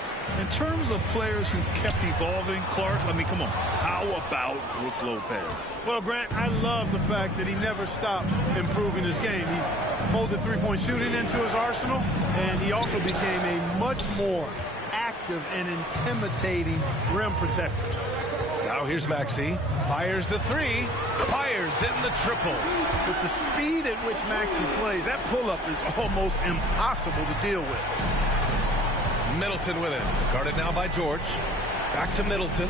In terms of players who've kept evolving, Clark, I mean, come on. How about Brook Lopez? Well, Grant, I love the fact that he never stopped improving his game. He folded three-point shooting into his arsenal, and he also became a much more active and intimidating rim protector. Now here's Maxey. Fires the 3. Fires in the triple. With the speed at which Maxey plays, that pull-up is almost impossible to deal with. Middleton with it. Guarded now by George. Back to Middleton.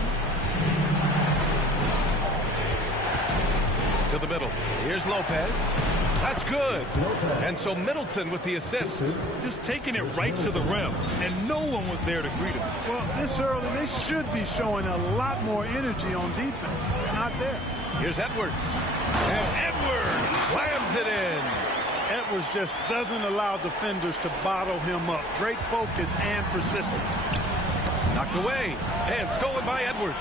To the middle. Here's Lopez. That's good. And so Middleton with the assist. Just taking it right to the rim, and no one was there to greet him. Well, this early, they should be showing a lot more energy on defense. It's not there. Here's Edwards. And Edwards slams it in. Edwards just doesn't allow defenders to bottle him up. Great focus and persistence. Knocked away and stolen by Edwards.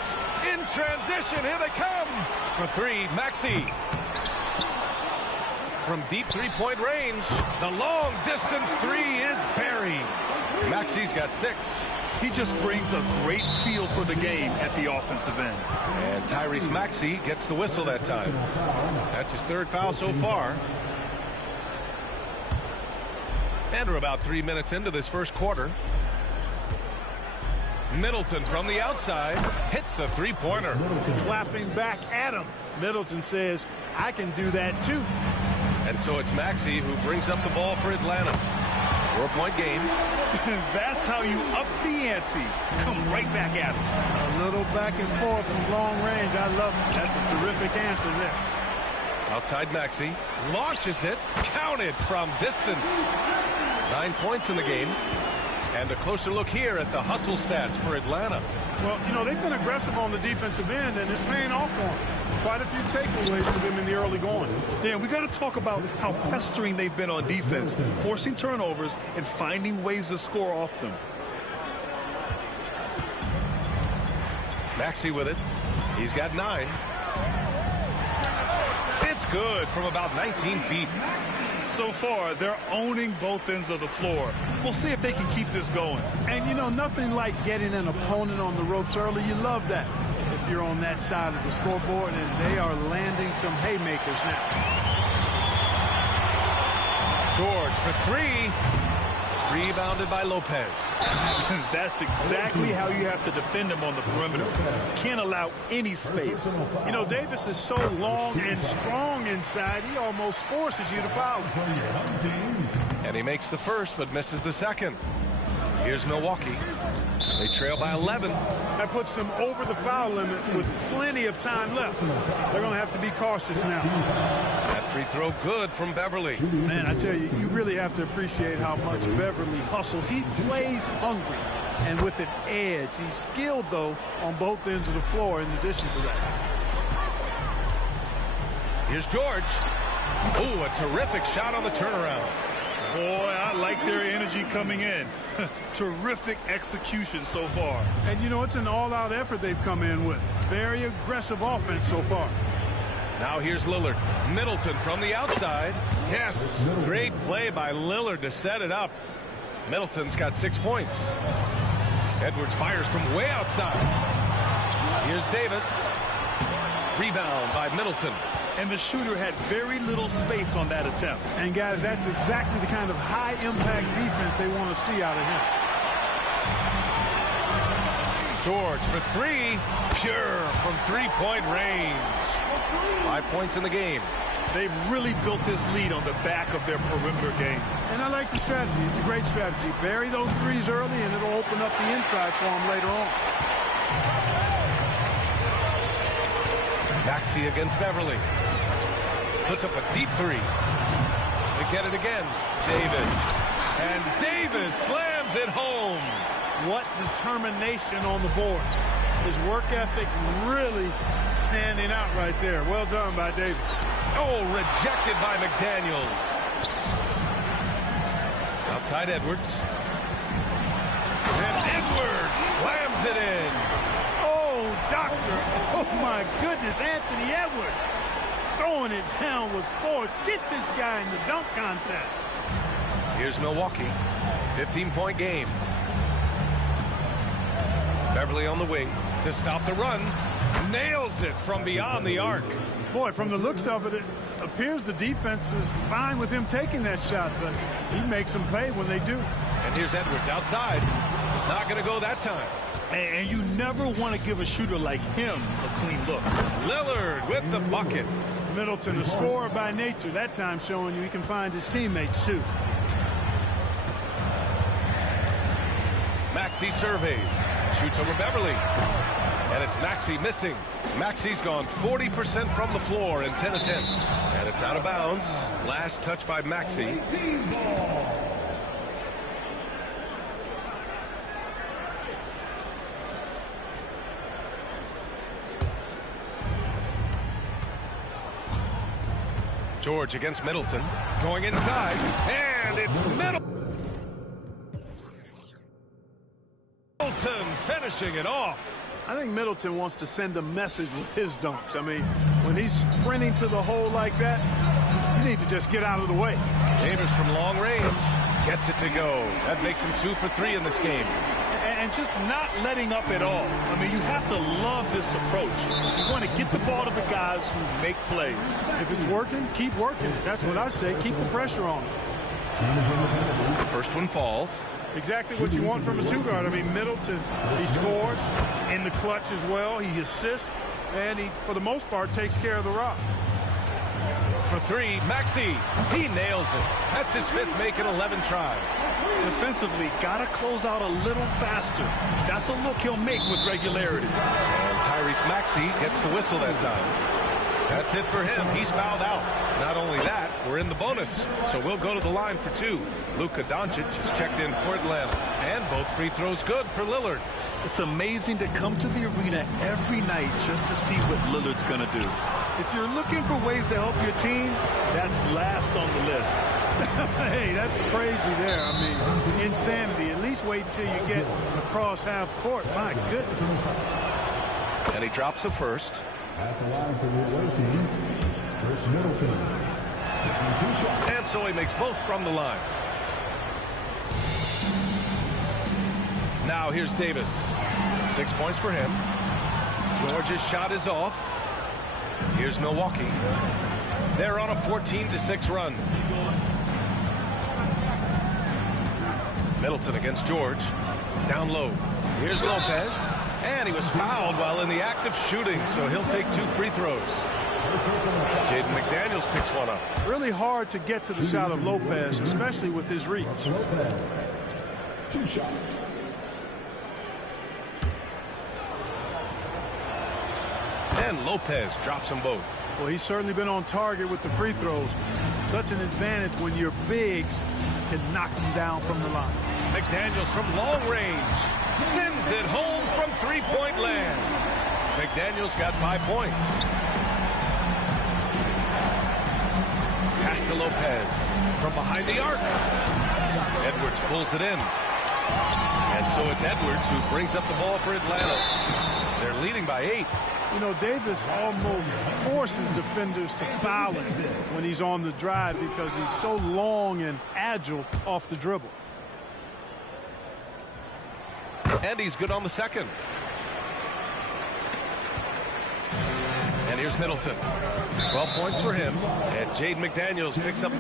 In transition, here they come. For three, Maxey. From deep three-point range, the long distance three is buried. Maxey's got 6. He just brings a great feel for the game at the offensive end. And Tyrese Maxey gets the whistle that time. That's his 3rd foul so far. And we're about 3 minutes into this first quarter. Middleton from the outside hits a three-pointer. Clapping back at him. Middleton says, I can do that too. And so it's Maxey who brings up the ball for Atlanta. 4-point game. That's how you up the ante. Come right back at him. A little back and forth from long range. I love it. That's a terrific answer there. Outside Maxey launches it. Counted from distance. 9 points in the game. And a closer look here at the hustle stats for Atlanta. Well, you know, they've been aggressive on the defensive end, and it's paying off for them. Quite a few takeaways for them in the early going. Yeah, we got to talk about how pestering they've been on defense, forcing turnovers and finding ways to score off them. Maxey with it. He's got 9. It's good from about 19 feet. So far, they're owning both ends of the floor. We'll see if they can keep this going. And, you know, nothing like getting an opponent on the ropes early. You love that if you're on that side of the scoreboard, and they are landing some haymakers now. George for 3. Rebounded by Lopez. That's exactly how you have to defend him on the perimeter. Can't allow any space. You know, Davis is so long and strong inside, he almost forces you to foul. And he makes the first, but misses the second. Here's Milwaukee. They trail by 11. That puts them over the foul limit with plenty of time left. They're going to have to be cautious now. That free throw good from Beverly. Man, I tell you, you really have to appreciate how much Beverly hustles. He plays hungry and with an edge. He's skilled, though, on both ends of the floor in addition to that. Here's George. Oh, a terrific shot on the turnaround. Boy, I like their energy coming in. Terrific execution so far. And, you know, it's an all-out effort they've come in with. Very aggressive offense so far. Now here's Lillard. Middleton from the outside. Yes, great play by Lillard to set it up. Middleton's got 6 points. Edwards fires from way outside. Here's Davis. Rebound by Middleton. And the shooter had very little space on that attempt. And, guys, that's exactly the kind of high-impact defense they want to see out of him. George for 3. Pure from three-point range. 5 points in the game. They've really built this lead on the back of their perimeter game. And I like the strategy. It's a great strategy. Bury those threes early, and it'll open up the inside for them later on. Maxey against Beverly. Puts up a deep 3. They get it again. Davis. And Davis slams it home. What determination on the board. His work ethic really standing out right there. Well done by Davis. Oh, rejected by McDaniels. Outside Edwards. And Edwards slams it in. Oh, doctor. Oh, my goodness. Anthony Edwards throwing it down with force. Get this guy in the dunk contest. Here's Milwaukee. 15-point game. Beverly on the wing to stop the run. Nails it from beyond the arc. Boy, from the looks of it, it appears the defense is fine with him taking that shot, but he makes them pay when they do. And here's Edwards outside. Not going to go that time. And you never want to give a shooter like him a clean look. Lillard with the bucket. Middleton, a scorer by nature, that time showing you he can find his teammates too. Maxey surveys. Shoots over Beverly. And it's Maxey missing. Maxey's gone 40% from the floor in 10 attempts. And it's out of bounds. Last touch by Maxey. George against Middleton. Going inside. And it's Middleton finishing it off. I think Middleton wants to send a message with his dunks. I mean, when he's sprinting to the hole like that, you need to just get out of the way. Davis from long range gets it to go. That makes him 2 for 3 in this game. And just not letting up at all. I mean, you have to love this approach. You want to get the ball to the guys who make plays. If it's working, keep working. That's what I say. Keep the pressure on him. First one falls. Exactly what you want from a two-guard. I mean, Middleton, he scores in the clutch as well. He assists, and he, for the most part, takes care of the rock. For 3, Maxey. He nails it. That's his 5th make in 11 tries. Defensively, got to close out a little faster. That's a look he'll make with regularity. And Tyrese Maxey gets the whistle that time. That's it for him. He's fouled out. Not only that, we're in the bonus. So we'll go to the line for 2. Luka Doncic is checked in for Atlanta. And both free throws good for Lillard. It's amazing to come to the arena every night just to see what Lillard's going to do. If you're looking for ways to help your team, that's last on the list. Hey, that's crazy there. I mean, insanity. At least wait until you get across half court. My goodness. And he drops a first. At the line for the away team, Chris Middleton. And so he makes both from the line. Now here's Davis. 6 points for him. George's shot is off. Here's Milwaukee. They're on a 14-6 run. Middleton against George. Down low. Here's Lopez. And he was fouled while in the act of shooting, so he'll take 2 free throws. Jaden McDaniels picks one up. Really hard to get to the shot of Lopez, especially with his reach. 2 shots. And Lopez drops them both. Well, he's certainly been on target with the free throws. Such an advantage when your bigs can knock them down from the line. McDaniels from long range sends it home from 3-point land. McDaniels got 5 points. Pass to Lopez from behind the arc. Edwards pulls it in. And so it's Edwards who brings up the ball for Atlanta. They're leading by 8. You know, Davis almost forces defenders to foul him when he's on the drive because he's so long and agile off the dribble. And he's good on the second. And here's Middleton. 12 points for him. And Jaden McDaniels picks up.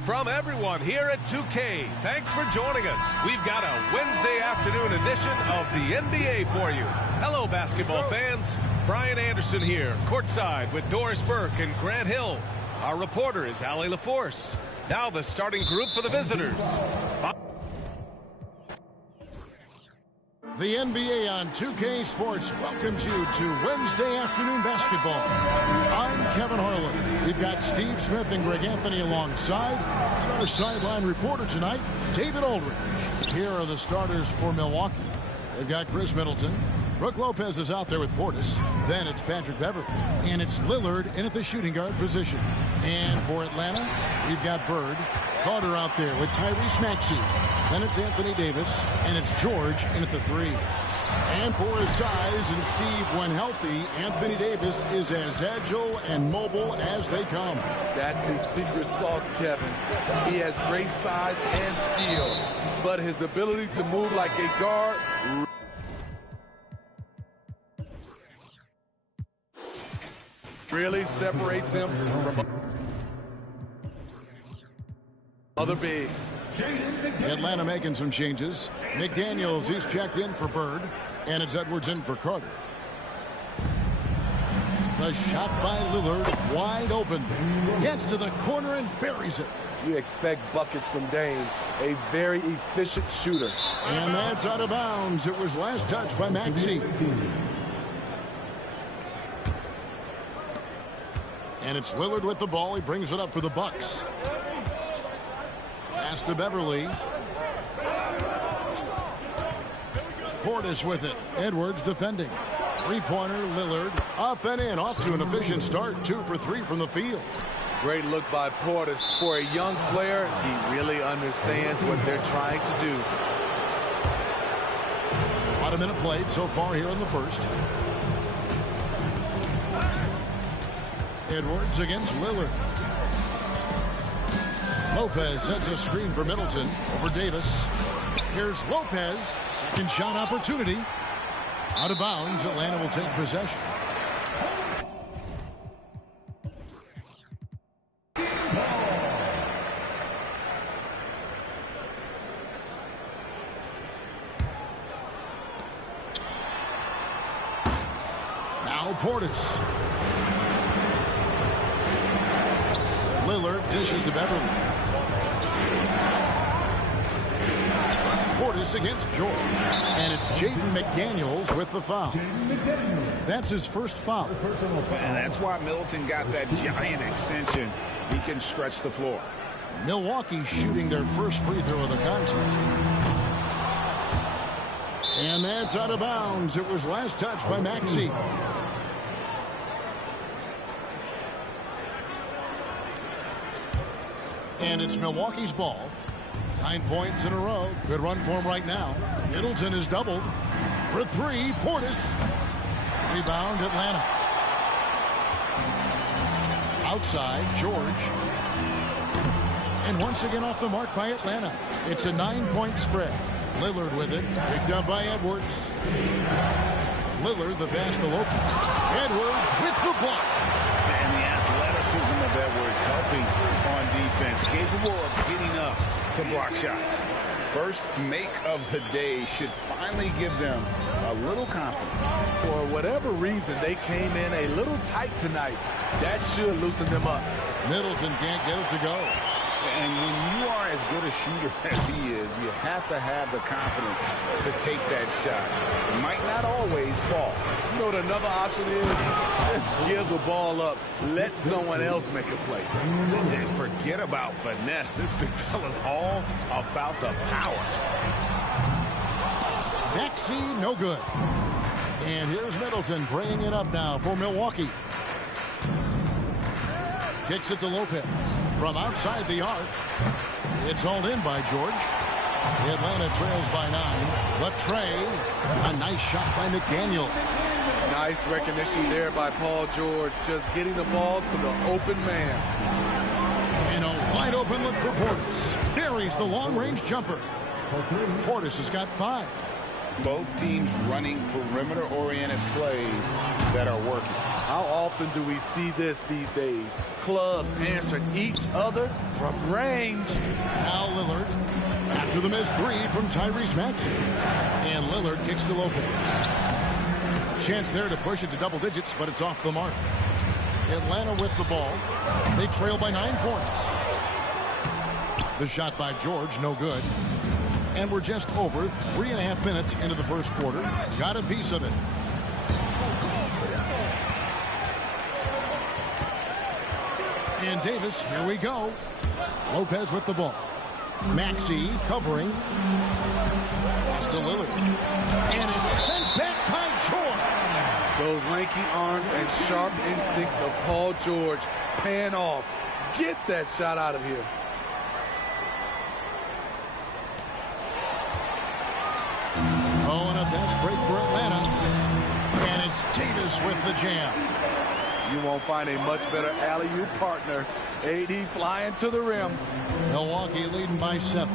From everyone here at 2K, thanks for joining us. We've got a Wednesday afternoon edition of the NBA for you. Hello, basketball fans. Brian Anderson here, courtside with Doris Burke and Grant Hill. Our reporter is Allie LaForce. Now the starting group for the visitors. The NBA on 2K Sports welcomes you to Wednesday afternoon basketball. I'm Kevin Harlan. We've got Steve Smith and Greg Anthony alongside. Our sideline reporter tonight, David Aldridge. Here are the starters for Milwaukee. They've got Chris Middleton. Brook Lopez is out there with Portis. Then it's Patrick Beverley. And it's Lillard in at the shooting guard position. And for Atlanta, we've got Bird. Carter out there with Tyrese Maxey. Then it's Anthony Davis. And it's George in at the 3. And for his size and Steve, when healthy, Anthony Davis is as agile and mobile as they come. That's his secret sauce, Kevin. He has great size and skill, but his ability to move like a guard really separates him from other bigs. Atlanta making some changes. McDaniels is checked in for Bird, and it's Edwards in for Carter. The shot by Lillard, wide open. Gets to the corner and buries it. You expect buckets from Dame, a very efficient shooter. And that's out of bounds. It was last touched by Maxey. And it's Lillard with the ball. He brings it up for the Bucks. Pass to Beverly. Portis with it. Edwards defending. Three-pointer, Lillard. Up and in. Off to an efficient start. 2 for 3 from the field. Great look by Portis. For a young player, he really understands what they're trying to do. About a minute played so far here in the first. Edwards against Lillard. Lopez sets a screen for Middleton over Davis. Here's Lopez. Second shot opportunity. Out of bounds. Atlanta will take possession. Now Portis. Lillard dishes to Beverly. Portis against George. And it's Jaden McDaniels with the foul. That's his first foul. And that's why Middleton got that giant extension. He can stretch the floor. Milwaukee shooting their first free throw of the contest. And that's out of bounds. It was last touched by Maxey. And it's Milwaukee's ball. 9 points in a row. Good run for him right now. Middleton is doubled. For 3, Portis. Rebound, Atlanta. Outside, George. And once again off the mark by Atlanta. It's a 9-point spread. Lillard with it. Picked up by Edwards. Lillard, the pass to Lopez. Edwards with the block. And the athleticism of Edwards helping on defense. Capable of getting up to block shots. First make of the day should finally give them a little confidence. For whatever reason, they came in a little tight tonight. That should loosen them up. Middleton can't get it to go. And when you are as good a shooter as he is, you have to have the confidence to take that shot. It might not always fall. You know what another option is? Just give the ball up. Let someone else make a play. And forget about finesse. This big fella's all about the power. Maxey, no good. And here's Middleton bringing it up now for Milwaukee. Kicks it to Lopez. From outside the arc. It's hauled in by George. Atlanta trails by 9. The tray. A nice shot by McDaniel. Nice recognition there by Paul George. Just getting the ball to the open man. And a wide open look for Portis. Buries the long-range jumper. Portis has got 5. Both teams running perimeter-oriented plays that are working. How often do we see this these days? Clubs answering each other from range. Now Lillard after the missed 3 from Tyrese Maxey. And Lillard kicks to Lopez. A chance there to push it to double digits, but it's off the mark. Atlanta with the ball. They trail by 9 points. The shot by George, no good. And we're just over 3.5 minutes into the first quarter. Got a piece of it. And Davis, here we go. Lopez with the ball. Maxey covering. Pass to Lillard. And it's sent back by George. Those lanky arms and sharp instincts of Paul George paying off. Get that shot out of here. Oh, and a fast break for Atlanta. And it's Davis with the jam. You won't find a much better alley-oop partner. AD flying to the rim. Milwaukee leading by 7.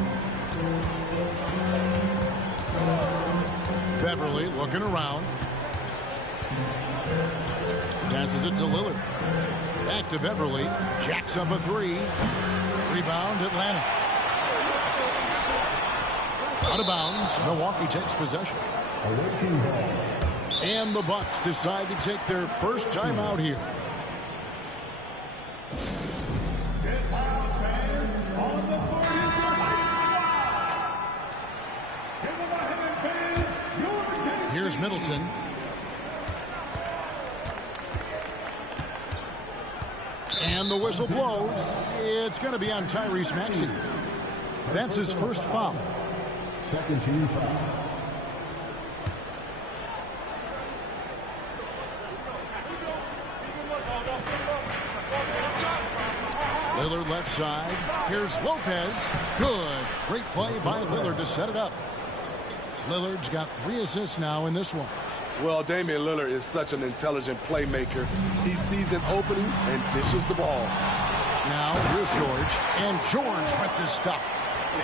Beverly looking around. Passes it to Lillard. Back to Beverly. Jacks up a 3. Rebound, Atlanta. Out of bounds. Milwaukee takes possession. And the Bucks decide to take their first timeout here. Here's Middleton. And the whistle blows. It's going to be on Tyrese Maxey. That's his first foul. Second team foul. Lillard left side. Here's Lopez. Good. Great play by Lillard to set it up. Lillard's got 3 assists now in this one. Well, Damian Lillard is such an intelligent playmaker. He sees an opening and dishes the ball. Now, here's George. And George with this stuff.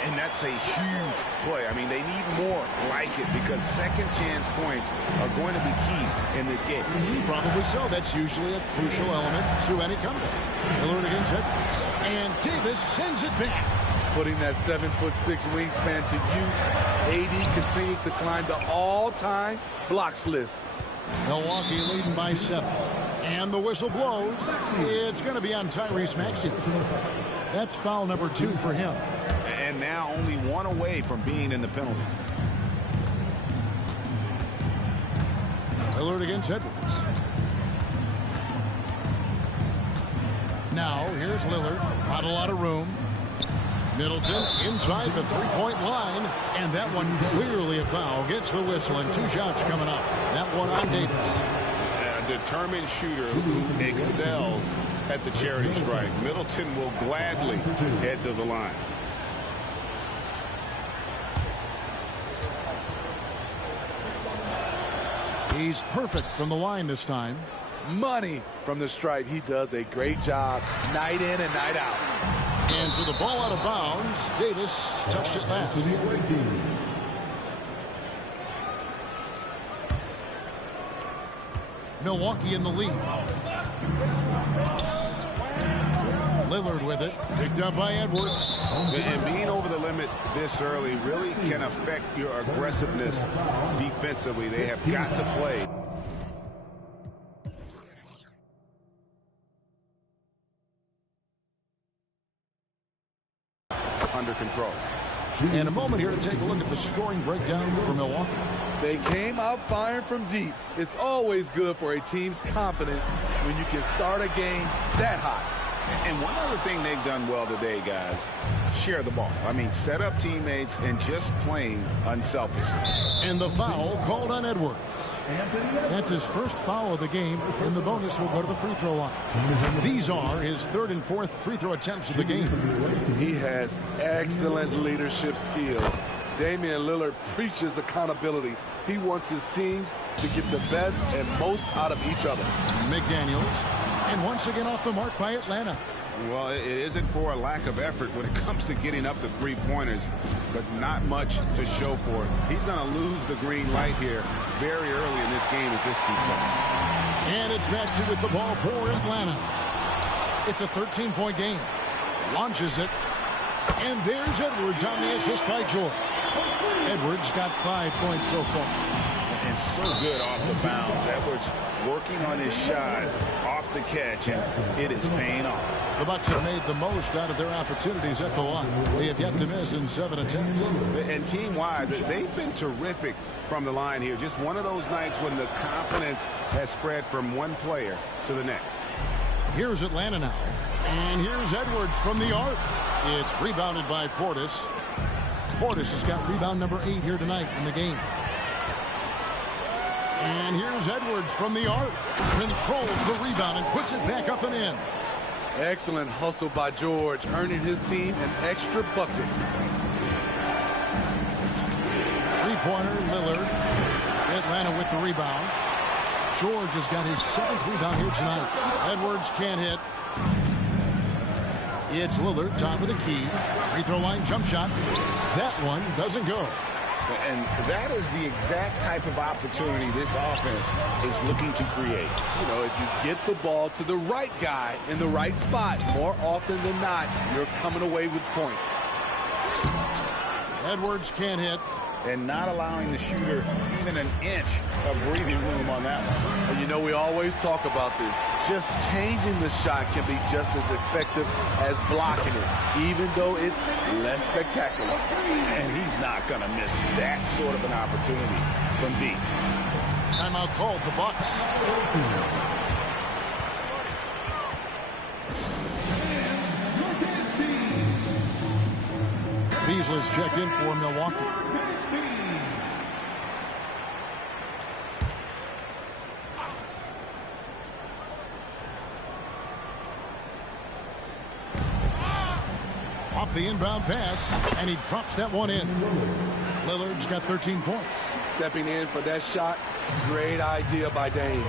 And that's a huge play. I mean, they need more like it because second chance points are going to be key in this game. Probably so. That's usually a crucial element to any comeback. Lillard against Edwards. And Davis sends it back. Putting that 7'6" wingspan to use, AD continues to climb the all-time blocks list. Milwaukee leading by 7. And the whistle blows. It's going to be on Tyrese Maxey. That's foul number 2 for him. And now only 1 away from being in the penalty. Lillard against Edwards. Now, here's Lillard. Not a lot of room. Middleton inside the three-point line. And that one clearly a foul. Gets the whistle and 2 shots coming up. That one on Davis. A determined shooter who excels at the charity strike. Middleton will gladly head to the line. He's perfect from the line this time. Money from the stripe. He does a great job night in and night out. And so the ball out of bounds. Davis touched it last. Milwaukee in the lead. Lillard with it. Picked up by Edwards. And being over the limit this early really can affect your aggressiveness defensively. They have got to play. Under control. And a moment here to take a look at the scoring breakdown for Milwaukee. They came out firing from deep. It's always good for a team's confidence when you can start a game that hot. And one other thing they've done well today, guys, share the ball. I mean, set up teammates and just playing unselfishly. And the foul called on Edwards. That's his first foul of the game, and the bonus will go to the free throw line. These are his 3rd and 4th free throw attempts of the game. He has excellent leadership skills. Damian Lillard preaches accountability. He wants his teams to get the best and most out of each other. McDaniels, and once again off the mark by Atlanta. Well, it isn't for a lack of effort when it comes to getting up to three-pointers, but not much to show for it. He's going to lose the green light here very early in this game if this keeps up. And it's Maxey with the ball for Atlanta. It's a 13-point game. Launches it. And there's Edwards on the assist by George. Edwards got 5 points so far. And so good off the bounds. Edwards working on his shot off the catch, and it is paying off. The Bucks have made the most out of their opportunities at the line. They have yet to miss in 7 attempts. And team-wide, they've been terrific from the line here. Just one of those nights when the confidence has spread from one player to the next. Here's Atlanta now. And here's Edwards from the arc. It's rebounded by Portis. Portis has got rebound number 8 here tonight in the game. And here's Edwards from the arc. Controls the rebound and puts it back up and in. Excellent hustle by George, earning his team an extra bucket. Three-pointer, Lillard. Atlanta with the rebound. George has got his 7th rebound here tonight. Edwards can't hit. It's Lillard, top of the key. Free throw line jump shot. That one doesn't go. And that is the exact type of opportunity this offense is looking to create. You know, if you get the ball to the right guy in the right spot, more often than not, you're coming away with points. Edwards can't hit. And not allowing the shooter even an inch of breathing room on that one. And you know, we always talk about this. Just changing the shot can be just as effective as blocking it, even though it's less spectacular. And he's not going to miss that sort of an opportunity from deep. Timeout called the Bucks. Beasley's checked in for Milwaukee. Off the inbound pass, and he drops that one in. Lillard's got 13 points. Stepping in for that shot, great idea by Dame.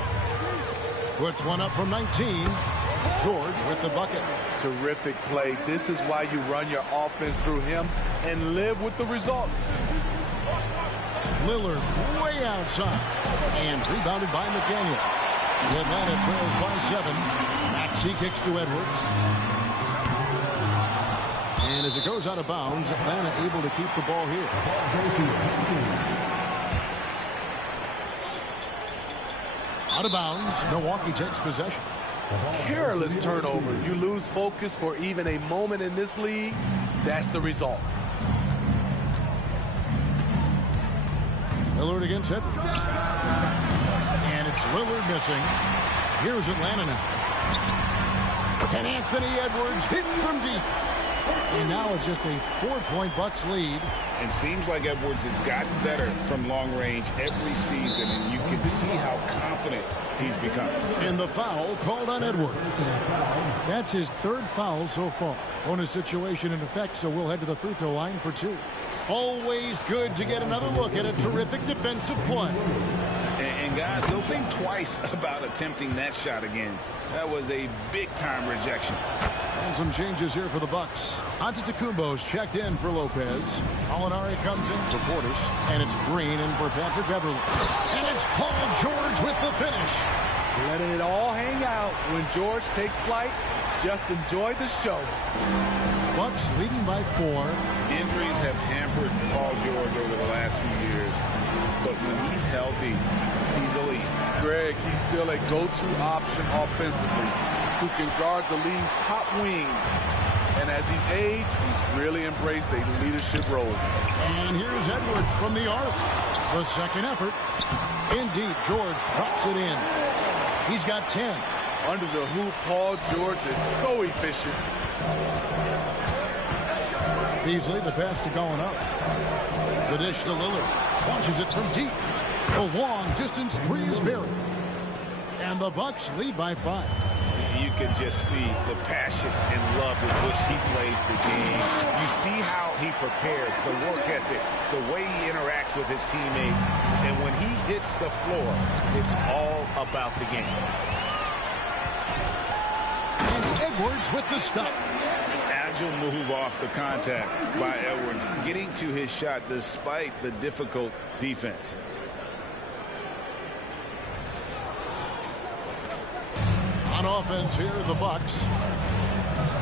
Puts one up from 19. George with the bucket. Terrific play. This is why you run your offense through him and live with the results. Lillard way outside and rebounded by McDaniels. Atlanta trails by 7. Maxey kicks to Edwards. And as it goes out of bounds, Atlanta able to keep the ball here. Out of bounds, Milwaukee takes possession. Careless turnover. You lose focus for even a moment in this league. That's the result. Lillard against Edwards. And it's Lillard missing. Here's Atlanta now. And Anthony Edwards hits from deep. And now it's just a 4-point Bucks lead. It seems like Edwards has gotten better from long range every season, and you can see how confident he's become. And the foul called on Edwards. That's his 3rd foul so far. Bonus situation in effect, so we'll head to the free throw line for 2. Always good to get another look at a terrific defensive play. And guys, they'll think twice about attempting that shot again. That was a big-time rejection. And some changes here for the Bucks. Antetokounmpo's checked in for Lopez. Alinari comes in for Portis. And it's Green in for Patrick Beverly. And it's Paul George with the finish. Letting it all hang out when George takes flight. Just enjoy the show. Bucks leading by 4. Injuries have hampered Paul George over the last few years. But when he's healthy, he's elite. Greg, he's still a go-to option offensively, who can guard the league's top wings. And as he's aged, he's really embraced a leadership role. And here's Edwards from the arc. The second effort. Indeed, George drops it in. He's got 10. Under the hoop, Paul George is so efficient. Beasley, the pass to going up. The dish to Lillard. Launches it from deep. The long distance 3 is buried. And the Bucks lead by 5. You can just see the passion and love with which he plays the game. You see how he prepares, the work ethic, the way he interacts with his teammates. And when he hits the floor, it's all about the game. And Edwards with the stuff. Agile move off the contact by Edwards, getting to his shot despite the difficult defense. On offense here, the Bucks.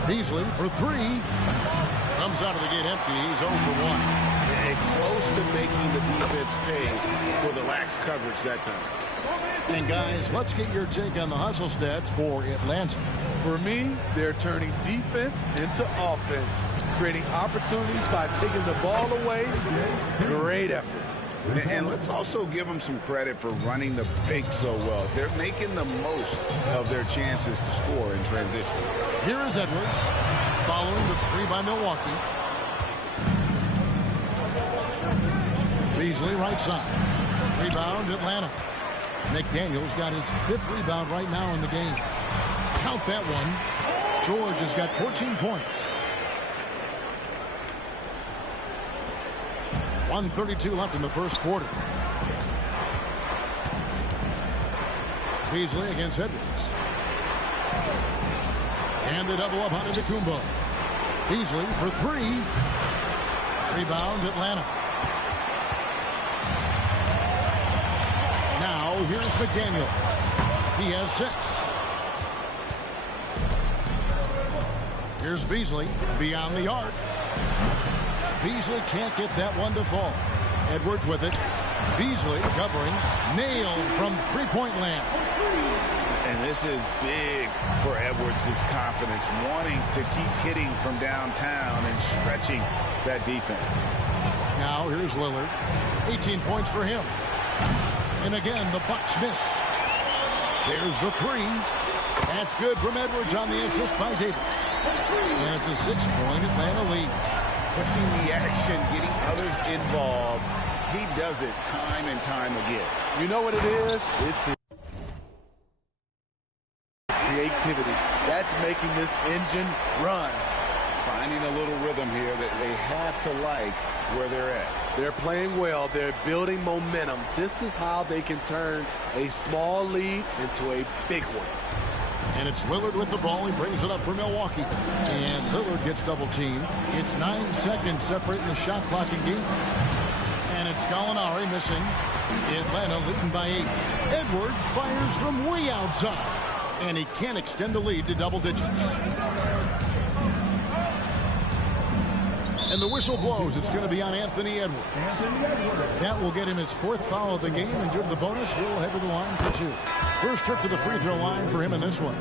Beasley for 3. Comes out of the gate empty. He's 0 for 1. And close to making the defense pay for the lax coverage that time. And guys, let's get your take on the hustle stats for Atlanta. For me, they're turning defense into offense, creating opportunities by taking the ball away. Great effort. And let's also give them some credit for running the pick so well. They're making the most of their chances to score in transition. Here is Edwards, following the 3 by Milwaukee. Beasley right side. Rebound, Atlanta. McDaniels got his 5th rebound right now in the game. Count that one. George has got 14 points. 1:32 left in the first quarter. Beasley against Edwards. And they double up on Antetokounmpo. Beasley for 3. Rebound, Atlanta. Now here's McDaniels. He has 6. Here's Beasley beyond the arc. Beasley can't get that one to fall. Edwards with it. Beasley covering. Nailed from 3-point land. And this is big for Edwards' confidence, wanting to keep hitting from downtown and stretching that defense. Now here's Lillard. 18 points for him. And again, the Bucks miss. There's the three. That's good from Edwards on the assist by Davis. And it's a 6-point Atlanta lead. Pushing the action, getting others involved. He does it time and time again. You know what it is? It's creativity. That's making this engine run. Finding a little rhythm here that they have to like where they're at. They're playing well. They're building momentum. This is how they can turn a small lead into a big one. And it's Lillard with the ball. He brings it up for Milwaukee. And Lillard gets double teamed. It's 9 seconds separating the shot clock and game. And it's Gallinari missing. Atlanta leading by 8. Edwards fires from way outside. And he can't extend the lead to double digits. And the whistle blows. It's going to be on Anthony Edwards. That will get him his 4th foul of the game. And due to the bonus, we'll head to the line for 2. First trip to the free throw line for him in this one.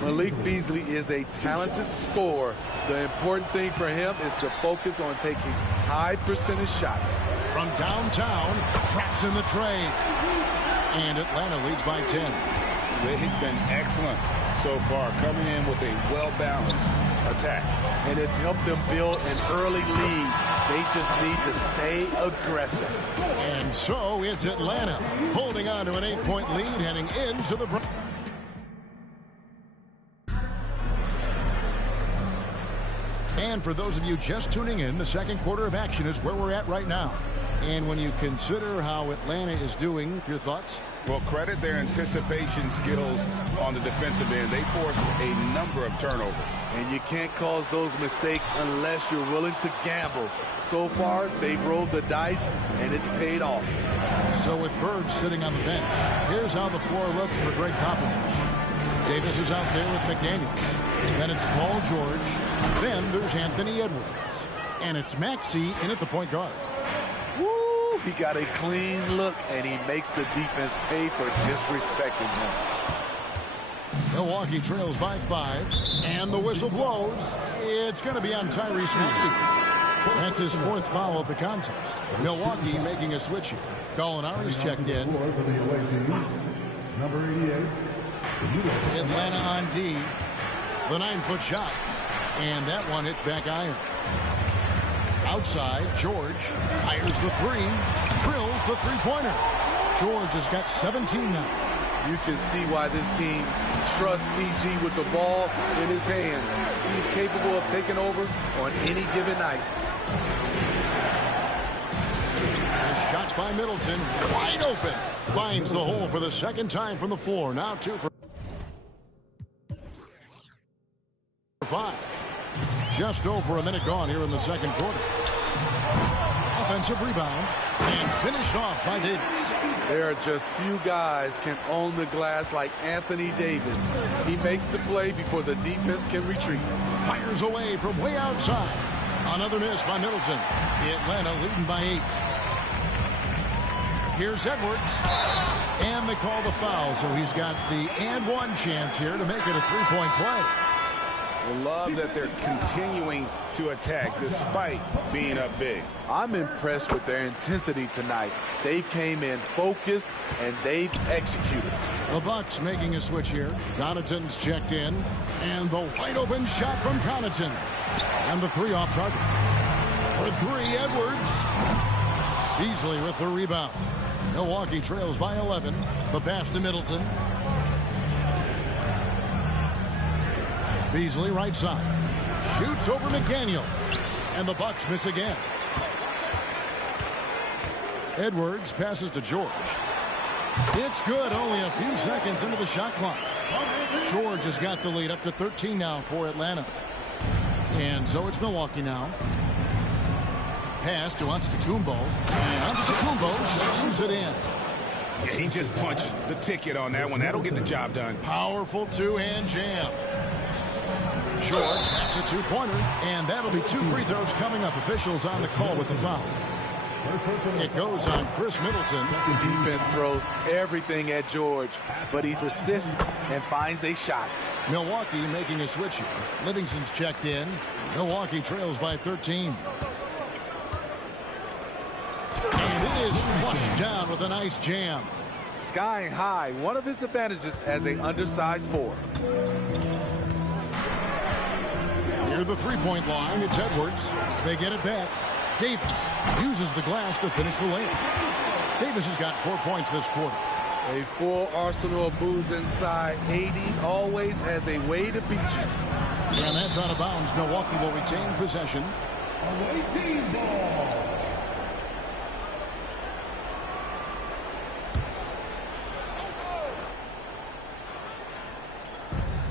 Malik Beasley is a talented scorer. The important thing for him is to focus on taking high percentage shots. From downtown, traps in the tray. And Atlanta leads by 10. They've been excellent so far, coming in with a well-balanced attack. And it's helped them build an early lead. They just need to stay aggressive. And so it's Atlanta holding on to an 8-point lead heading into the... And for those of you just tuning in, the second quarter of action is where we're at right now. And when you consider how Atlanta is doing, your thoughts? Well, credit their anticipation skills on the defensive end. They forced a number of turnovers. And you can't cause those mistakes unless you're willing to gamble. So far, they've rolled the dice, and it's paid off. So with Bird sitting on the bench, here's how the floor looks for Greg Popovich. Davis is out there with McDaniels. Then it's Paul George. Then there's Anthony Edwards. And it's Maxey in at the point guard. Woo! He got a clean look, and he makes the defense pay for disrespecting him. Milwaukee trails by 5, and the whistle blows. It's going to be on Tyrese Maxey. That's his 4th foul of the contest. Milwaukee making a switch here. Gallinari's checked in. Number 88. Atlanta on D. The 9-foot shot. And that one hits back iron. Outside, George fires the 3. Drills the 3-pointer. George has got 17 now. You can see why this team trusts PG with the ball in his hands. He's capable of taking over on any given night. A shot by Middleton, wide open. Finds the hole for the second time from the floor. Now 2 for 5. Just over a minute gone here in the second quarter. Offensive rebound and finished off by Davis. There are just few guys can own the glass like Anthony Davis. He makes the play before the defense can retreat. Fires away from way outside. Another miss by Middleton. Atlanta leading by 8. Here's Edwards. And they call the foul, so he's got the and one chance here to make it a 3-point play. Love that they're continuing to attack despite being up big. I'm impressed with their intensity tonight. They came in focused and they've executed. The Bucks making a switch here. Connaughton's checked in. And the wide open shot from Connaughton. And the 3 off target. For 3, Edwards. Beasley with the rebound. Milwaukee trails by 11. The pass to Middleton. Beasley right side. Shoots over McDaniel. And the Bucks miss again. Edwards passes to George. It's good. Only a few seconds into the shot clock. George has got the lead up to 13 now for Atlanta. And so it's Milwaukee now. Pass to Antetokounmpo. And Antetokounmpo slams it in. Yeah, he just punched the ticket on that one. That'll get the job done. Powerful 2-hand jam. George, that's a 2-pointer, and that'll be 2 free throws coming up. Officials on the call with the foul. It goes on Chris Middleton. The defense throws everything at George, but he persists and finds a shot. Milwaukee making a switch here. Livingston's checked in. Milwaukee trails by 13. And it is flushed down with a nice jam. Skying high, one of his advantages as an undersized forward. Near the three-point line, it's Edwards. They get it back. Davis uses the glass to finish the layup. Davis has got 4 points this quarter. A full arsenal of moves inside. AD always has a way to beat you. And that's out of bounds. Milwaukee will retain possession. Away team ball.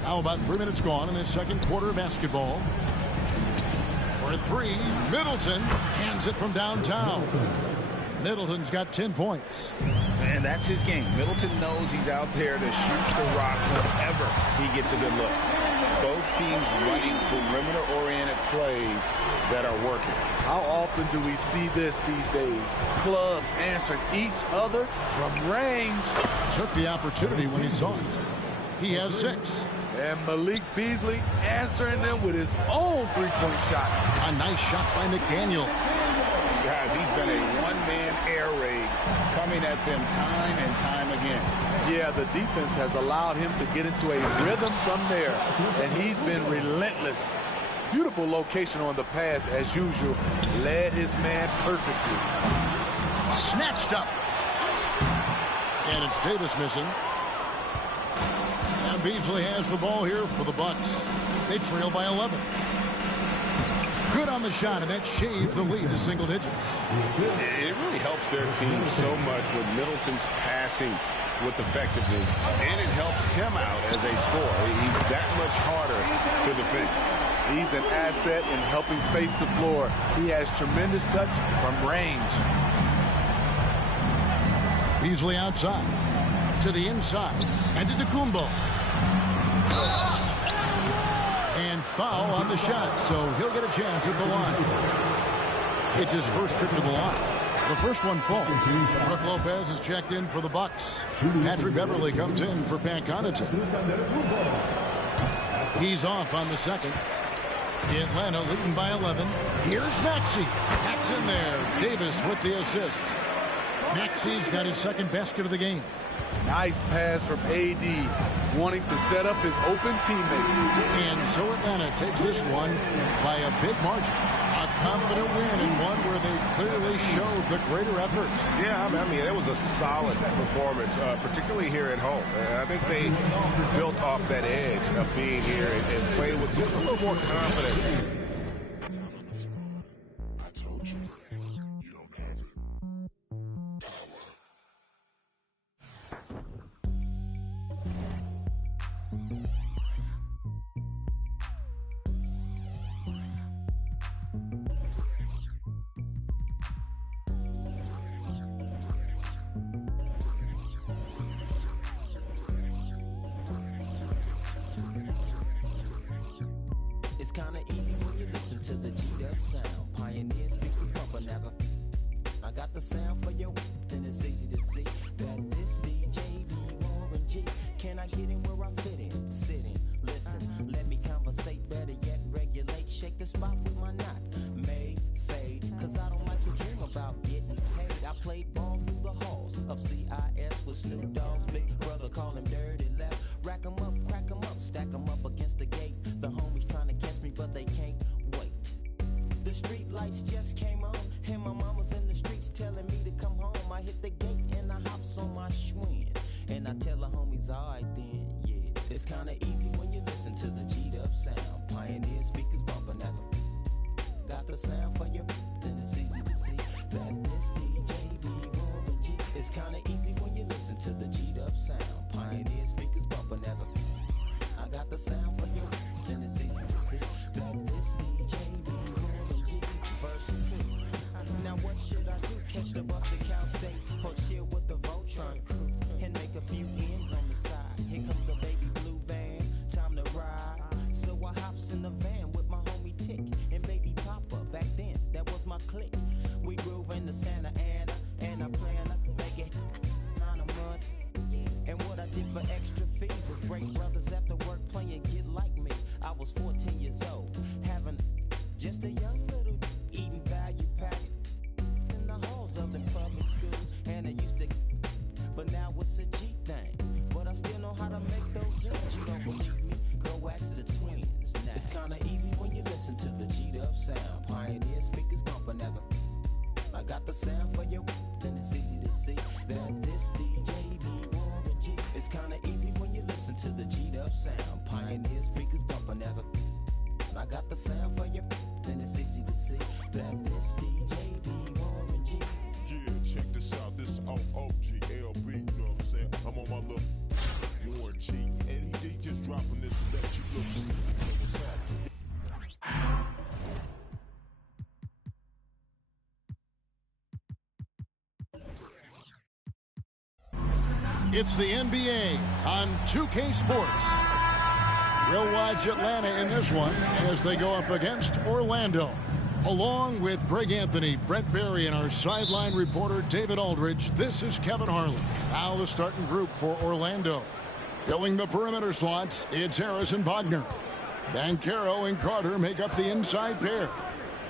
Now about 3 minutes gone in this second quarter of basketball. For three, Middleton cans it from downtown. Middleton's got 10 points. And that's his game. Middleton knows he's out there to shoot the rock whenever he gets a good look. Both teams running perimeter-oriented plays that are working. How often do we see this these days? Clubs answering each other from range. Took the opportunity when he saw it. He has 6. And Malik Beasley answering them with his own three-point shot. A nice shot by McDaniel. Guys, he's been a one-man air raid coming at them time and time again. Yeah, the defense has allowed him to get into a rhythm from there, and he's been relentless. Beautiful location on the pass, as usual. Led his man perfectly. Snatched up. And it's Davis missing. Now Beasley has the ball here for the Bucks. They trail by 11. Good on the shot, and that shaves the lead to single digits. It really helps their team so much with Middleton's passing with effectiveness, and it helps him out as a scorer. He's that much harder to defend. He's an asset in helping space the floor. He has tremendous touch from range. Beasley outside, to the inside, and to Tecumbo. And foul on the shot, so he'll get a chance at the line. It's his first trip to the line. The first one falls. Brook Lopez is checked in for the Bucks. Patrick Beverly comes in for Pat Connaughton. He's off on the second. Atlanta leading by 11. Here's Maxey. That's in there. Davis with the assist. Maxey's got his second basket of the game. Nice pass from AD, wanting to set up his open teammates. And so Atlanta takes this one by a big margin. A confident win, and one where they clearly showed the greater effort. Yeah, I mean, it was a solid performance, particularly here at home. And I think they built off that edge of being here and played with just a little more confidence. It's kinda easy when you listen to the G-Dub sound. Pioneer speakers bumping as I got the sound for your, then it's easy to see that this DJ be Warren G. Can I get in where I fit in? Sit in, listen, let me conversate, better yet regulate. Shake the spot with my knot, may fade, cause I don't like to dream about getting paid. I played ball through the halls of CIS with Snoop Dogg's big brother, call him Dirty Left. Rack 'em up, crack 'em up, stack 'em up against the gate. The homies trying to catch me, but they can't wait. The street lights just came on, and my mama's in the streets telling me to come home. I hit the gate and I hops on my Schwinn, and I tell the homies, alright then, yeah. It's kinda easy when you listen to the G-Dub sound. Pioneer speakers bumping as I got the sound for you, then it's easy to see that this DJ be Warren G. It's kinda easy when you listen to the G-Dub sound. Pioneer speakers bumping as I got the sound for you, then it's easy to see that this DJ be Warren G. Verse 2. Now what should I do? Catch the bus to Cal State or chill with the Voltron crew and make a few ends on the side? Here comes the baby blue van, time to ride. So I hops in the van with my homie Tick and baby Papa. Back then, that was my clique. We groove in the Santa Ana and I plan to make it. now it's a G thing. But I still know how to make those ends. You don't believe me? Go ask the twins. Now, it's kinda easy when you listen to the G'd up sound. Pioneer speakers bumping as I got the sound for your, then it's easy to see that this DJ be Warren G. It's kinda easy when you listen to the G'd up sound. Pioneer speakers bumping as I got the sound for your, then it's easy to see that this DJ be Warren G. Yeah, check this out. This is OGLB, you know what I'm saying? I'm on my little Warren G. And he just dropping this to let you look what's happening. It's the NBA on 2K Sports. We'll watch Atlanta in this one as they go up against Orlando. Along with Greg Anthony, Brett Barry, and our sideline reporter David Aldridge, this is Kevin Harlan. Now the starting group for Orlando. Filling the perimeter slots, it's Harris and Wagner. Banchero and Carter make up the inside pair.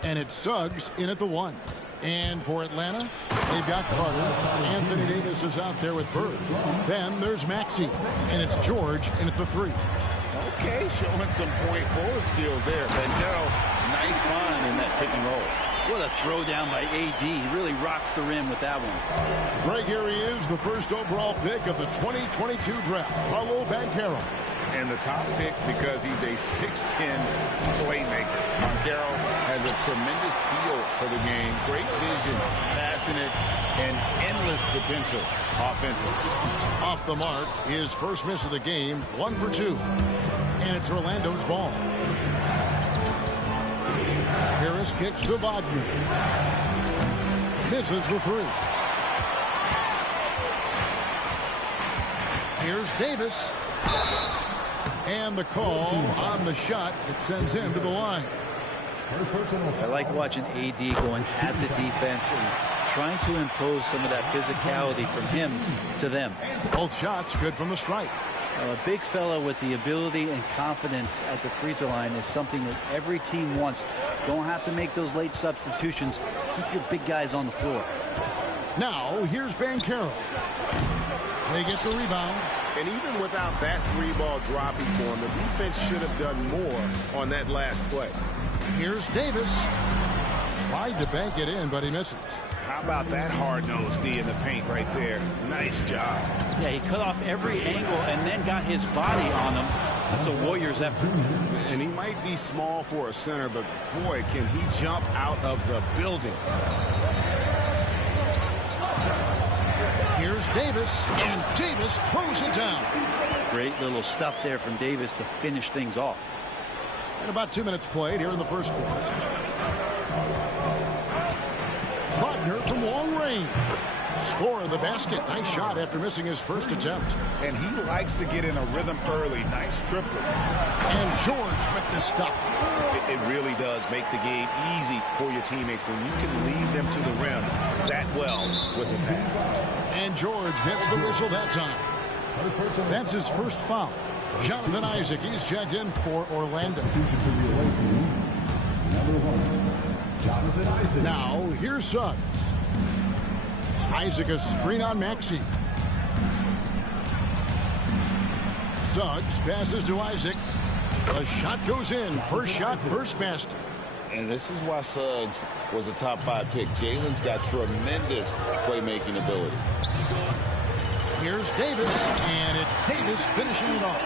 And it's Suggs in at the 1. And for Atlanta, they've got Carter. Anthony Davis is out there with Bird. Then there's Maxey. And it's George in at the 3. Okay, showing some point forward skills there. Banchero, nice find in that pick and roll. What a throw down by AD. He really rocks the rim with that one. Greg, here he is, the first overall pick of the 2022 draft, Paolo Banchero. And the top pick because he's a 6'10 playmaker. Banchero has a tremendous feel for the game, great vision, passionate, and endless potential offensively. Off the mark, his first miss of the game, 1 for 2. And it's Orlando's ball. Harris kicks to Wagner. Misses the 3. Here's Davis. And the call on the shot that sends him to the line. I like watching AD going at the defense and trying to impose some of that physicality from him to them. Both shots good from the strike. A big fella with the ability and confidence at the free throw line is something that every team wants. Don't have to make those late substitutions. Keep your big guys on the floor. Now, here's Banchero. They get the rebound. And even without that 3-ball dropping for him, the defense should have done more on that last play. Here's Davis. Tried to bank it in, but he misses. How about that hard-nosed D in the paint right there? Nice job. Yeah, he cut off every angle and then got his body on him. That's a Warriors effort. And he might be small for a center, but boy, can he jump out of the building. Here's Davis, and Davis throws it down. Great little stuff there from Davis to finish things off. And about 2 minutes played here in the first quarter. Wagner from long range. Score of the basket. Nice shot after missing his first attempt. And he likes to get in a rhythm early. Nice triplet. And George with the stuff. It really does make the game easy for your teammates when you can lead them to the rim that well with a pass. And George gets the whistle that time. That's his first foul. Jonathan Isaac, he's checked in for Orlando. Now, here's Suggs. Isaac a screen on Maxey. Suggs passes to Isaac. The shot goes in. First shot, first basket. And this is why Suggs was a top 5 pick. Jalen's got tremendous playmaking ability. Here's Davis, and it's Davis finishing it off.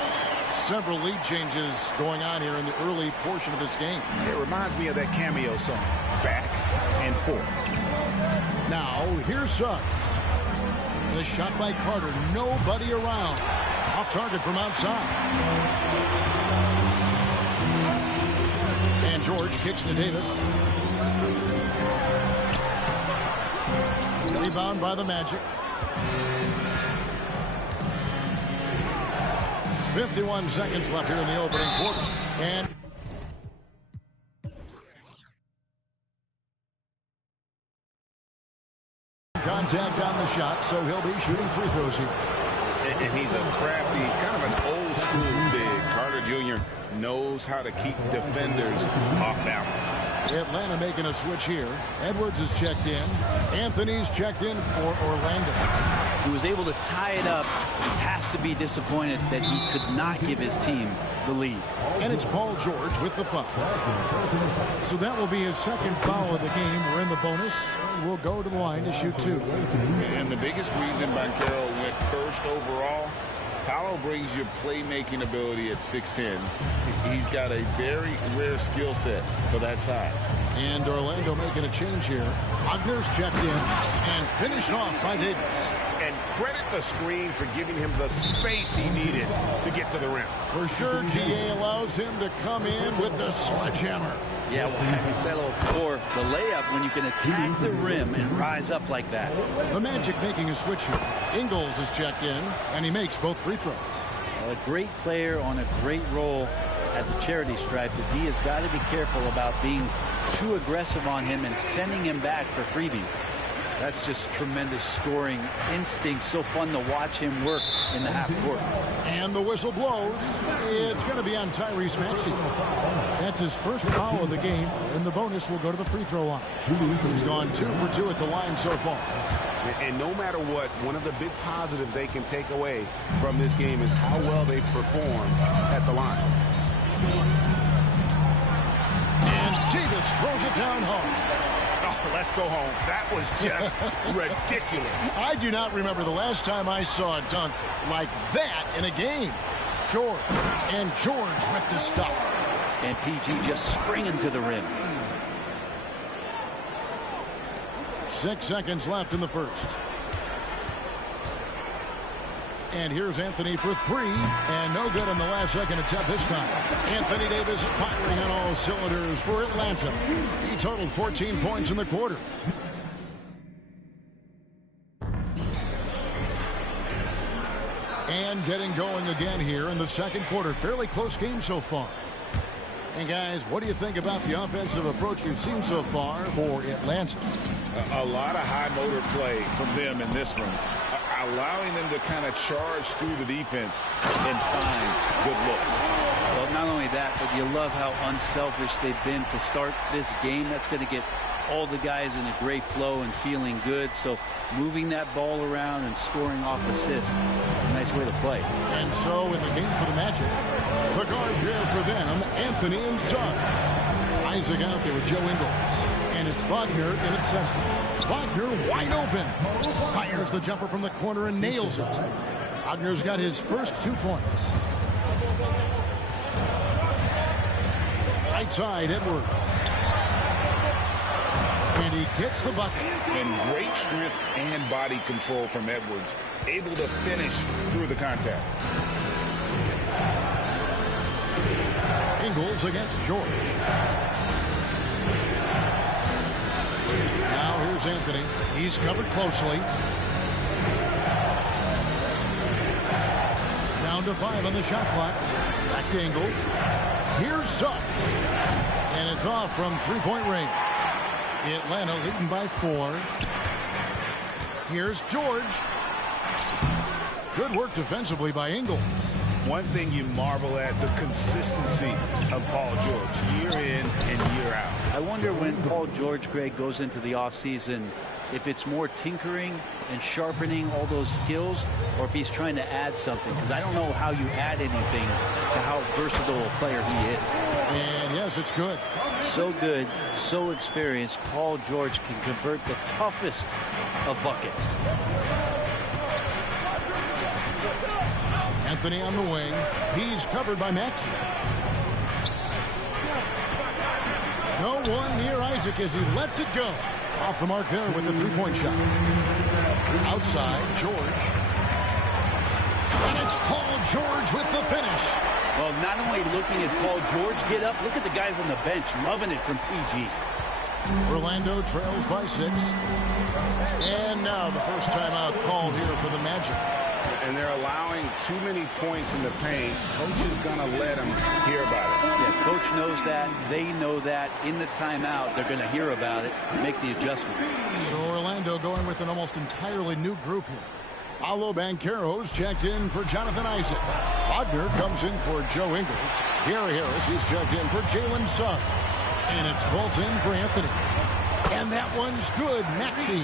Several lead changes going on here in the early portion of this game. It reminds me of that cameo song, Back and Forth. Now, here's Suggs. The shot by Carter, nobody around. Off target from outside. And George kicks to Davis. Rebound by the Magic. 51 seconds left here in the opening quarter. And contact on the shot, so he'll be shooting free throws here. And he's a crafty, kind of an old school big. Carter Jr. knows how to keep defenders off balance. Atlanta making a switch here. Edwards is checked in. Anthony's checked in for Orlando. He was able to tie it up. He has to be disappointed that he could not give his team the lead. And it's Paul George with the foul. So that will be his second foul of the game. We're in the bonus, and we'll go to the line to shoot 2. And the biggest reason Banchero went first overall, Paolo brings your playmaking ability at 6'10". He's got a very rare skill set for that size. And Orlando making a change here. Wagner's checked in and finished off by Davis. And credit the screen for giving him the space he needed to get to the rim. For sure, GA allows him to come in with the sledgehammer. Yeah, well, having said before, the layup, when you can attack the rim and rise up like that. The Magic making a switch here. Ingles is checked in, and he makes both free throws. A great player on a great role at the charity stripe. The D has got to be careful about being too aggressive on him and sending him back for freebies. That's just tremendous scoring instinct. So fun to watch him work in the half court. And the whistle blows. It's going to be on Tyrese Maxey. That's his first foul of the game, and the bonus will go to the free throw line. He's gone 2 for 2 at the line so far. And no matter what, one of the big positives they can take away from this game is how well they perform at the line. And Davis throws it down hard. Oh, let's go home. That was just ridiculous. I do not remember the last time I saw a dunk like that in a game. George. And George with the stuff. And PG just springing to the rim. 6 seconds left in the first. And here's Anthony for 3, and no good on the last second attempt this time. Anthony Davis firing on all cylinders for Atlanta. He totaled 14 points in the quarter. And getting going again here in the second quarter. Fairly close game so far. And guys, what do you think about the offensive approach we've seen so far for Atlanta? A lot of high motor play from them in this one, allowing them to kind of charge through the defense and find good looks. Well, not only that, but you love how unselfish they've been to start this game. That's going to get all the guys in a great flow and feeling good. So moving that ball around and scoring off assists, it's a nice way to play. And so in the game for the Magic, the guard there for them, Anthony and Son. Isaac out there with Joe Ingles. And it's Wagner in its center. Wagner wide open. Fires the jumper from the corner and nails it. Wagner's got his first 2 points. Right side, Edwards. And he gets the bucket. And great strength and body control from Edwards. Able to finish through the contact. Ingles against George. Now here's Anthony. He's covered closely. Down to 5 on the shot clock. Back to Ingles. Here's Suggs. And it's off from three-point range. Atlanta leading by 4. Here's George. Good work defensively by Ingles. One thing you marvel at, the consistency of Paul George, year in and year out. I wonder when Paul George, Greg, goes into the offseason, if it's more tinkering and sharpening all those skills, or if he's trying to add something. Because I don't know how you add anything to how versatile a player he is. And yes, it's good. So good, so experienced, Paul George can convert the toughest of buckets. Anthony on the wing. He's covered by Maxey. No one near Isaac as he lets it go. Off the mark there with the three-point shot. Outside, George. And it's Paul George with the finish. Well, not only looking at Paul George get up, look at the guys on the bench loving it from PG. Orlando trails by 6. And now the first timeout called here for the Magic. And they're allowing too many points in the paint. Coach is going to let them hear about it. Yeah, coach knows that. They know that. In the timeout, they're going to hear about it and make the adjustment. So Orlando going with an almost entirely new group here. Paulo Banchero's checked in for Jonathan Isaac. Wagner comes in for Joe Ingles. Gary Harris is checked in for Jalen Suggs. And it's Fulton for Anthony. And that one's good. Maxey.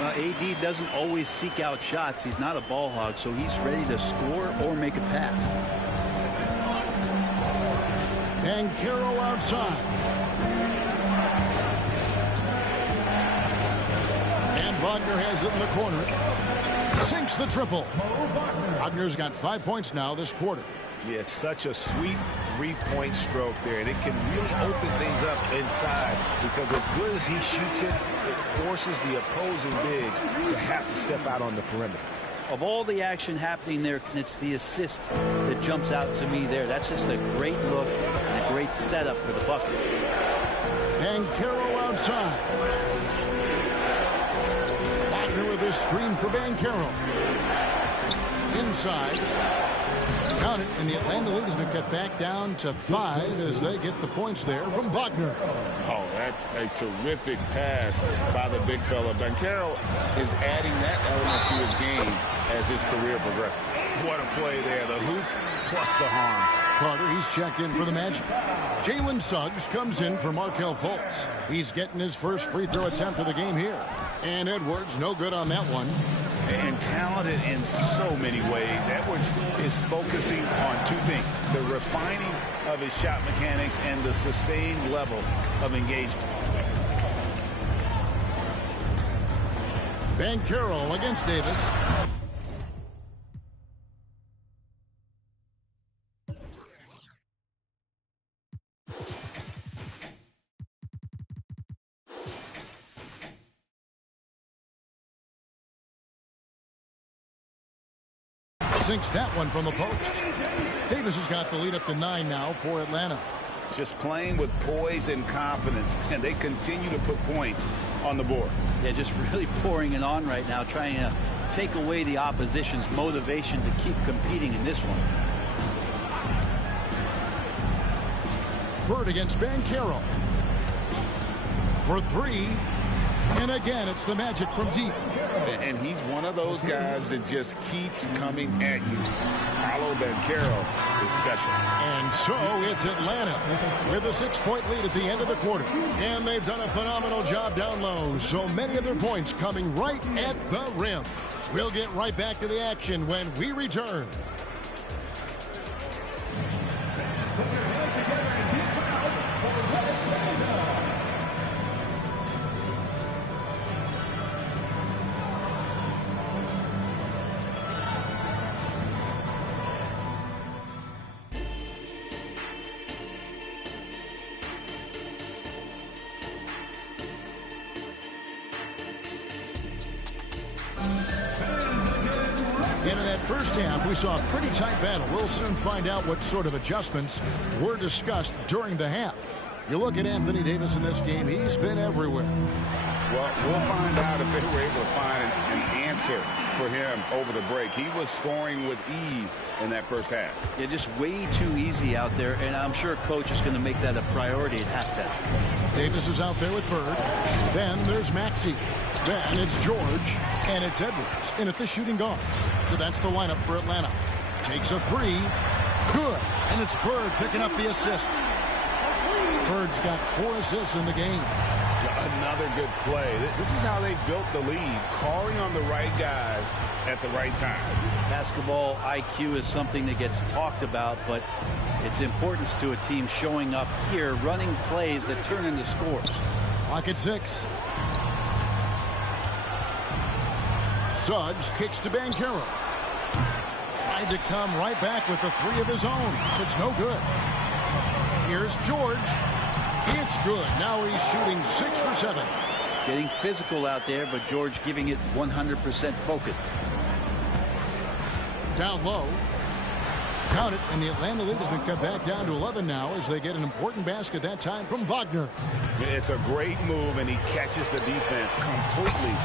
Well, AD doesn't always seek out shots. He's not a ball hog, so he's ready to score or make a pass. Banchero outside. And Wagner has it in the corner. Sinks the triple. Wagner's got 5 points now this quarter. Yeah, it's such a sweet three-point stroke there, and it can really open things up inside because as good as he shoots it, it forces the opposing bigs to have to step out on the perimeter. Of all the action happening there, it's the assist that jumps out to me there. That's just a great look and a great setup for the bucket. Banchero outside. Wagner with a screen for Banchero. Inside. Count it, and the Atlanta lead has been cut back down to 5 as they get the points there from Wagner. Oh, that's a terrific pass by the big fella. Banchero is adding that element to his game as his career progresses. What a play there. The hoop plus the harm. Carter, he's checked in for the Magic. Jalen Suggs comes in for Markelle Fultz. He's getting his first free throw attempt of the game here. And Edwards, no good on that one. And talented in so many ways. Edwards is focusing on two things: the refining of his shot mechanics and the sustained level of engagement. Banchero against Davis. Sinks that one from the post. Davis has got the lead up to 9 now for Atlanta. Just playing with poise and confidence, and they continue to put points on the board. Yeah, just really pouring it on right now, trying to take away the opposition's motivation to keep competing in this one. Bird against Banchero. For 3. And again, it's the Magic from deep. And he's one of those guys that just keeps coming at you. Paulo Banchero is special. And so it's Atlanta with a 6-point lead at the end of the quarter. And they've done a phenomenal job down low. So many of their points coming right at the rim. We'll get right back to the action when we return. And in that first half, we saw a pretty tight battle. We'll soon find out what sort of adjustments were discussed during the half. You look at Anthony Davis in this game, he's been everywhere. Well, we'll find out if they were able to find an answer for him over the break. He was scoring with ease in that first half. Yeah, just way too easy out there, and I'm sure coach is going to make that a priority at halftime. Davis is out there with Bird. Then there's Maxey. Then it's George, and it's Edwards in at the shooting guard. So that's the lineup for Atlanta. Takes a 3. Good. And it's Bird picking up the assist. Bird's got 4 assists in the game. Another good play. This is how they built the lead, calling on the right guys at the right time. Basketball IQ is something that gets talked about, but its importance to a team showing up here, running plays that turn into scores. Clock at 6. Suggs kicks to Banchero. Tried to come right back with the 3 of his own. It's no good. Here's George. It's good. Now he's shooting 6 for 7. Getting physical out there, but George giving it 100% focus. Down low. Count it, and the Atlanta lead has been cut back down to 11 now as they get an important basket that time from Wagner. It's a great move, and he catches the defense completely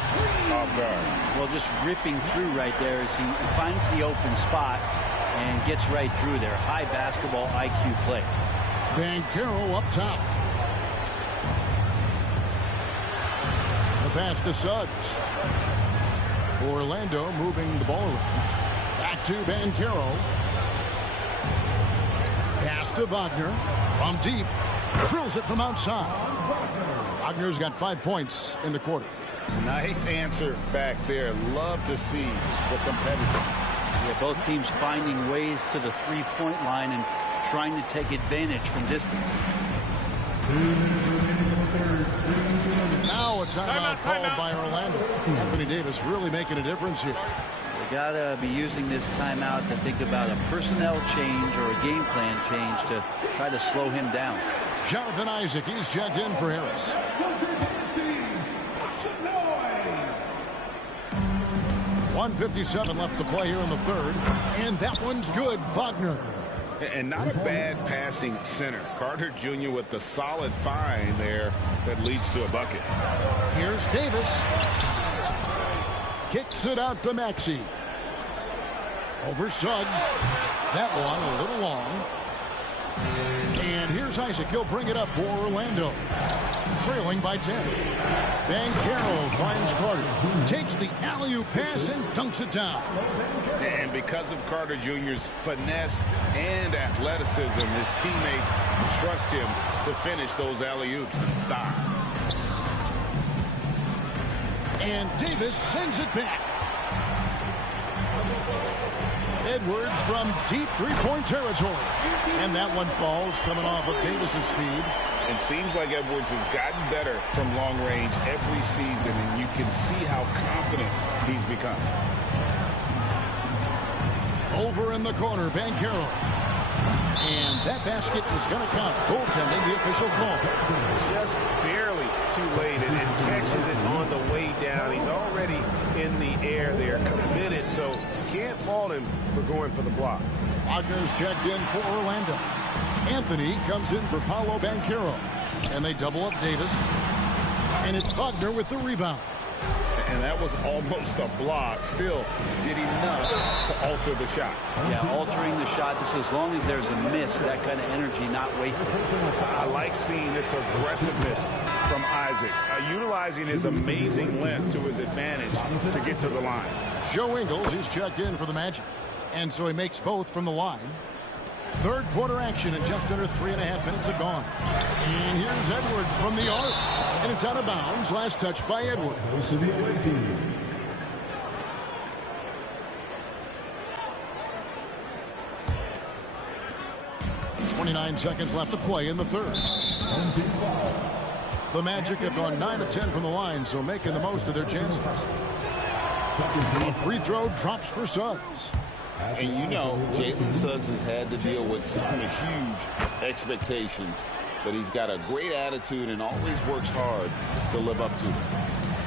off guard. Well, just ripping through right there as he finds the open spot and gets right through there. High basketball IQ play. Banchero up top. The pass to Suggs. Orlando moving the ball around. Back to Banchero. Pass to Wagner from deep. Drills it from outside. Wagner's got 5 points in the quarter. Nice answer back there. Love to see the competitor. Yeah, both teams finding ways to the three-point line and trying to take advantage from distance. Now a timeout called by Orlando. Anthony Davis really making a difference here. You gotta be using this timeout to think about a personnel change or a game plan change to try to slow him down. Jonathan Isaac, he's checked in for Harris. .157 left to play here in the third. And that one's good. Wagner. And not a bad passing center. Carter Jr. with the solid find there that leads to a bucket. Here's Davis. Kicks it out to Maxey. Over Suggs. That one a little long. And here's Isaac. He'll bring it up for Orlando. Trailing by 10. Banchero finds Carter. Takes the alley-oop pass and dunks it down. And because of Carter Jr.'s finesse and athleticism, his teammates trust him to finish those alley-oops in style. And Davis sends it back. Edwards from deep three-point territory. And that one falls coming off of Davis's feed. It seems like Edwards has gotten better from long range every season, and you can see how confident he's become. Over in the corner, Banchero. And that basket is going to count. Goaltending, the official call. Just barely too late, and it catches it on the way down. He's already in the air there, committed, so can't fault him for going for the block. Wagner's checked in for Orlando. Anthony comes in for Paolo Banchero. And they double up Davis. And it's Wagner with the rebound. And that was almost a block. Still did enough to alter the shot. Yeah, altering the shot just as long as there's a miss, that kind of energy not wasted. I like seeing this aggressiveness from Isaac, utilizing his amazing length to his advantage to get to the line. Joe Ingles is checked in for the Magic. And so he makes both from the line. Third quarter action and just under 3.5 minutes have gone. And here's Edwards from the arc. And it's out of bounds. Last touch by Edwards. 29 seconds left to play in the third. The Magic have gone 9 of 10 from the line, so making the most of their chances. A free throw drops for Suggs. And you know, Jalen Suggs has had to deal with some huge expectations, but he's got a great attitude and always works hard to live up to them.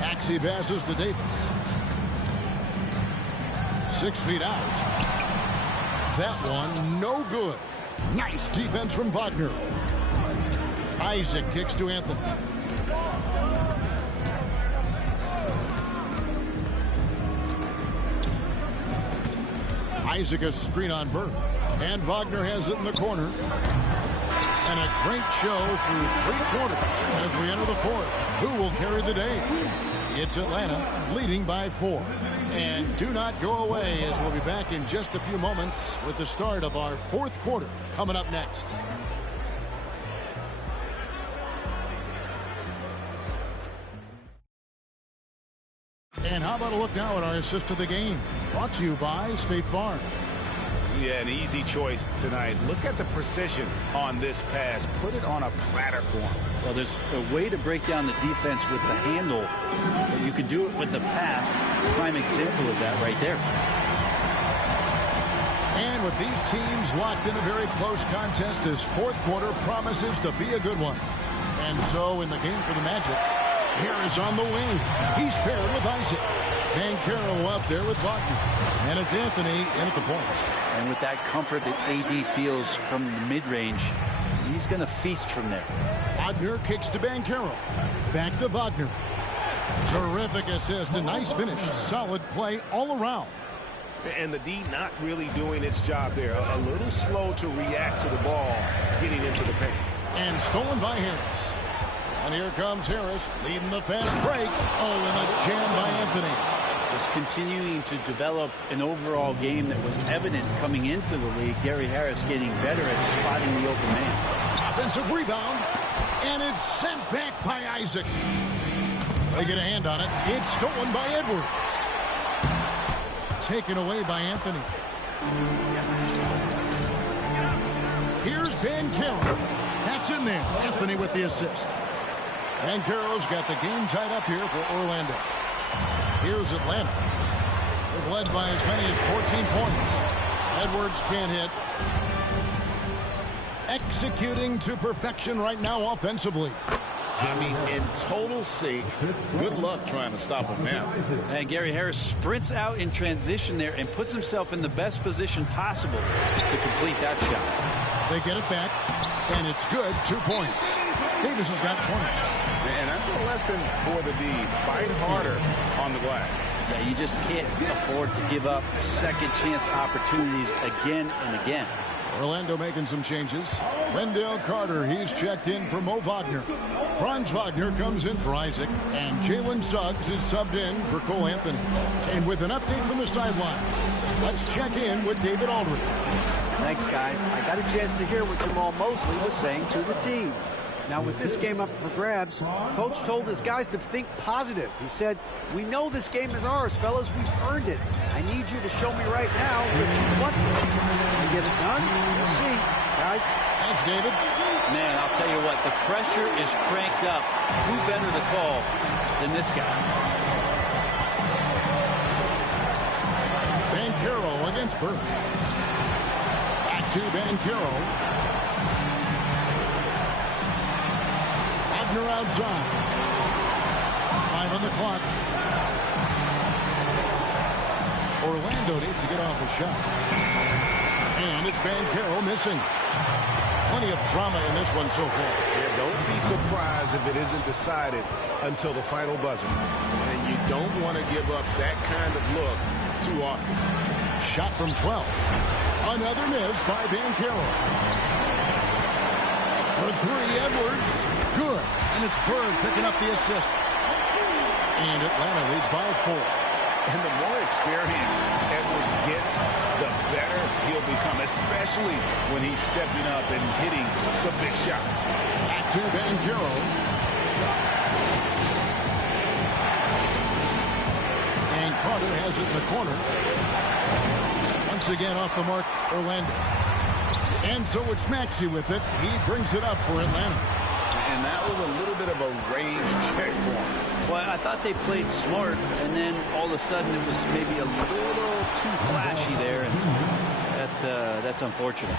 Maxey passes to Davis. 6 feet out. That one no good. Nice defense from Wagner. Isaac kicks to Anthony. Isaac a screen on Burke. And Wagner has it in the corner. And a great show through 3 quarters as we enter the fourth. Who will carry the day? It's Atlanta leading by 4. And do not go away, as we'll be back in just a few moments with the start of our fourth quarter coming up next. And how about a look now at our assist to the game? Brought to you by State Farm. Yeah, an easy choice tonight. Look at the precision on this pass. Put it on a platter form. Well, there's a way to break down the defense with the handle, but you can do it with the pass. Prime example of that right there. And with these teams locked in a very close contest, this fourth quarter promises to be a good one. And so in the game for the Magic, Harris on the wing. He's paired with Isaac. Banchero up there with Wagner. And it's Anthony in at the point. And with that comfort that AD feels from the mid-range, he's going to feast from there. Wagner kicks to Banchero. Back to Wagner. Terrific assist. A nice finish. Solid play all around. And the D not really doing its job there. A little slow to react to the ball getting into the paint. And stolen by Harris. And here comes Harris leading the fast break. Oh, and a jam by Anthony. is continuing to develop an overall game that was evident coming into the league. Gary Harris getting better at spotting the open man. Offensive rebound, and it's sent back by Isaac. They get a hand on it. It's stolen by Edwards. Taken away by Anthony. Here's Banchero. That's in there. Anthony with the assist. Banchero's got the game tied up here for Orlando. Here's Atlanta. They've led by as many as 14 points. Edwards can't hit. Executing to perfection right now offensively. I mean, in total sync. Good luck trying to stop him now. And Gary Harris sprints out in transition there and puts himself in the best position possible to complete that shot. They get it back, and it's good. 2 points. Davis has got 20. And that's a lesson for the D. Fight harder on the glass. Yeah, you just can't afford to give up second chance opportunities again and again. Orlando making some changes. Wendell Carter, he's checked in for Mo Wagner. Franz Wagner comes in for Isaac. And Jalen Suggs is subbed in for Cole Anthony. And with an update from the sideline, let's check in with David Aldridge. Thanks, guys. I got a chance to hear what Jamal Mosley was saying to the team. Now, with this game up for grabs, Coach told his guys to think positive. He said, "We know this game is ours, fellas. We've earned it. I need you to show me right now that you want this. Can you get it done? We'll see, guys." Thanks, David. Man, I'll tell you what, the pressure is cranked up. Who better to call than this guy? Banchero against Burke. Back to Banchero. Wagner outside. 5 on the clock. Orlando needs to get off a shot. And it's Banchero missing. Plenty of drama in this one so far. Yeah, don't be surprised if it isn't decided until the final buzzer. And you don't want to give up that kind of look too often. Shot from 12. Another miss by Banchero. For 3, Edwards. Good. And it's Bird picking up the assist. And Atlanta leads by 4. And the more experience Edwards gets, the better he'll become, especially when he's stepping up and hitting the big shots. Back to Banchero. And Carter has it in the corner. Once again off the mark, Orlando. And so it's Maxey with it. He brings it up for Atlanta. And that was a little bit of a range check for him. Well, I thought they played smart, and then all of a sudden it was maybe a little too flashy there, and that's unfortunate.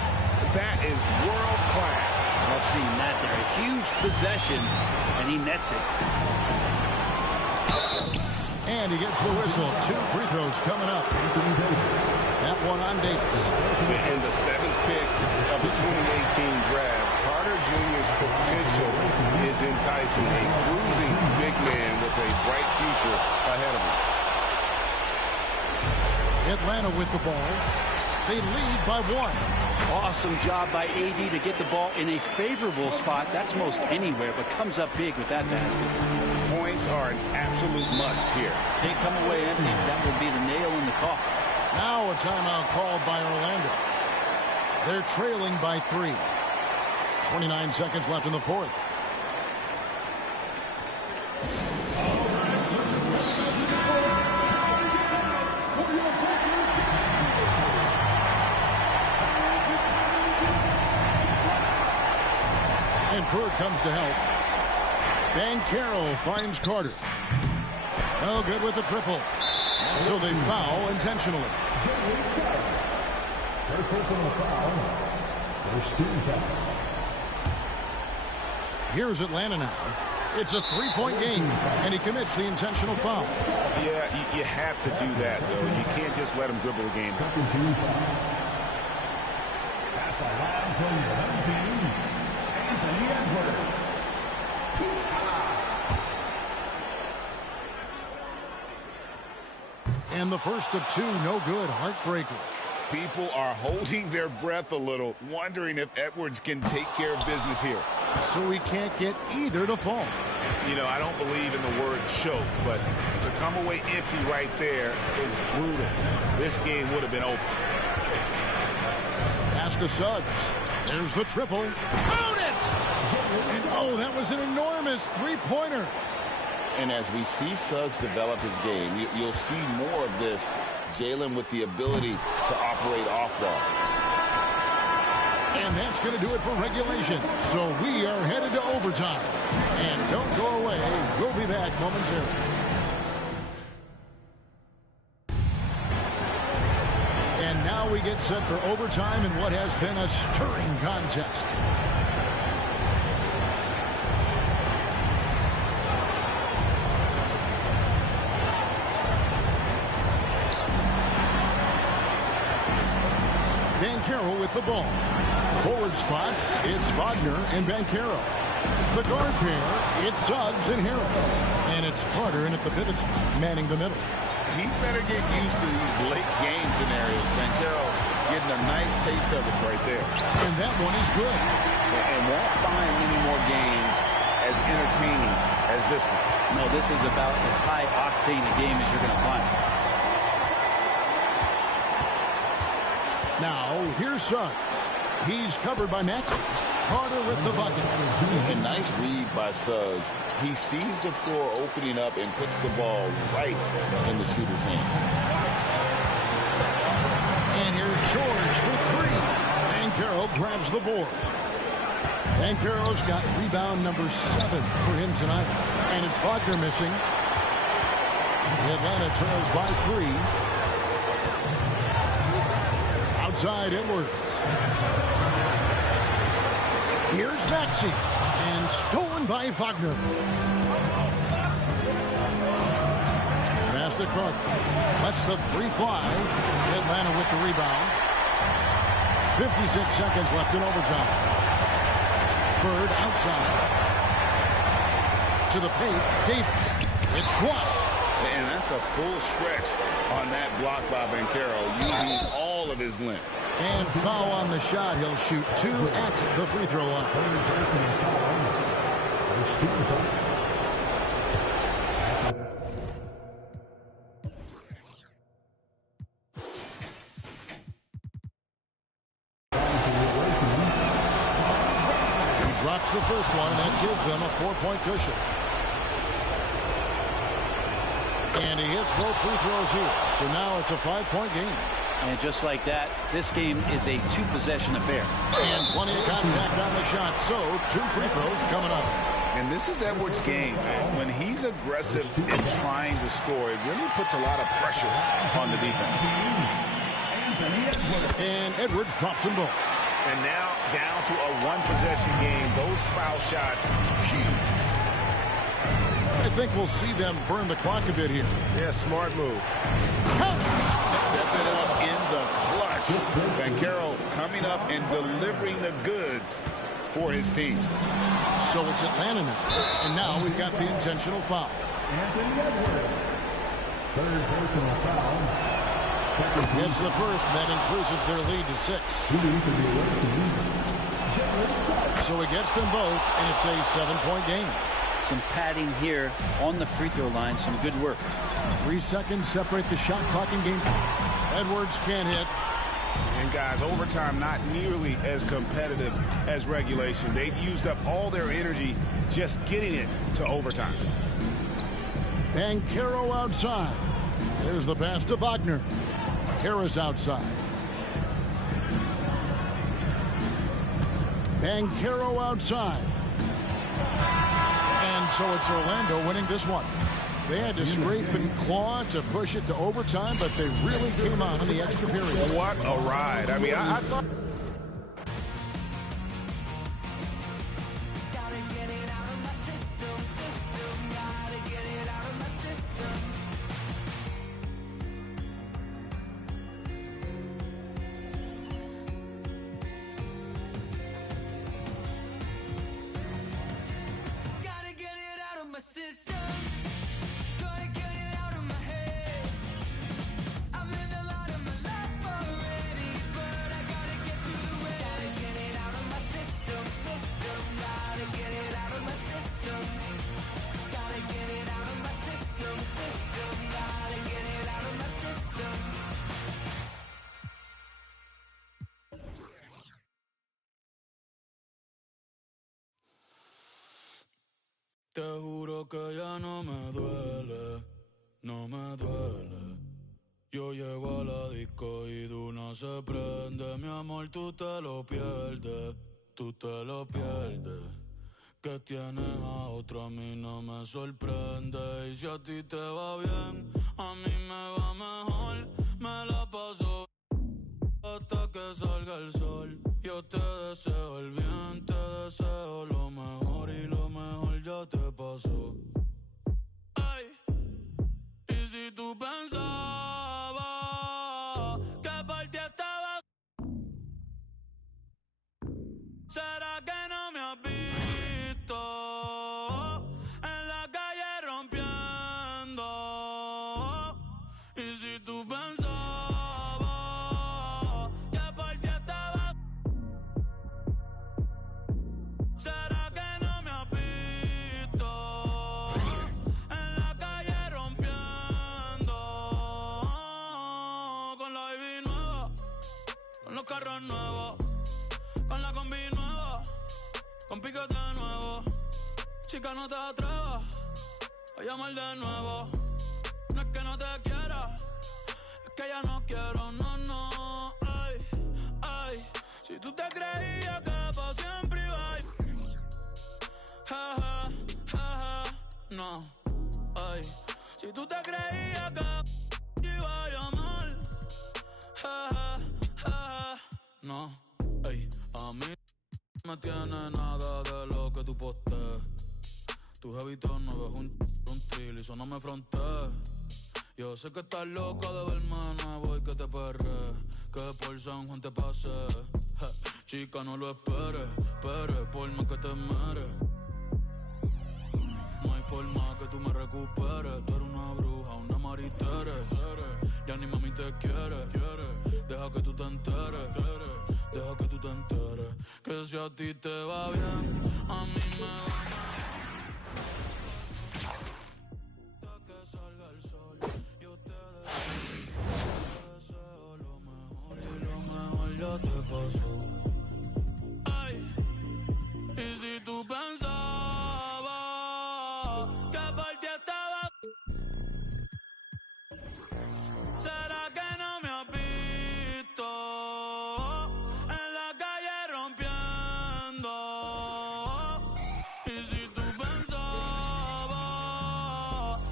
That is world class. I've seen that there. A huge possession, and he nets it. And he gets the whistle. 2 free throws coming up. That one on Davis. In the 7th pick of the 2018 draft, Carter Jr.'s potential is enticing. A cruising big man with a bright future ahead of him. Atlanta with the ball. They lead by 1. Awesome job by AD to get the ball in a favorable spot. That's most anywhere, but comes up big with that basket. Points are an absolute must here. Can't come away empty. That would be the nail in the coffin. Now a timeout called by Orlando. They're trailing by 3. 29 seconds left in the 4th. And Bird comes to help. Banchero finds Carter. No good with the triple. So they foul intentionally. First personal foul. First team foul. Here's Atlanta now. It's a 3-point game, and he commits the intentional foul. Yeah, you have to do that, though. You can't just let him dribble the game. Second team foul. At the line from the home team, Anthony Edwards. 2 fouls. And the first of 2, no good. Heartbreaker. People are holding their breath a little, wondering if Edwards can take care of business here. So he can't get either to fall. You know, I don't believe in the word choke, but to come away empty right there is brutal. This game would have been over. Pass to Suggs. There's the triple. Count it! And oh, that was an enormous three-pointer. And as we see Suggs develop his game, you'll see more of this. Jalen with the ability to operate off ball. And that's going to do it for regulation. So we are headed to overtime. And don't go away. We'll be back momentarily. And now we get set for overtime in what has been a stirring contest. Bancaro with the ball. Forward spots, it's Wagner and Bancaro. The guard pair, it's Suggs and Harris. And it's Carter in at the pivot spot, manning the middle. He better get used to these late game scenarios. Bancaro getting a nice taste of it right there. And that one is good. And won't find many more games as entertaining as this one. No, this is about as high octane a game as you're going to find. Now, here's Suggs. He's covered by Maxey. Carter with the bucket. A nice read by Suggs. He sees the floor opening up and puts the ball right in the shooter's hand. And here's George for three. Bancaro grabs the board. Bancaro's got rebound number 7 for him tonight. And it's Wagner missing. Atlanta trails by 3. Outside Edwards. Here's Maxey. And stolen by Wagner. Pass to Carter. Lets the 3 fly. Atlanta with the rebound. 56 seconds left in overtime. Bird outside. To the paint. Davis. It's blocked. And that's a full stretch on that block by Bancaro, using all of his length. And foul on the shot. He'll shoot 2 at the free throw line. He drops the first one, and that gives them a 4-point cushion. And he hits both free throws here. So now it's a 5-point game. And just like that, this game is a 2-possession affair. And plenty of contact on the shot. So 2 free throws coming up. And this is Edwards' game. When he's aggressive in trying to score, it really puts a lot of pressure on the defense. And Edwards drops them both. And now down to a 1-possession game. Those foul shots, huge. I think we'll see them burn the clock a bit here. Yeah, smart move. Stepping up in the clutch. Bancaro coming up and delivering the goods for his team. So it's Atlanta now. And now we've got the intentional foul. Anthony Edwards. Third personal foul. Second. It's the first. That increases their lead to 6. So he gets them both, and it's a 7-point game. Some padding here on the free throw line. Some good work. 3 seconds separate the shot clock and game. Edwards can't hit. And guys, overtime not nearly as competitive as regulation. They've used up all their energy just getting it to overtime. Bancaro outside. There's the pass to Wagner. Harris outside. Bancaro outside. And so it's Orlando winning this one. They had to scrape and claw to push it to overtime, but they really came on in the extra period. What a ride. I mean, I thought... Te juro que ya no me duele, no me duele. Yo llego a la disco y de una se prende. Mi amor, tú te lo pierdes, tú te lo pierdes. Que tienes a otro a mí no me sorprende. Y si a ti te va bien, a mí me va mejor. Me la paso hasta que salga el sol. Yo te deseo el bien, te deseo lo mejor. Y lo mejor ya te pasó. Ay, y si tú pensabas que por ti estaba, ¿será que no me has visto en la calle rompiendo? Y si tú pensabas que por ti estaba, ¿será que no me has visto en la calle rompiendo? Con la baby nueva, con los carros nuevos, con la combi nueva, con piquete nuevo. Chica, no te atrevas a llamar de nuevo. No es que no te quiera, es que ya no quiero, no, no. Ay, ay, si tú te creías que pa' siempre iba a... Ja, ja, ja, ja, no. Ay, si tú te creías que iba a llamar. Ja, ja, ja, ja, no. Ay, a mí no me tiene nada de lo que tú postees. Tus hábitos no ves un trill y eso no me frontees. Yo sé que estás loca de verme nuevo y que te perre, que por San Juan te pase. Chica, no lo esperes, por más que te meres. No hay forma que tú me recuperes. Tú eres una bruja, una maritere. Ya ni mami te quiere. Deja que tú te enteres. Deja que tú te enteres. Que si a ti te va bien, a mí me va mal. Hasta que salga el sol, yo te deseo lo mejor. Y lo mejor ya te pasó. Ay, y si tú pensabas que por ti estaba, ¿será que no me has visto en la calle rompiendo? Y si tú pensabas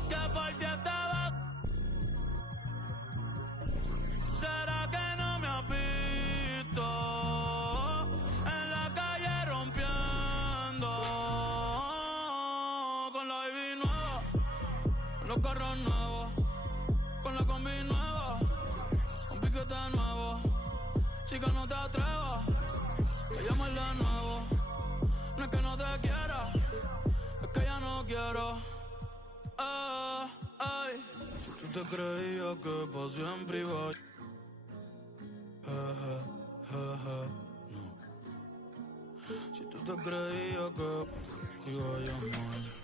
que por ti estaba, ¿será que no me has visto en la calle rompiendo? Con la baby nueva, con los carros nuevos, con la combi nueva, con piquete nuevo. Chica, no te atrevas a llamarle de nuevo. No es que no te quiera, es que ya no quiero. Ay, si tú te creías que pa' siempre iba a... no. Si tú te creías que iba a llamar.